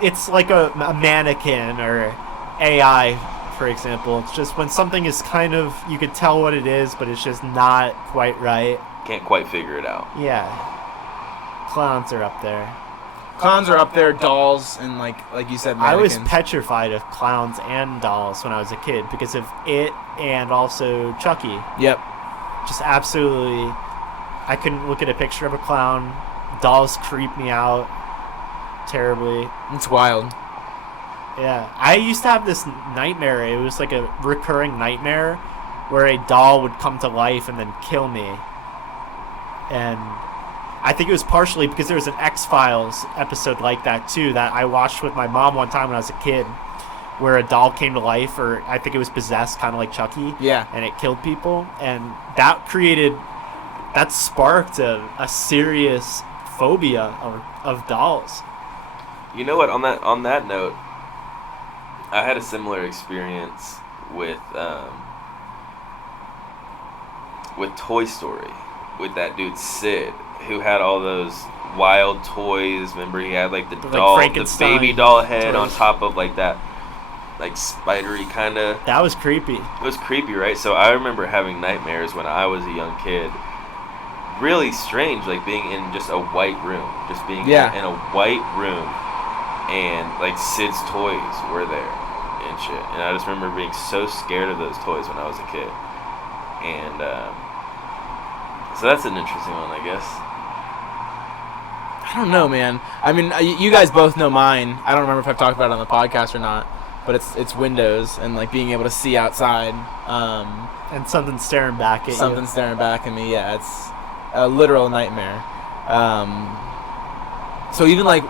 it's like a mannequin or AI, for example. It's just when something is kind of, you could tell what it is, but it's just not quite right. Can't quite figure it out. Yeah. Clowns are up there. Clowns are up there, dolls, and like you said, I was mannequins. petrified of clowns and dolls when I was a kid because of it and also Chucky. Yep. Just absolutely, I couldn't look at a picture of a clown. Dolls creep me out terribly. It's wild. Yeah, I used to have this nightmare. It was like a recurring nightmare where a doll would come to life and then kill me. And I think it was partially because there was an X-Files episode like that too that I watched with my mom one time when I was a kid, where a doll came to life, or I think it was possessed, kind of like Chucky. Yeah. And it killed people, and that sparked a serious phobia of dolls. You know what? On that note, I had a similar experience with Toy Story, with that dude Sid, who had all those wild toys. Remember, he had like the Like doll, the Frankenstein baby doll head on toys. top of like that, like spidery kind of. That was creepy. It was creepy, right? So I remember having nightmares when I was a young kid. Really strange, like being in just a white room, just being Yeah. in a white room, and like Sid's toys were there and shit. And I just remember being so scared of those toys when I was a kid. And so that's an interesting one, I guess. I don't know, man. I mean, you guys both know mine. I don't remember if I've talked about it on the podcast or not, but it's windows and like being able to see outside. And something staring back at Something you. staring back at me. Yeah, it's a literal nightmare. So even like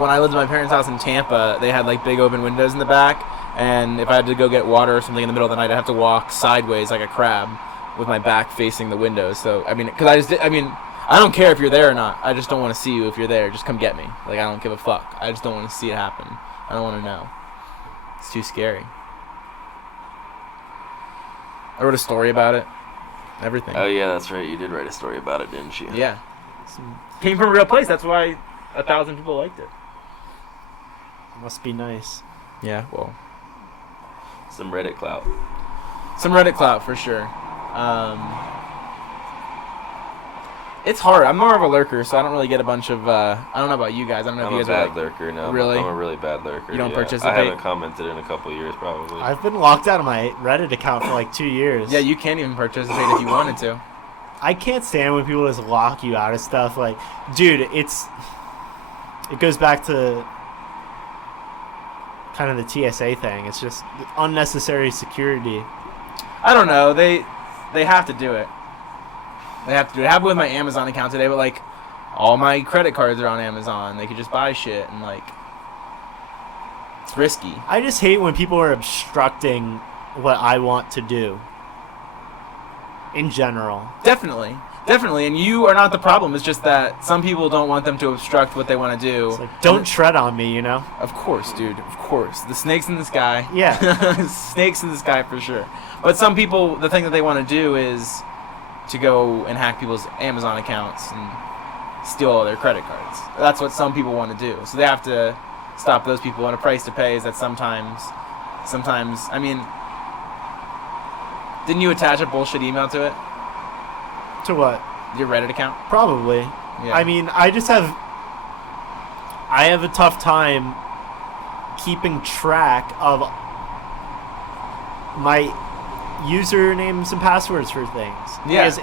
when I lived at my parents' house in Tampa, they had like big open windows in the back, and if I had to go get water or something in the middle of the night, I'd have to walk sideways like a crab with my back facing the windows. So I mean, I don't care if you're there or not. I just don't want to see you if you're there. Just come get me. Like, I don't give a fuck. I just don't want to see it happen. I don't want to know. It's too scary. I wrote a story about it. Everything. Oh yeah, that's right. You did write a story about it, didn't you? Yeah. Came from a real place. That's why 1,000 people liked it. Must be nice. Yeah, well. Some Reddit clout. Some Reddit clout for sure. It's hard. I'm more of a lurker, so I don't really get a bunch of. I don't know about you guys. I don't know I'm if a you guys bad are like. lurker. No, Really? I'm a really bad lurker. You don't yeah. participate? I haven't commented in a couple of years, probably. I've been locked out of my Reddit account for like 2 years. Yeah, you can't even participate if you wanted to. I can't stand when people just lock you out of stuff. Like, dude, it goes back to kind of the TSA thing. It's just unnecessary security. I don't know. They have to do it. They have to do it. It happened with my Amazon account today, but like all my credit cards are on Amazon. They could just buy shit and like it's risky. I just hate when people are obstructing what I want to do. In general. Definitely. And you are not the problem. It's just that some people don't want them to obstruct what they want to do. It's like, don't tread on me, you know? Of course, dude. Of course. The snakes in the sky. Yeah. Snakes in the sky for sure. But some people, the thing that they want to do is to go and hack people's Amazon accounts and steal all their credit cards. That's what some people want to do. So they have to stop those people. And a price to pay is that sometimes, I mean, didn't you attach a bullshit email to it? To what? Your Reddit account? Probably. Yeah. I mean, I just have I have a tough time keeping track of my usernames and passwords for things. Yeah. Because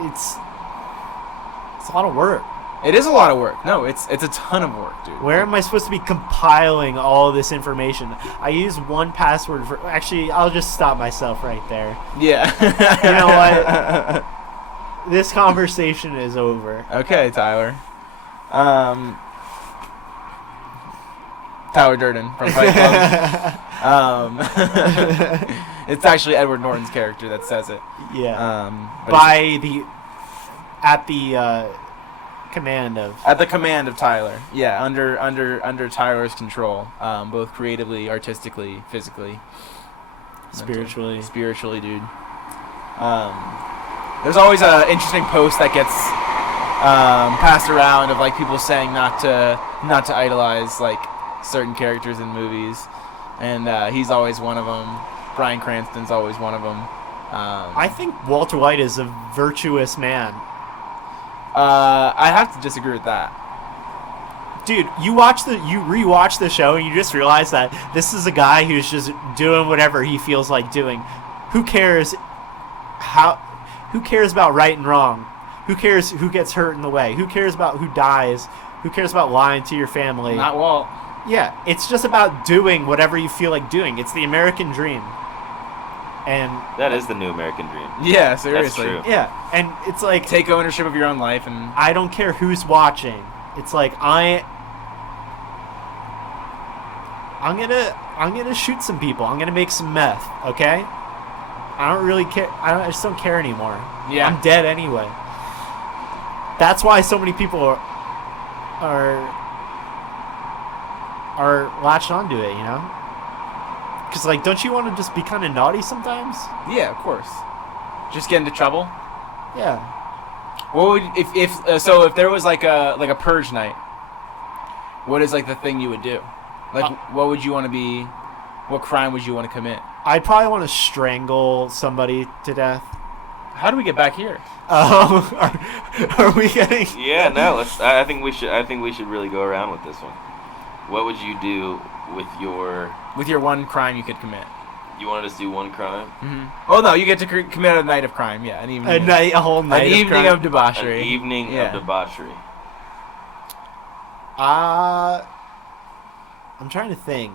it's a lot of work. It is a lot of work. No, it's a ton of work, dude. Where am I supposed to be compiling all this information? I use one password for. Actually, I'll just stop myself right there. Yeah. You know what? This conversation is over. Okay, Tyler. Tyler Durden from Fight Club. It's actually Edward Norton's character that says it. Yeah. But At the command of. at the command of Tyler. Yeah, under Tyler's control, both creatively, artistically, physically, Spiritually. dude. There's always a interesting post that gets passed around of like people saying not to idolize like certain characters in movies, and he's always one of them. Bryan Cranston's always one of them. I think Walter White is a virtuous man. I have to disagree with that. Dude, you rewatch the show and you just realize that this is a guy who's just doing whatever he feels like doing. Who cares about right and wrong? Who cares who gets hurt in the way? Who cares about who dies? Who cares about lying to your family? Not Walt. Yeah, it's just about doing whatever you feel like doing. It's the American dream. And That is the new American dream. Yeah, seriously. true. yeah, and it's like Take ownership of your own life and I don't care who's watching. It's like I'm gonna shoot some people. I'm gonna make some meth. Okay. I don't really care. I just don't care anymore. Yeah. I'm dead anyway. That's why so many people are latched onto it. You know. Because like, don't you want to just be kind of naughty sometimes? yeah, of course. Just get into trouble. Yeah. What would if there was like a purge night? What is like the thing you would do? Like what would you want to be? What crime would you want to commit? I'd probably want to strangle somebody to death. How do we get back here? Are we getting? Yeah, no. I think we should really go around with this one. What would you do with your? With your one crime you could commit. You wanted us to do one crime? Mm-hmm. Oh no, you get to commit a night of crime. Yeah, an evening. A whole night. An of evening crime. of debauchery. An evening Yeah. of debauchery. I'm trying to think.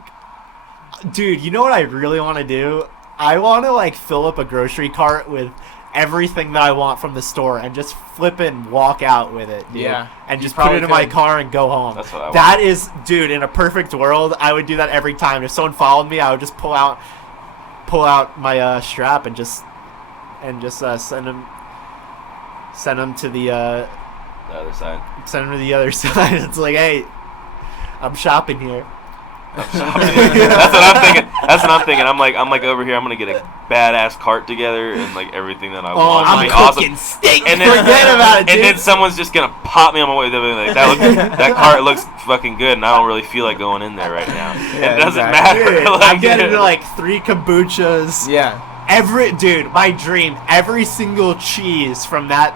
Dude, you know what I really want to do? I want to like fill up a grocery cart with everything that I want from the store and just flip it and walk out with it, dude. Yeah, And you just put it probably in my could. car and go home. That's what I want. That is, dude, in a perfect world, I would do that every time. If someone followed me, I would just pull out my strap and just send them to the The other side. send them to the other side. It's like, hey, I'm shopping here. That's what I'm thinking. I'm like over here. I'm gonna get a badass cart together and like everything that I want. I'm It'll be awesome. cooking steak. And then, Forget about it, dude. and then someone's just gonna pop me on my way. They'll be like, that cart looks fucking good, and I don't really feel like going in there right now. Yeah, it doesn't exactly. matter. Dude, Like, I'm getting like 3 kombuchas. Yeah. My dream, every single cheese from that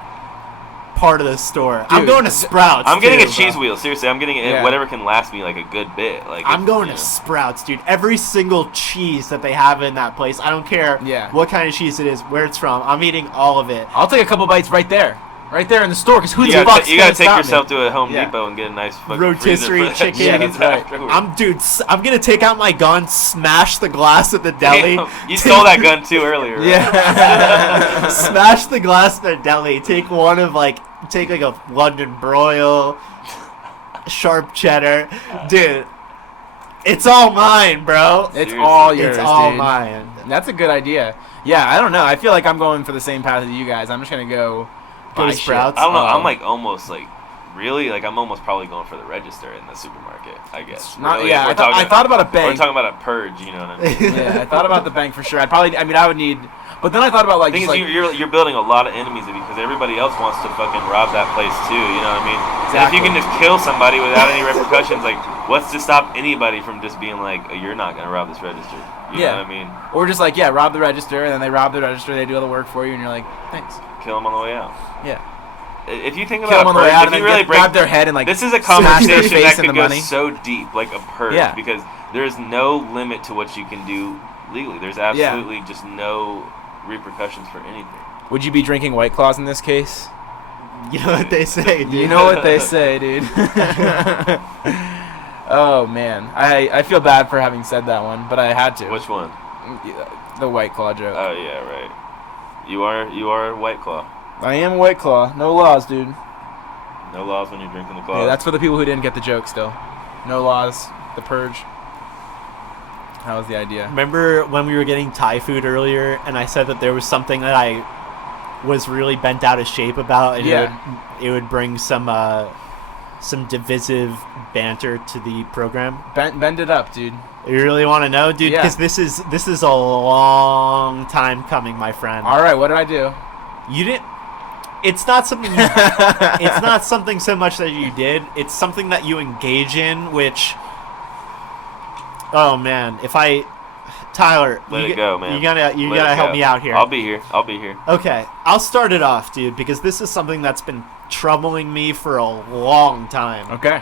part of the store. I'm Dude, going to Sprouts. I'm getting too, a cheese bro. wheel. Seriously, I'm getting Yeah. whatever can last me like a good bit. Like I'm going you to know. Sprouts, dude. Every single cheese that they have in that place. I don't care Yeah. what kind of cheese it is, where it's from. I'm eating all of it. I'll take a couple bites right there in the store. Cause who You the gotta, fuck's you gotta gonna take stop yourself me? to a Home Yeah. Depot and get a nice fucking Rotisserie freezer for chicken. Yeah, that's right. afterwards. I'm gonna take out my gun, smash the glass at the deli. Damn, you stole that gun too earlier. Right? Yeah. Smash the glass at the deli. Take like a London broil, sharp cheddar, dude. It's all mine, bro. It's Seriously. all yours, It's all dude. mine. That's a good idea. Yeah, I don't know. I feel like I'm going for the same path as you guys. I'm just gonna go Go buy to Sprouts? I don't know. Oh. I'm like almost like really like I'm almost probably going for the register in the supermarket. I guess. Not, Really, yeah, if I we're thought about a We're bank. talking about a purge. You know what I mean? Yeah, I thought about the bank for sure. I would need, but then I thought about like, The thing just is, like you're building a lot of enemies because everybody else wants to fucking rob that place too. You know what I mean? And if Exactly. you can just kill somebody without any repercussions, like what's to stop anybody from just being like, oh, you're not gonna rob this register? You Yeah. know what I mean? or just like rob the register, and then they rob the register, they do all the work for you, and you're like, thanks. Kill them on the way out. Yeah. if you think kill them about on the way purge, out if and you then really grab break, their head and like this is a smash their conversation face that in could the go money. so deep, like a purge, Yeah. because there is no limit to what you can do legally. There's absolutely just no repercussions for anything. Would you be drinking White Claws in this case? You know what they say, dude. You know what they say, dude. Oh man, I feel bad for having said that one, but I had to. Which one? The White Claw joke. Oh yeah, right. You are a White Claw. I am White Claw. No laws, dude. No laws when you're drinking the claw. Yeah, that's for the people who didn't get the joke still. No laws. The purge. That was the idea. Remember when we were getting Thai food earlier, and I said that there was something that I was really bent out of shape about, and it would bring some divisive banter to the program. Bend it up, dude. You really want to know, dude? Yeah. Because this is a long time coming, my friend. All right, what did I do? You didn't. It's not something. It's not something so much that you did. It's something that you engage in, which. Oh man, Tyler, Let it go, man. You gotta help me out here. I'll be here. Okay, I'll start it off, dude, because this is something that's been troubling me for a long time. Okay.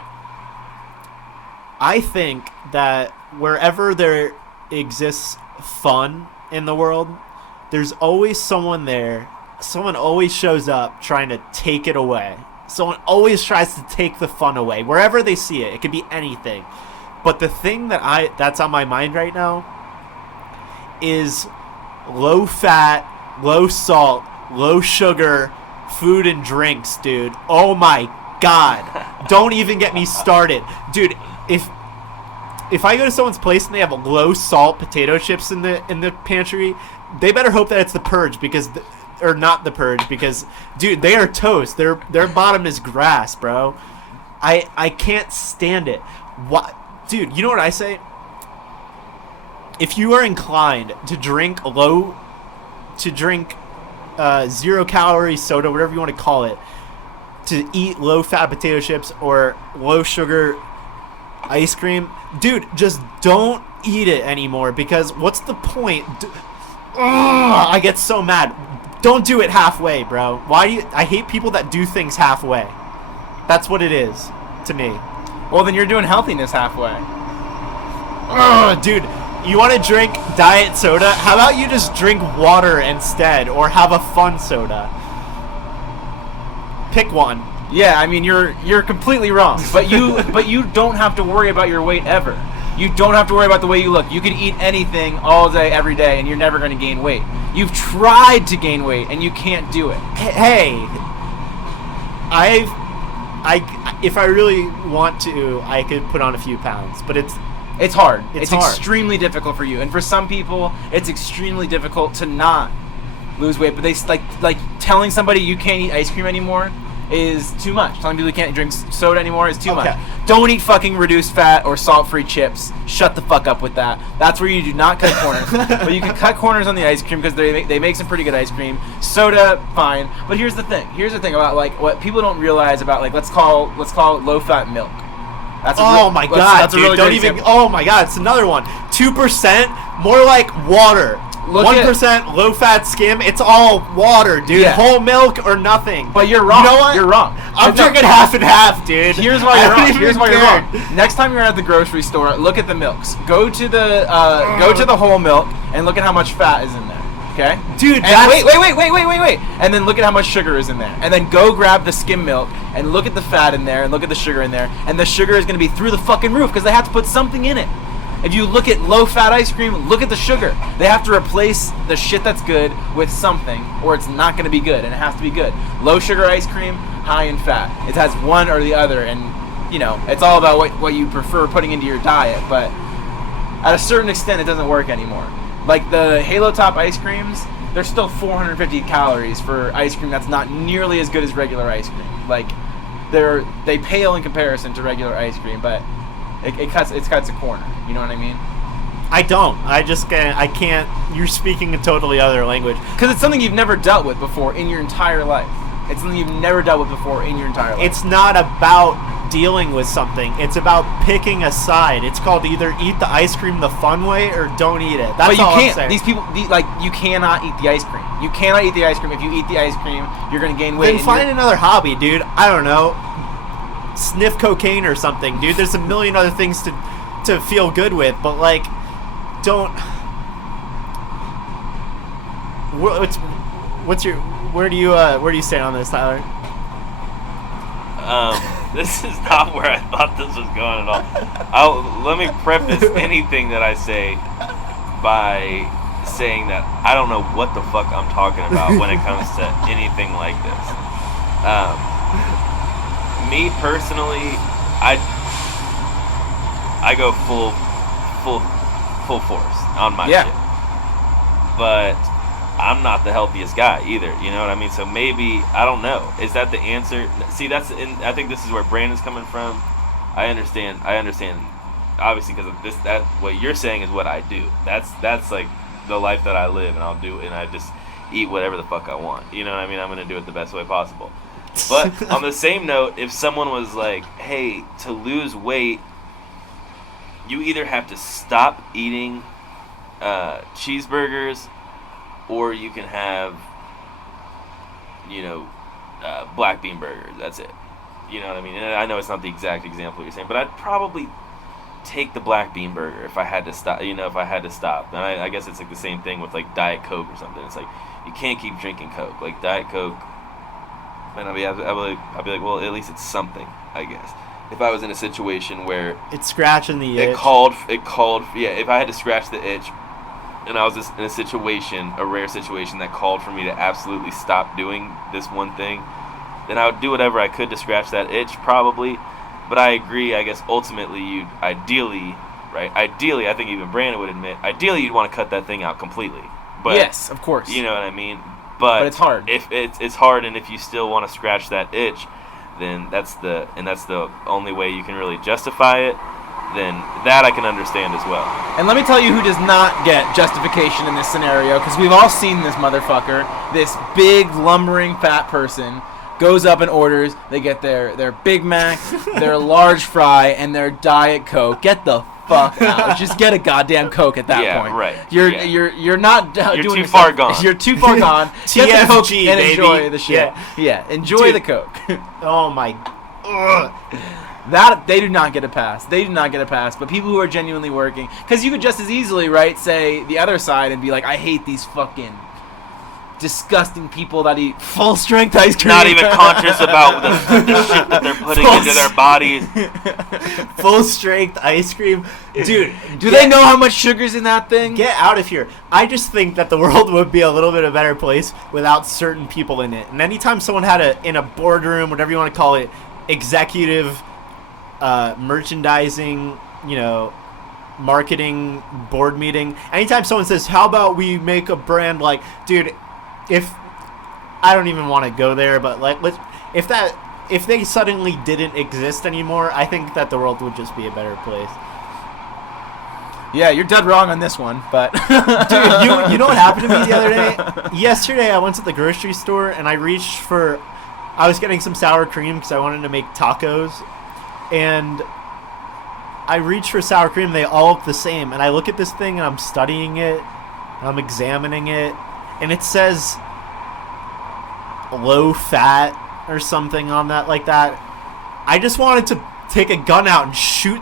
I think that wherever there exists fun in the world, there's always someone there. Someone always shows up trying to take it away. Someone always tries to take the fun away. Wherever they see it, it could be anything. But the thing that's on my mind right now is low fat, low salt, low sugar food and drinks, dude. Oh my god. Don't even get me started. Dude, if I go to someone's place and they have low salt potato chips in the pantry, they better hope that it's the purge or not the purge, because dude, they are toast. Their bottom is grass, bro. I can't stand it. What, dude, you know what I say? If you are inclined to drink 0-calorie soda, whatever you want to call it, to eat low-fat potato chips or low-sugar ice cream, dude, just don't eat it anymore, because what's the point? I get so mad. Don't do it halfway, bro. I hate people that do things halfway. That's what it is to me. Well, then you're doing healthiness halfway. Dude, you want to drink diet soda? How about you just drink water instead, or have a fun soda? Pick one. Yeah, I mean you're completely wrong. But you don't have to worry about your weight ever. You don't have to worry about the way you look. You can eat anything all day, every day, and you're never going to gain weight. You've tried to gain weight, and you can't do it. Hey, if I really want to, I could put on a few pounds, but it's hard. It's It's hard. extremely difficult for you, and for some people, it's extremely difficult to not lose weight. But they like telling somebody you can't eat ice cream anymore is too much. Telling people you can't drink soda anymore is too much. Don't eat fucking reduced fat or salt-free chips. Shut the fuck up with that. That's where you do not cut corners. But you can cut corners on the ice cream, because they make some pretty good ice cream. Soda, fine. But here's the thing. Here's the thing about like what people don't realize about like let's call it low-fat milk. That's my god, that's a dude! really Don't good even. example. Oh my god, it's another one. 2%, more like water. Look 1% low-fat skim. It's all water, dude. Yeah. Whole milk or nothing. But you're wrong. You know what? You're wrong. I'm No. drinking half and half, dude. Here's why I you're don't wrong. even Here's why you're care. wrong. Next time you're at the grocery store, look at the milks. Go to the whole milk and look at how much fat is in there. Okay, Dude, And that's- wait, and then look at how much sugar is in there, and then go grab the skim milk and look at the fat in there and look at the sugar in there, and the sugar is gonna be through the fucking roof because they have to put something in it. If you look at low-fat ice cream, look at the sugar. They have to replace the shit that's good with something, or it's not going to be good, and it has to be good. Low-sugar ice cream, high in fat. It has one or the other, and, you know, it's all about what you prefer putting into your diet, but at a certain extent, it doesn't work anymore. Like the Halo Top ice creams, there's still 450 calories for ice cream that's not nearly as good as regular ice cream. Like, they pale in comparison to regular ice cream, but it cuts a corner. You know what I mean? I don't. I can't. You're speaking a totally other language. Because it's something you've never dealt with before in your entire life. It's something you've never dealt with before in your entire life. It's not about dealing with something. It's about picking a side. It's called either eat the ice cream the fun way or don't eat it. That's But you all I'm can't. saying. These people, you cannot eat the ice cream. You cannot eat the ice cream. If you eat the ice cream, you're gonna gain weight. Then and find you're- another hobby, dude. I don't know. Sniff cocaine or something, dude. There's a million other things to feel good with, but like, don't. What's your? Where do you stand on this, Tyler? This is not where I thought this was going at all. Let me preface anything that I say by saying that I don't know what the fuck I'm talking about when it comes to anything like this. Me personally, I go full force on my shit. But I'm not the healthiest guy either, you know what I mean? So maybe, I don't know. Is that the answer? See, I think this is where Brandon's coming from. I understand. Obviously, because that what you're saying is what I do. That's like the life that I live, and I'll do, and I just eat whatever the fuck I want. You know what I mean? I'm gonna do it the best way possible. But on the same note, if someone was like, "Hey, to lose weight, you either have to stop eating cheeseburgers, or you can have, black bean burgers. That's it." You know what I mean? And I know it's not the exact example you're saying, but I'd probably take the black bean burger if I had to stop. If I had to stop. And I guess it's like the same thing with like Diet Coke or something. It's like you can't keep drinking Coke. Like Diet Coke, and I'd be like, well, at least it's something, I guess. If I was in a situation where It's scratching the itch. it called, if I had to scratch the itch, and I was just in a rare situation that called for me to absolutely stop doing this one thing, then I would do whatever I could to scratch that itch, probably. But I agree, I guess ultimately ideally, I think even Brandon would admit, ideally you'd want to cut that thing out completely. But yes, of course. you know what I mean? But it's hard. If it's hard, and if you still want to scratch that itch, then that's the only way you can really justify it. Then that I can understand as well. And let me tell you who does not get justification in this scenario, because we've all seen this motherfucker. This big, lumbering, fat person goes up and orders. They get their Big Mac, their large fry, and their Diet Coke. Get the fuck out. Just get a goddamn Coke at that point. Right. You're not doing too yourself- far gone. You're too far gone. Get the Coke TFG, and baby. enjoy the shit. Yeah, enjoy Dude. the Coke. Oh my. Ugh. That they do not get a pass. They do not get a pass. But people who are genuinely working, because you could just as easily, say the other side and be like, I hate these fucking disgusting people that eat full strength ice cream. Not even conscious about the shit that they're putting into their bodies. Full strength ice cream, dude. Do they know how much sugar's in that thing? Get out of here. I just think that the world would be a little bit a better place without certain people in it. And anytime someone had in a boardroom, whatever you want to call it, executive, merchandising, marketing board meeting, anytime someone says, how about we make a brand, like, dude, if I don't even want to go there, but like, if they suddenly didn't exist anymore, I think that the world would just be a better place. Yeah, you're dead wrong on this one, but Dude, you know what happened to me the other day? Yesterday, I went to the grocery store and I was getting some sour cream because I wanted to make tacos, and I reached for sour cream. They all look the same, and I look at this thing and I'm studying it, and I'm examining it, and it says low fat or something on that, like that. I just wanted to take a gun out and shoot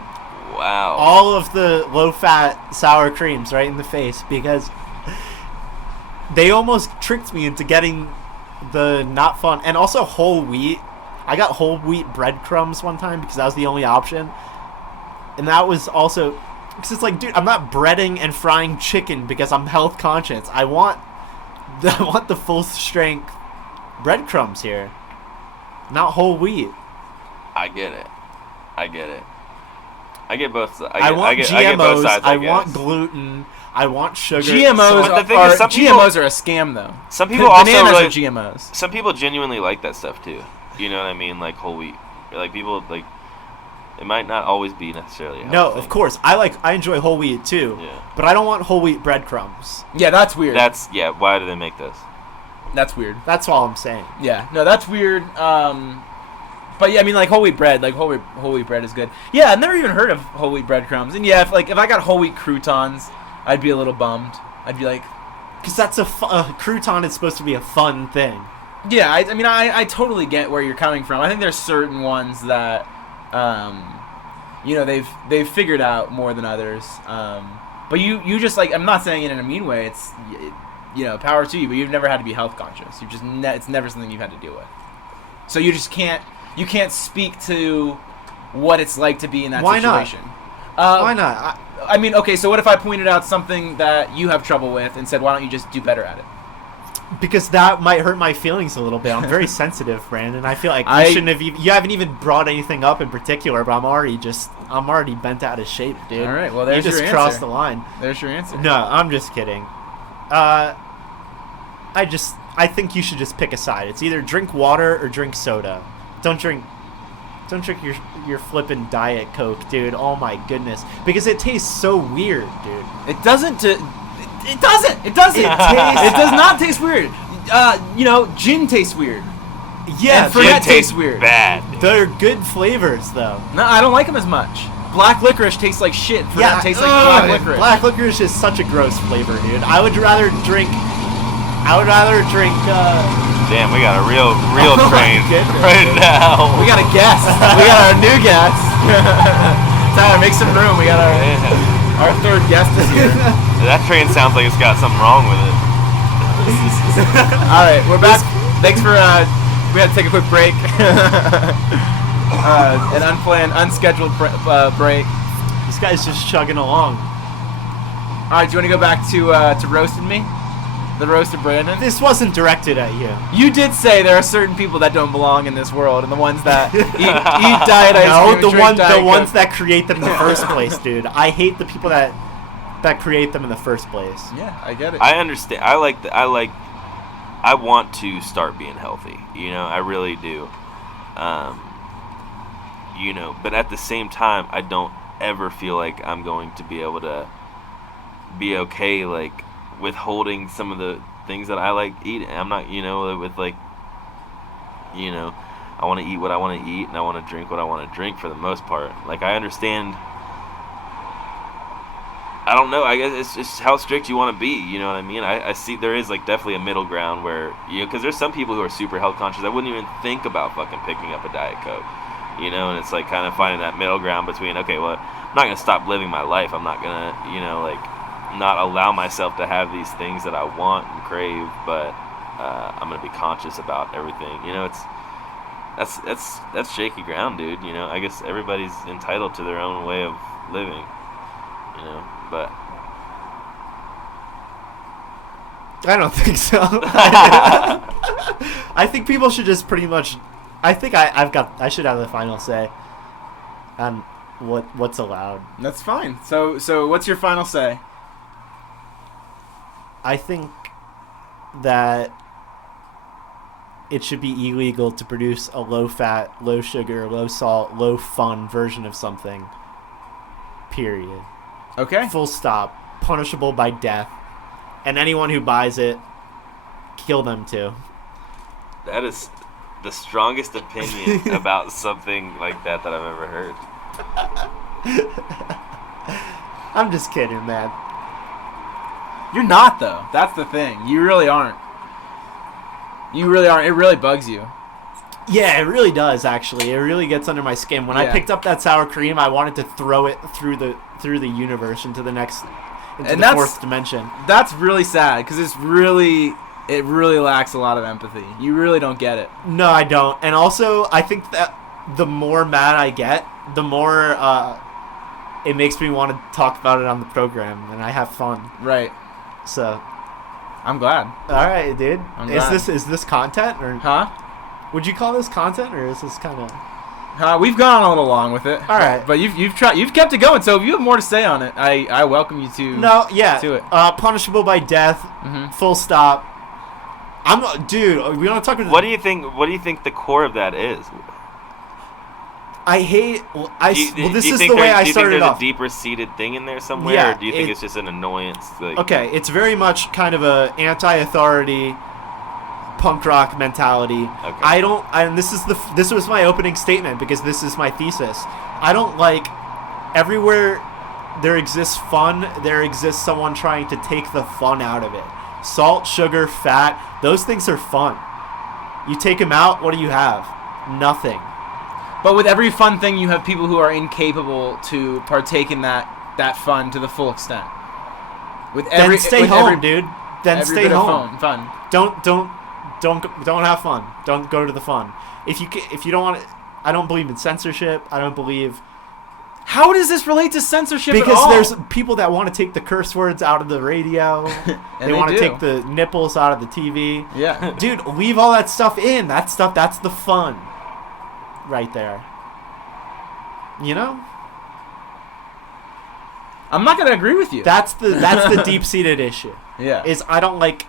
Wow. all of the low-fat sour creams right in the face, because they almost tricked me into getting the not fun. And also whole wheat. I got whole wheat breadcrumbs one time because that was the only option. And that was also, because it's like, dude, I'm not breading and frying chicken because I'm health conscious. I want the full strength breadcrumbs here, not whole wheat. I get it. I get both. I want GMOs. I get both sides, I guess. want gluten. I want sugar. GMOs But the thing is, some people- GMOs are a scam though. Some people also Bananas really, are GMOs. some people genuinely like that stuff too. You know what I mean? Like whole wheat. Like people like. It might not always be necessarily. A No, healthy of thing. course. I enjoy whole wheat too. Yeah. But I don't want whole wheat breadcrumbs. Yeah, that's weird. Why do they make this? That's weird. That's all I'm saying. Yeah, no, that's weird. But yeah, I mean, like whole wheat bread, like whole wheat bread is good. Yeah, I've never even heard of whole wheat breadcrumbs. And yeah, if I got whole wheat croutons, I'd be a little bummed. I'd be like, Because that's a crouton is supposed to be a fun thing. yeah, I mean, I totally get where you're coming from. I think there's certain ones that, you know, they've figured out more than others. But you just like, I'm not saying it in a mean way. It's, you know, power to you. But you've never had to be health conscious. You've just it's never something you've had to deal with. So you just can't speak to what it's like to be in that Why not? situation. Why not? I mean, okay, so what if I pointed out something that you have trouble with and said, why don't you just do better at it? Because that might hurt my feelings a little bit. I'm very sensitive, Brandon. I feel like you I- shouldn't have. You haven't even brought anything up in particular, but I'm already bent out of shape, dude. All right, well, there's you just your crossed answer. the line. There's your answer. No, I'm just kidding. I think you should just pick a side. It's either drink water or drink soda. Don't drink your flippin' Diet Coke, dude. Oh my goodness, because it tastes so weird, dude. It doesn't. It doesn't. It doesn't. tastes- It does not taste weird. You know, gin tastes weird. Yeah, And Fernet It tastes weird. Bad. they're good flavors though. No, I don't like them as much. Black licorice tastes like shit. Fernet tastes like ugh, black licorice. Black licorice is such a gross flavor, dude. I would rather drink. Damn, we got a real Oh my train goodness. right now. We got a guest. We got our new guest. Tyler, make some room. We got our third guest is here. That train sounds like it's got something wrong with it. All right, we're back. Thanks for. We had to take a quick break. An unplanned, unscheduled break. This guy's just chugging along. All right, do you want to go back to roasting me? The roast of Brandon? This wasn't directed at you. You did say there are certain people that don't belong in this world, and the ones that eat diet ice No, cream, drink Diet the ones Coke. that create them in the first place, dude. I hate the people that create them in the first place. Yeah, I get it. I understand. I want to start being healthy. You know, I really do. You know, but at the same time, I don't ever feel like I'm going to be able to be okay, like, withholding some of the things that I like eating. I'm not, you know, with like, you know, I want to eat what I want to eat and I want to drink what I want to drink for the most part. Like, I understand. I don't know. I guess it's just how strict you want to be. You know what I mean? I see there is like definitely a middle ground where, you know, because there's some people who are super health conscious. I wouldn't even think about fucking picking up a Diet Coke. You know, and it's like kind of finding that middle ground between, okay, well, I'm not gonna stop living my life. I'm not gonna, you know, like, not allow myself to have these things that I want and crave, but I'm gonna be conscious about everything. You know, that's shaky ground, dude. You know, I guess everybody's entitled to their own way of living. You know, but I don't think so. I think people should just pretty much. I think I should have the final say on what's allowed. That's fine. So what's your final say? I think that it should be illegal to produce a low-fat, low-sugar, low-salt, low-fun version of something. Period. Okay. Full stop. Punishable by death. And anyone who buys it, kill them too. that is the strongest opinion about something like that I've ever heard. I'm just kidding, man. You're not, though. That's the thing. You really aren't. You really aren't. It really bugs you. Yeah, it really does. Actually, it really gets under my skin. When I Yeah. picked up that sour cream, I wanted to throw it through the universe into the And that's- fourth dimension. That's really sad because it really lacks a lot of empathy. You really don't get it. No, I don't. And also, I think that the more mad I get, the more it makes me want to talk about it on the program, and I have fun. Right. So, I'm glad. all right, dude. I'm Is glad. this content, or Huh? would you call this content, or is this kind of? We've gone a little long with it. All right. But you've kept it going. So if you have more to say on it, I welcome you to. No, yeah. To it. Punishable by death. Mhm. Full stop. Dude. We want to talk about. What do you think the core of that is? I hate. This is the way Do I you think started there's off. a deeper seated thing in there somewhere, Yeah, or do you think it- it's just an annoyance? Like, Okay, it's very much kind of a anti-authority. punk rock mentality. Okay. I don't, and this was my opening statement because this is my thesis. I don't like everywhere there exists fun, there exists someone trying to take the fun out of it. Salt, sugar, fat, those things are fun. You take them out, what do you have? Nothing. But with every fun thing, you have people who are incapable to partake in that fun to the full extent. Then stay home, dude. Then every stay bit of home. Fun. Don't have fun. Don't go to the fun. If you don't want, I don't believe in censorship. I don't believe. How does this relate to censorship at Because all? there's people that want to take the curse words out of the radio. And they want to do. take the nipples out of the TV. Yeah. Dude, leave all that stuff in. That's the fun. Right there. You know? I'm not gonna agree with you. That's the deep-seated issue. Yeah. Is I don't like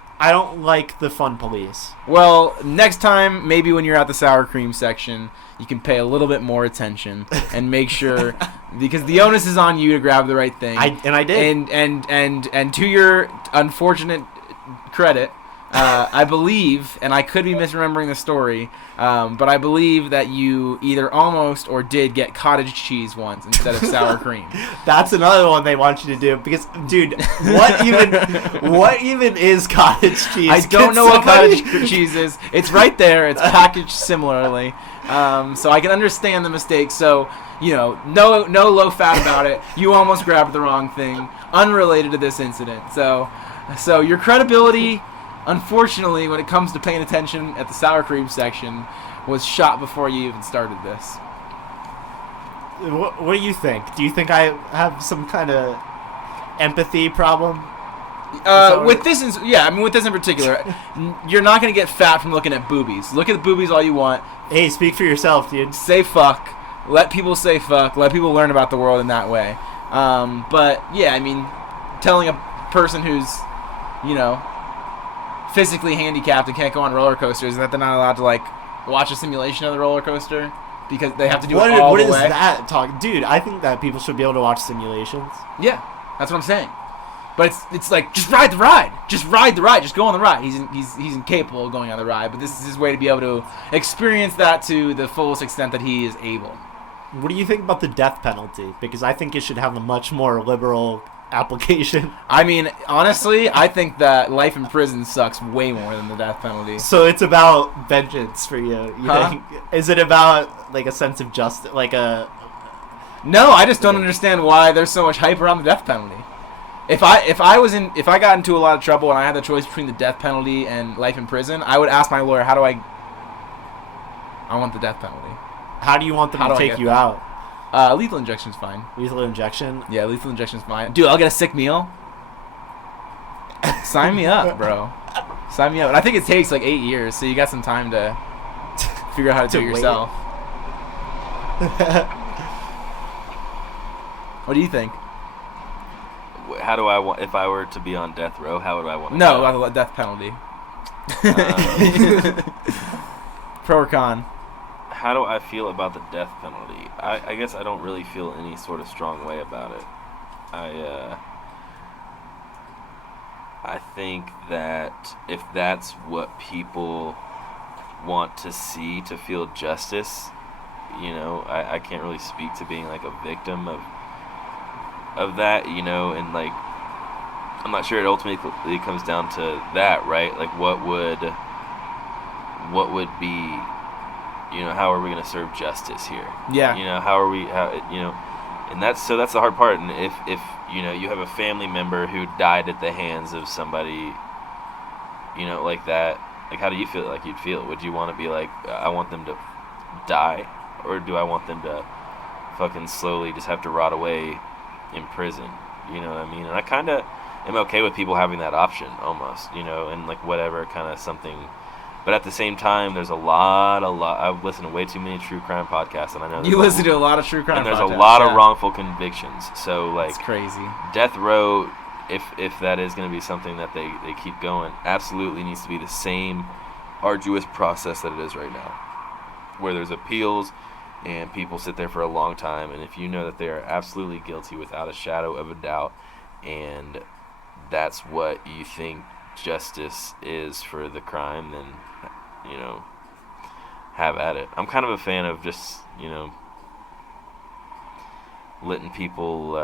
the fun police. Well, next time, maybe when you're at the sour cream section, you can pay a little bit more attention and make sure, because the onus is on you to grab the right thing. I did. And to your unfortunate credit, I believe, and I could be misremembering the story, but I believe that you either almost or did get cottage cheese once instead of sour cream. That's another one they want you to do because, dude, what even is cottage cheese? I don't know what cottage cheese is. It's right there. It's packaged similarly, so I can understand the mistake. So, no low fat about it. You almost grabbed the wrong thing, unrelated to this incident. So your credibility, unfortunately, when it comes to paying attention at the sour cream section, was shot before you even started this. What do you think? Do you think I have some kind of empathy problem? With this in particular, you're not going to get fat from looking at boobies. Look at the boobies all you want. Hey, speak for yourself, dude. Say fuck. Let people say fuck. Let people learn about the world in that way. But, yeah, I mean, telling a person who's, physically handicapped and can't go on roller coasters that they're not allowed to, watch a simulation of the roller coaster because they have to do it all the way. What is that talk? Dude, I think that people should be able to watch simulations. Yeah, that's what I'm saying. But it's like, just ride the ride. Just ride the ride. Just go on the ride. He's incapable of going on the ride, but this is his way to be able to experience that to the fullest extent that he is able. What do you think about the death penalty? Because I think it should have a much more liberal application. I mean, honestly, I think that life in prison sucks way more than the death penalty. So it's about vengeance for you. Think? Is it about a sense of justice, No, I just don't understand why there's so much hype around the death penalty. If I got into a lot of trouble and I had the choice between the death penalty and life in prison, I would ask my lawyer, I want the death penalty. How do you want them to take you out? Lethal injection's fine. Lethal injection? Yeah, lethal injection's fine. Dude, I'll get a sick meal. Sign me up, bro. Sign me up. And I think it takes 8 years, so you got some time to figure out how to do it yourself. What do you think? How do I want, if I were to be on death row, how would I want to No, go? about the death penalty. Pro or con? How do I feel about the death penalty? I guess I don't really feel any sort of strong way about it. I think that if that's what people want to see to feel justice, I can't really speak to being a victim of that, and I'm not sure it ultimately comes down to that, right? What would be, how are we going to serve justice here? Yeah. And that's the hard part. And if you have a family member who died at the hands of somebody, like that, how do you feel like you'd feel? Would you want to be I want them to die, or do I want them to fucking slowly just have to rot away in prison? You know what I mean? And I kind of am okay with people having that option almost, and whatever kind of something. But at the same time, there's a lot. I've listened to way too many true crime podcasts, and I know You listen to a lot of true crime podcasts. and there's a lot of wrongful convictions. So it's crazy. Death row, if that is going to be something that they keep going, absolutely needs to be the same arduous process that it is right now, where there's appeals and people sit there for a long time, and if you know that they are absolutely guilty without a shadow of a doubt, and that's what you think justice is for the crime, then, you know, have at it. I'm kind of a fan of just, you know, letting people,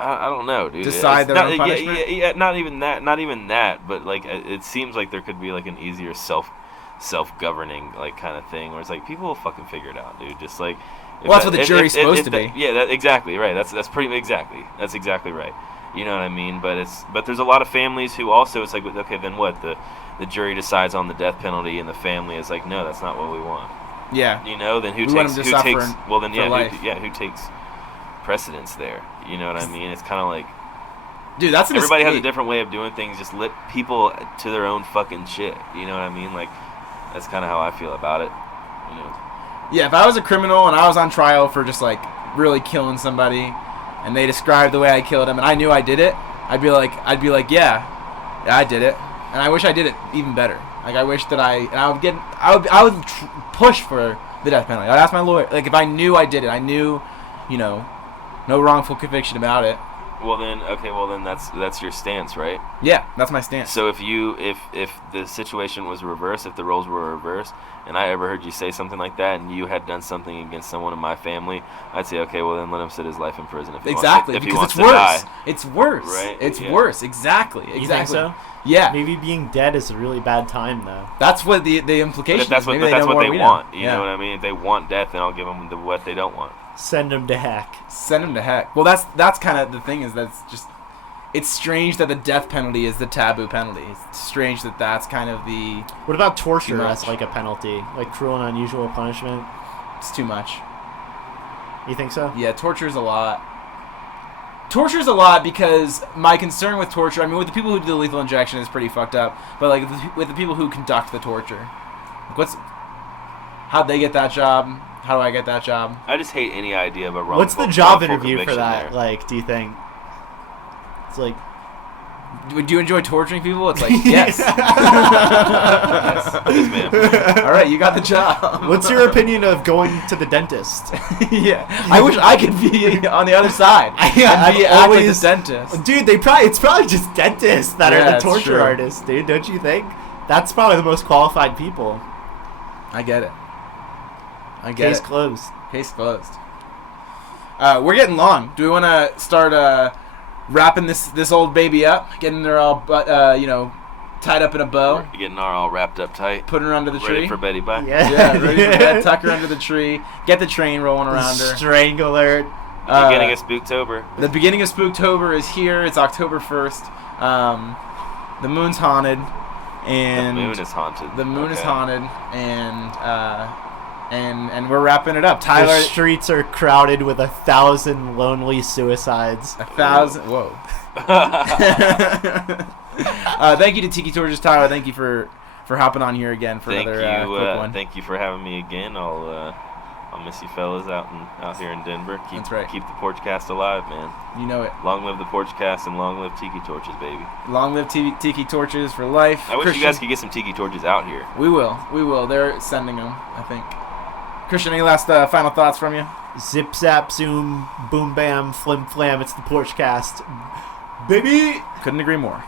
I don't know, dude. Decide their own punishment? Yeah, not even that, but like it seems like there could be like an easier self-governing like kind of thing where it's like people will fucking figure it out, dude. Just like Well, that's what the jury's supposed to be. Yeah, exactly right. That's exactly right. You know what I mean? But there's a lot of families who also, it's like, okay, then what? The jury decides on the death penalty, and the family is like, no, that's not what we want. Yeah. You know, then who We want takes them to who suffer takes well then for life. who takes precedence there? You know what I mean? It's kind of like Dude, that's an everybody has a escape. different way of doing things. Just let people to their own fucking shit. You know what I mean? Like that's kind of how I feel about it. You know. Yeah, if I was a criminal and I was on trial for just like really killing somebody, and they described the way I killed him, and I knew I did it, I'd be like, yeah, I did it, and I wish I did it even better. Like I wish that I would push for the death penalty. I'd ask my lawyer, like if I knew I did it, I knew, you know, no wrongful conviction about it. Well then, that's your stance, right? Yeah, that's my stance. So if the situation was reversed, if the roles were reversed, and I ever heard you say something like that, and you had done something against someone in my family, I'd say, okay, well then let him sit his life in prison if he Exactly, wants to, because if he wants it's to worse. die. It's worse. Right, It's yeah. worse. Exactly. You think so? Yeah. Maybe being dead is a really bad time, though. That's what the But implication if that's is. what Maybe that's know what more they we know. want, you Yeah. know what I mean? If they want death, then I'll give them what they don't want. Send him to heck. Send him to heck. Well, that's kind of the thing, is that's just, it's strange that the death penalty is the taboo penalty. It's strange that that's kind of the, What about torture Too much. as like a penalty, like cruel and unusual punishment? it's too much. You think so? Yeah, torture's a lot. Torture's a lot because my concern with torture, I mean, with the people who do the lethal injection is pretty fucked up, but like with the people who conduct the torture, like how'd they get that job? How do I get that job? I just hate any idea of a wrongful. What's the job wrongful interview for conviction that? there. Like, do you think? It's like, Would you enjoy torturing people? It's like, yes. Yes, ma'am. All right, you got the job. what's your opinion of going to the dentist? Yeah, I wish I could be on the other side. Yeah, and be I've act like the always- dentist. Dude, it's probably just dentists that Yeah, are the it's torture true. artists, dude. Don't you think? That's probably the most qualified people. I get it. I get Case it. closed. Case closed. We're getting long. Do we want to start wrapping this old baby up, getting her all tied up in a bow, We're getting our all wrapped up tight. putting her under the Ready tree? for Betty Bye. Yeah. Yeah, ready for bed. Tuck her under the tree. Get the train rolling around her. Strangler. The beginning of Spooktober. The beginning of Spooktober is here. It's October 1st. The moon's haunted, and The moon is haunted. The moon is Okay. haunted, and we're wrapping it up. Tyler, The streets are crowded with 1,000 lonely suicides. 1,000. Whoa. Thank you to Tiki Torches, Tyler. Thank you for hopping on here again for Thank another you. quick one. Thank you for having me again. I'll miss you fellas out here in Denver. That's right. Keep the Porchcast alive, man. You know it. Long live the Porchcast and long live Tiki Torches, baby. Long live Tiki Torches for life. I wish Christian, you guys could get some Tiki Torches out here. We will. They're sending them, I think. Christian, any last final thoughts from you? Zip zap zoom boom bam flim flam. It's the Porchcast, baby. Couldn't agree more.